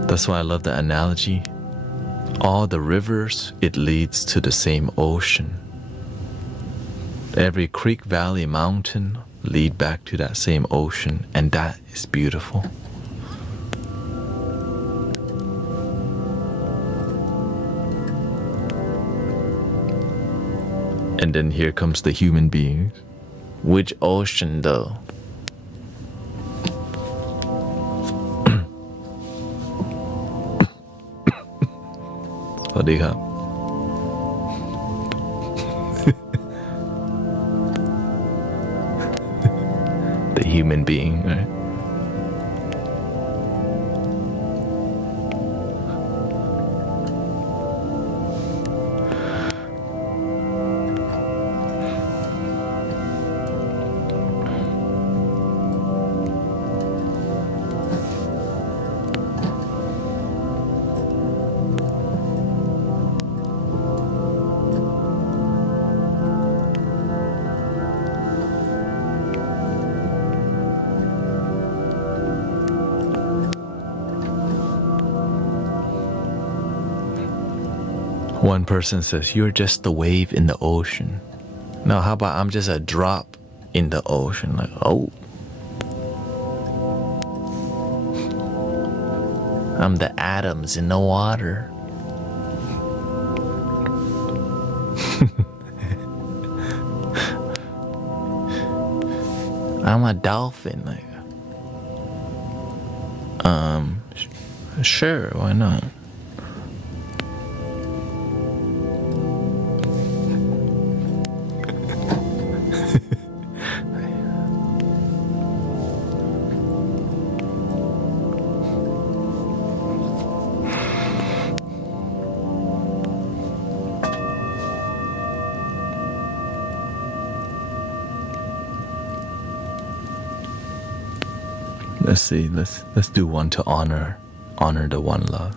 That's why I love the analogy. All the rivers, it leads to the same ocean. Every creek, valley, mountain lead back to that same ocean, and that is beautiful. And then here comes the human beings. Which ocean though? The human being, right? One person says, you're just a wave in the ocean. Now, how about I'm just a drop in the ocean? Like, oh. I'm the atoms in the water. I'm a dolphin. Like, sure, why not? Let's see, let's do one to honor the one love.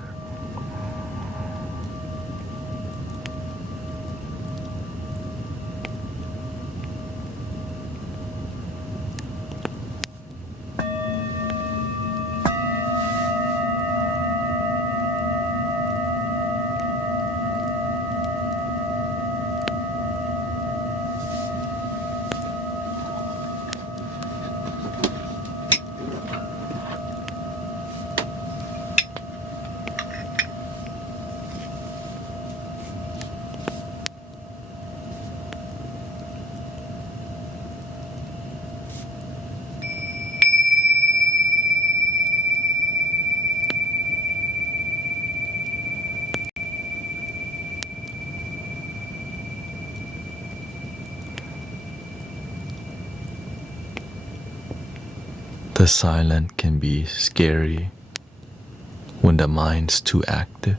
The silent can be scary when the mind's too active.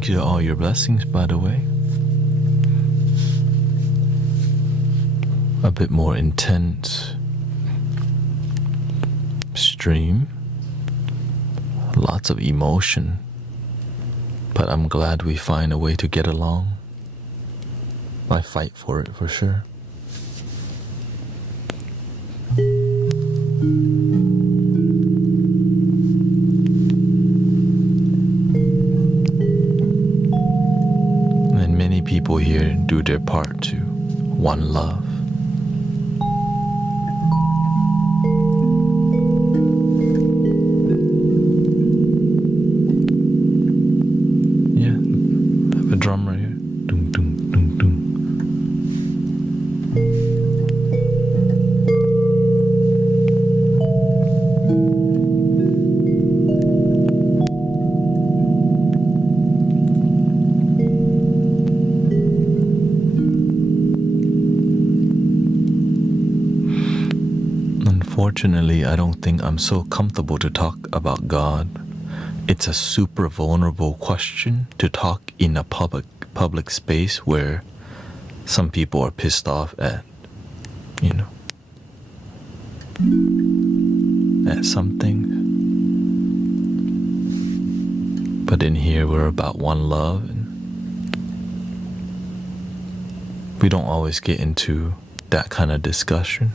Thank you to all your blessings, by the way. A bit more intense stream. Lots of emotion. But I'm glad we find a way to get along. I fight for it for sure. And many people here do their part too. One love. Yeah, I have a drum right here. Dum, dum, dum, dum. Unfortunately, I don't think I'm so comfortable to talk about God. It's a super vulnerable question to talk in a public space where some people are pissed off at, at something. But in here, we're about one love, and we don't always get into that kind of discussion.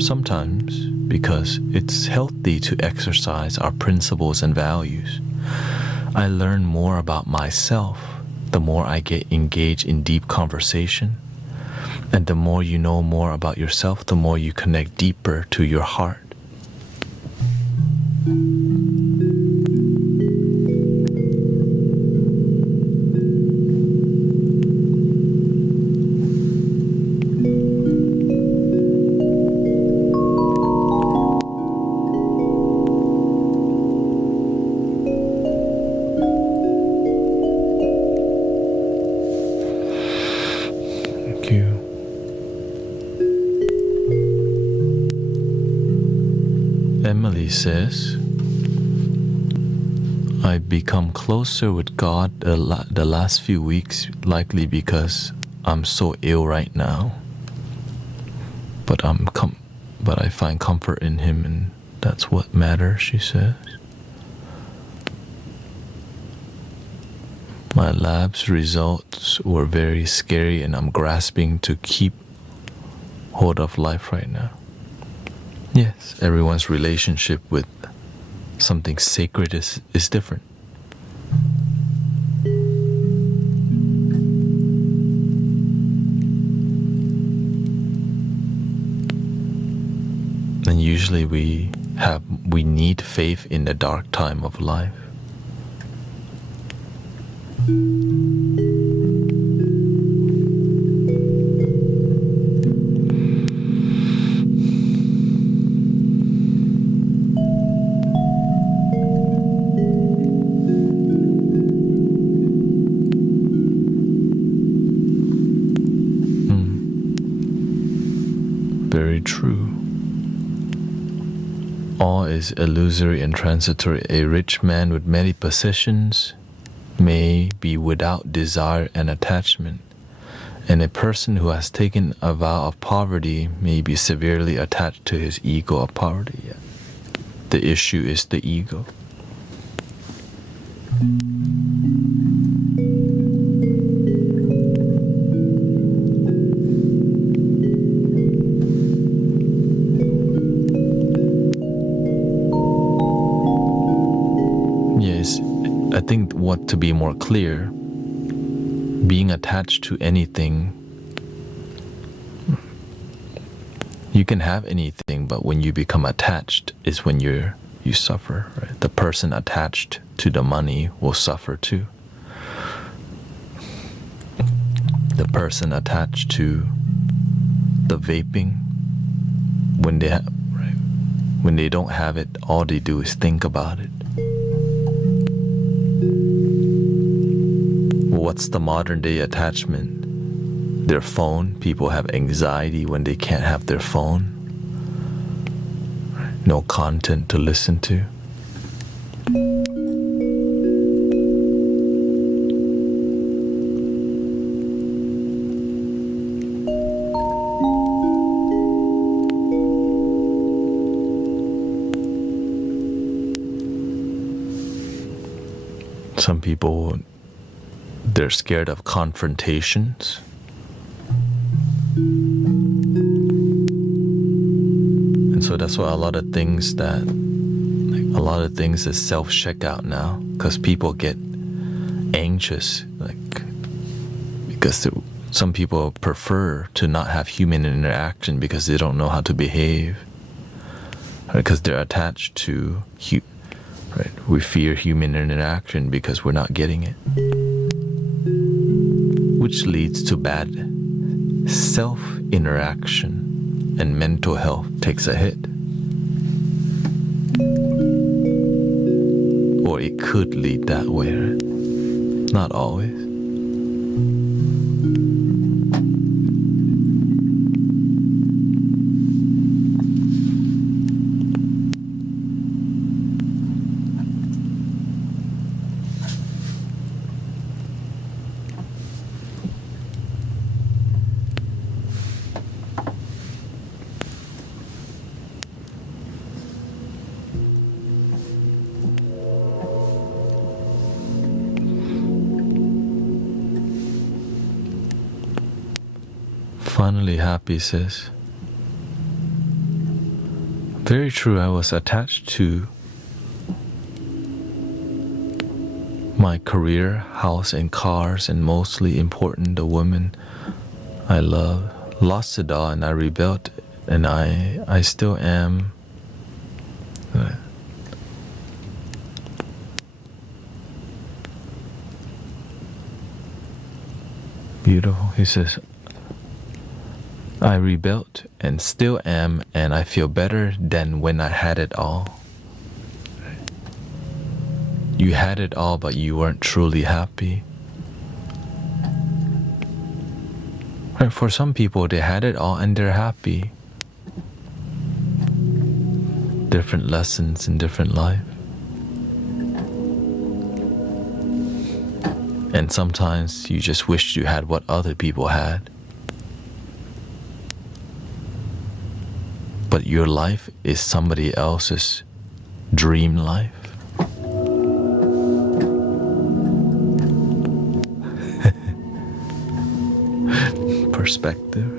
Sometimes because it's healthy to exercise our principles and values. I learn more about myself the more I get engaged in deep conversation. And the more you know more about yourself, the more you connect deeper to your heart. Emily says, I've become closer with God the last few weeks, likely because I'm so ill right now. But I find comfort in Him, and that's what matters, she says. My lab's results were very scary, and I'm grasping to keep hold of life right now. Yes, everyone's relationship with something sacred is different. And usually we need faith in the dark time of life. Very true. All is illusory and transitory. A rich man with many possessions may be without desire and attachment, and a person who has taken a vow of poverty may be severely attached to his ego of poverty. Yeah. The issue is the ego. I think to be more clear, being attached to anything, you can have anything, but when you become attached is when you suffer, right? The person attached to the money will suffer too. The person attached to the vaping, when they don't have it, all they do is think about it. What's the modern day attachment? Their phone. People have anxiety when they can't have their phone. No content to listen to. Some people, they're scared of confrontations. And so that's why a lot of things is self-checkout now, because people get anxious, because some people prefer to not have human interaction because they don't know how to behave, because they're attached to we fear human interaction because we're not getting it, which leads to bad self-interaction, and mental health takes a hit. Or it could lead that way, right? Not always. Finally happy, says. Very true, I was attached to my career, house and cars, and mostly important, the woman I love. Lost it all and I rebelled, and I still am. Beautiful, he says. I rebelled and still am, and I feel better than when I had it all. You had it all, but you weren't truly happy. For some people, they had it all and they're happy. Different lessons in different life. And sometimes you just wished you had what other people had. But your life is somebody else's dream life. Perspective.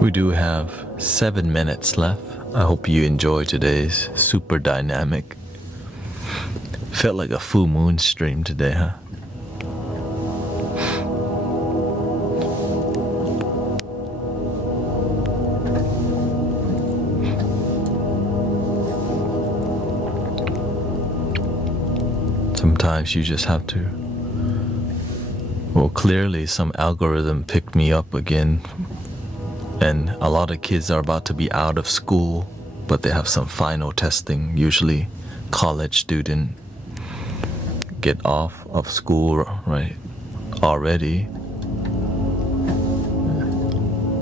We do have 7 minutes left. I hope you enjoy today's super dynamic. Felt like a full moon stream today, huh? Sometimes you just have to. Well, clearly some algorithm picked me up again. And a lot of kids are about to be out of school, but they have some final testing. Usually college student get off of school, right, already.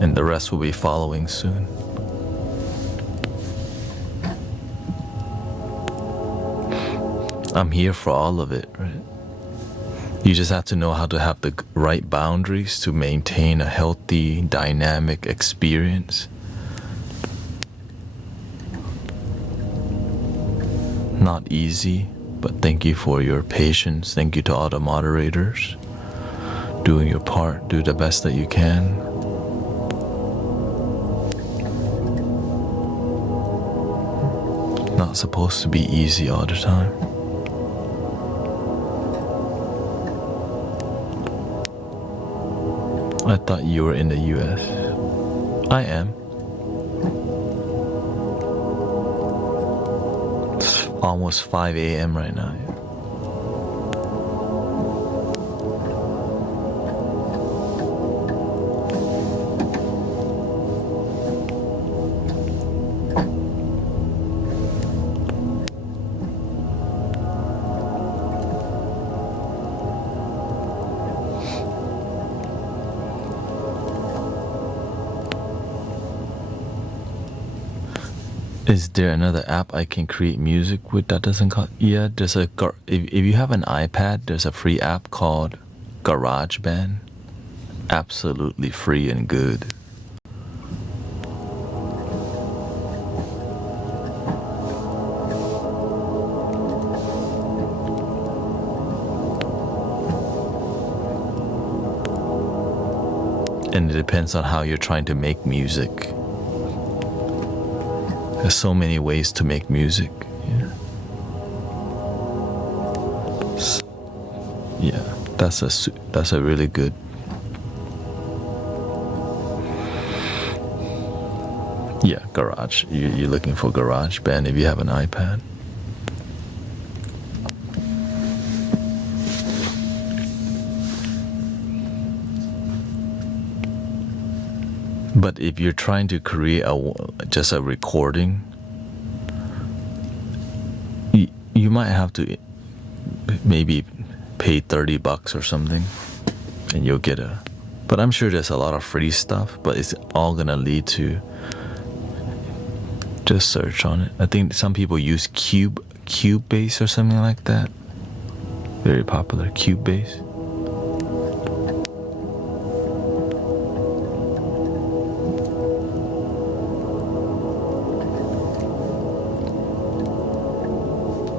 And the rest will be following soon. I'm here for all of it, right? You just have to know how to have the right boundaries to maintain a healthy, dynamic experience. Not easy, but thank you for your patience. Thank you to all the moderators. Doing your part, do the best that you can. Not supposed to be easy all the time. I thought you were in the US. I am. It's almost 5 a.m. right now. Is there another app I can create music with that doesn't cost? Yeah, there's if you have an iPad, there's a free app called GarageBand. Absolutely free and good. And it depends on how you're trying to make music. There's so many ways to make music. Yeah, that's a really good. Yeah, Garage. You're looking for GarageBand if you have an iPad. But if you're trying to create just a recording, you might have to maybe pay $30 or something, and you'll get a. But I'm sure there's a lot of free stuff, but it's all gonna lead to. Just search on it. I think some people use Cubase or something like that. Very popular, Cubase.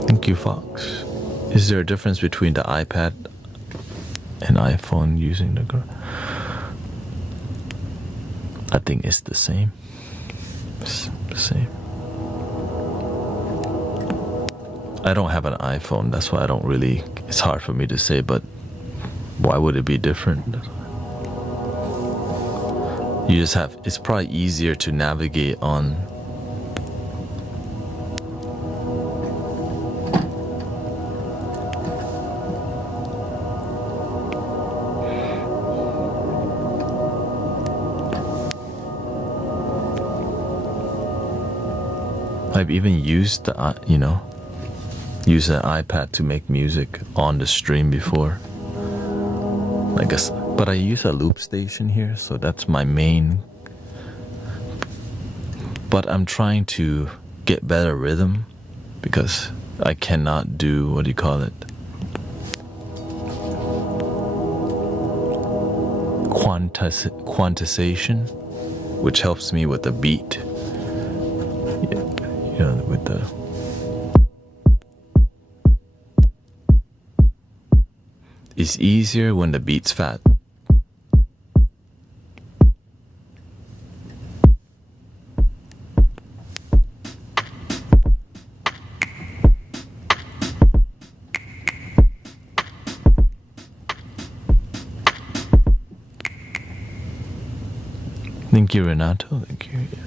Thank you, Fox. Is there a difference between the iPad and iPhone using the? I think it's the same. It's the same. I don't have an iPhone, that's why I don't really. It's hard for me to say, but why would it be different? You just have. It's probably easier to navigate on. I've even used use an iPad to make music on the stream before. I guess, but I use a loop station here, so that's my main. But I'm trying to get better rhythm because I cannot do, what do you call it? Quantization, which helps me with the beat. With the. It's easier when the beat's fat. Thank you, Renato. Thank you. Yeah.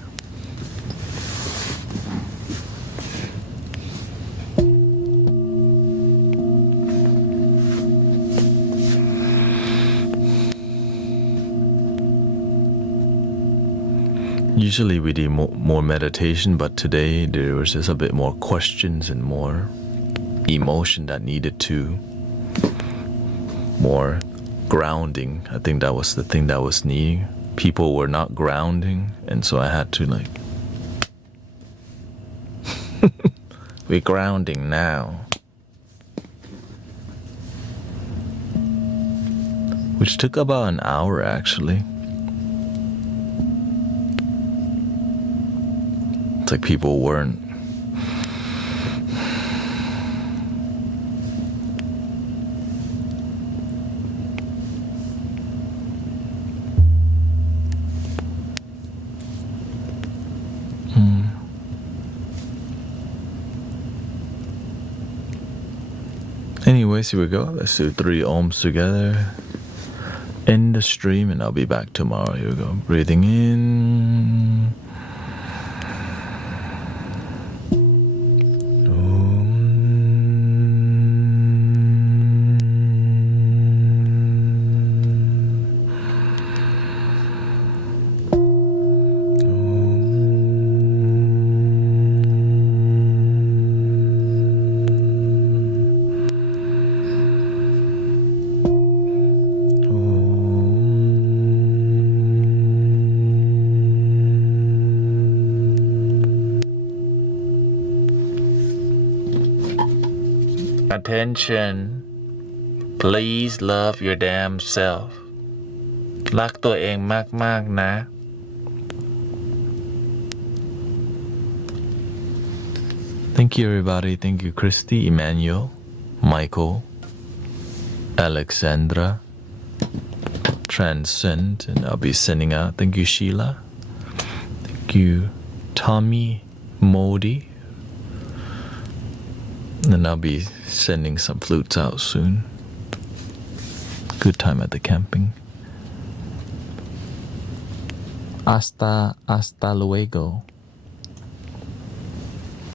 Usually we do more meditation, but today there was just a bit more questions and more emotion that needed to more grounding. I think that was the thing that was needed. People were not grounding, and so I had to we're grounding now. Which took about an hour actually. It's like people weren't. Anyways, here we go. Let's do 3 ohms together. end the stream and I'll be back tomorrow. Here we go. Breathing in. Attention. Please love your damn self. รักตัวเองมากๆนะ Thank you everybody. Thank you Christy, Emmanuel, Michael, Alexandra, Transcend, and I'll be sending out. Thank you Sheila. Thank you Tommy, Modi. And I'll be sending some flutes out soon. Good time at the camping. Hasta luego.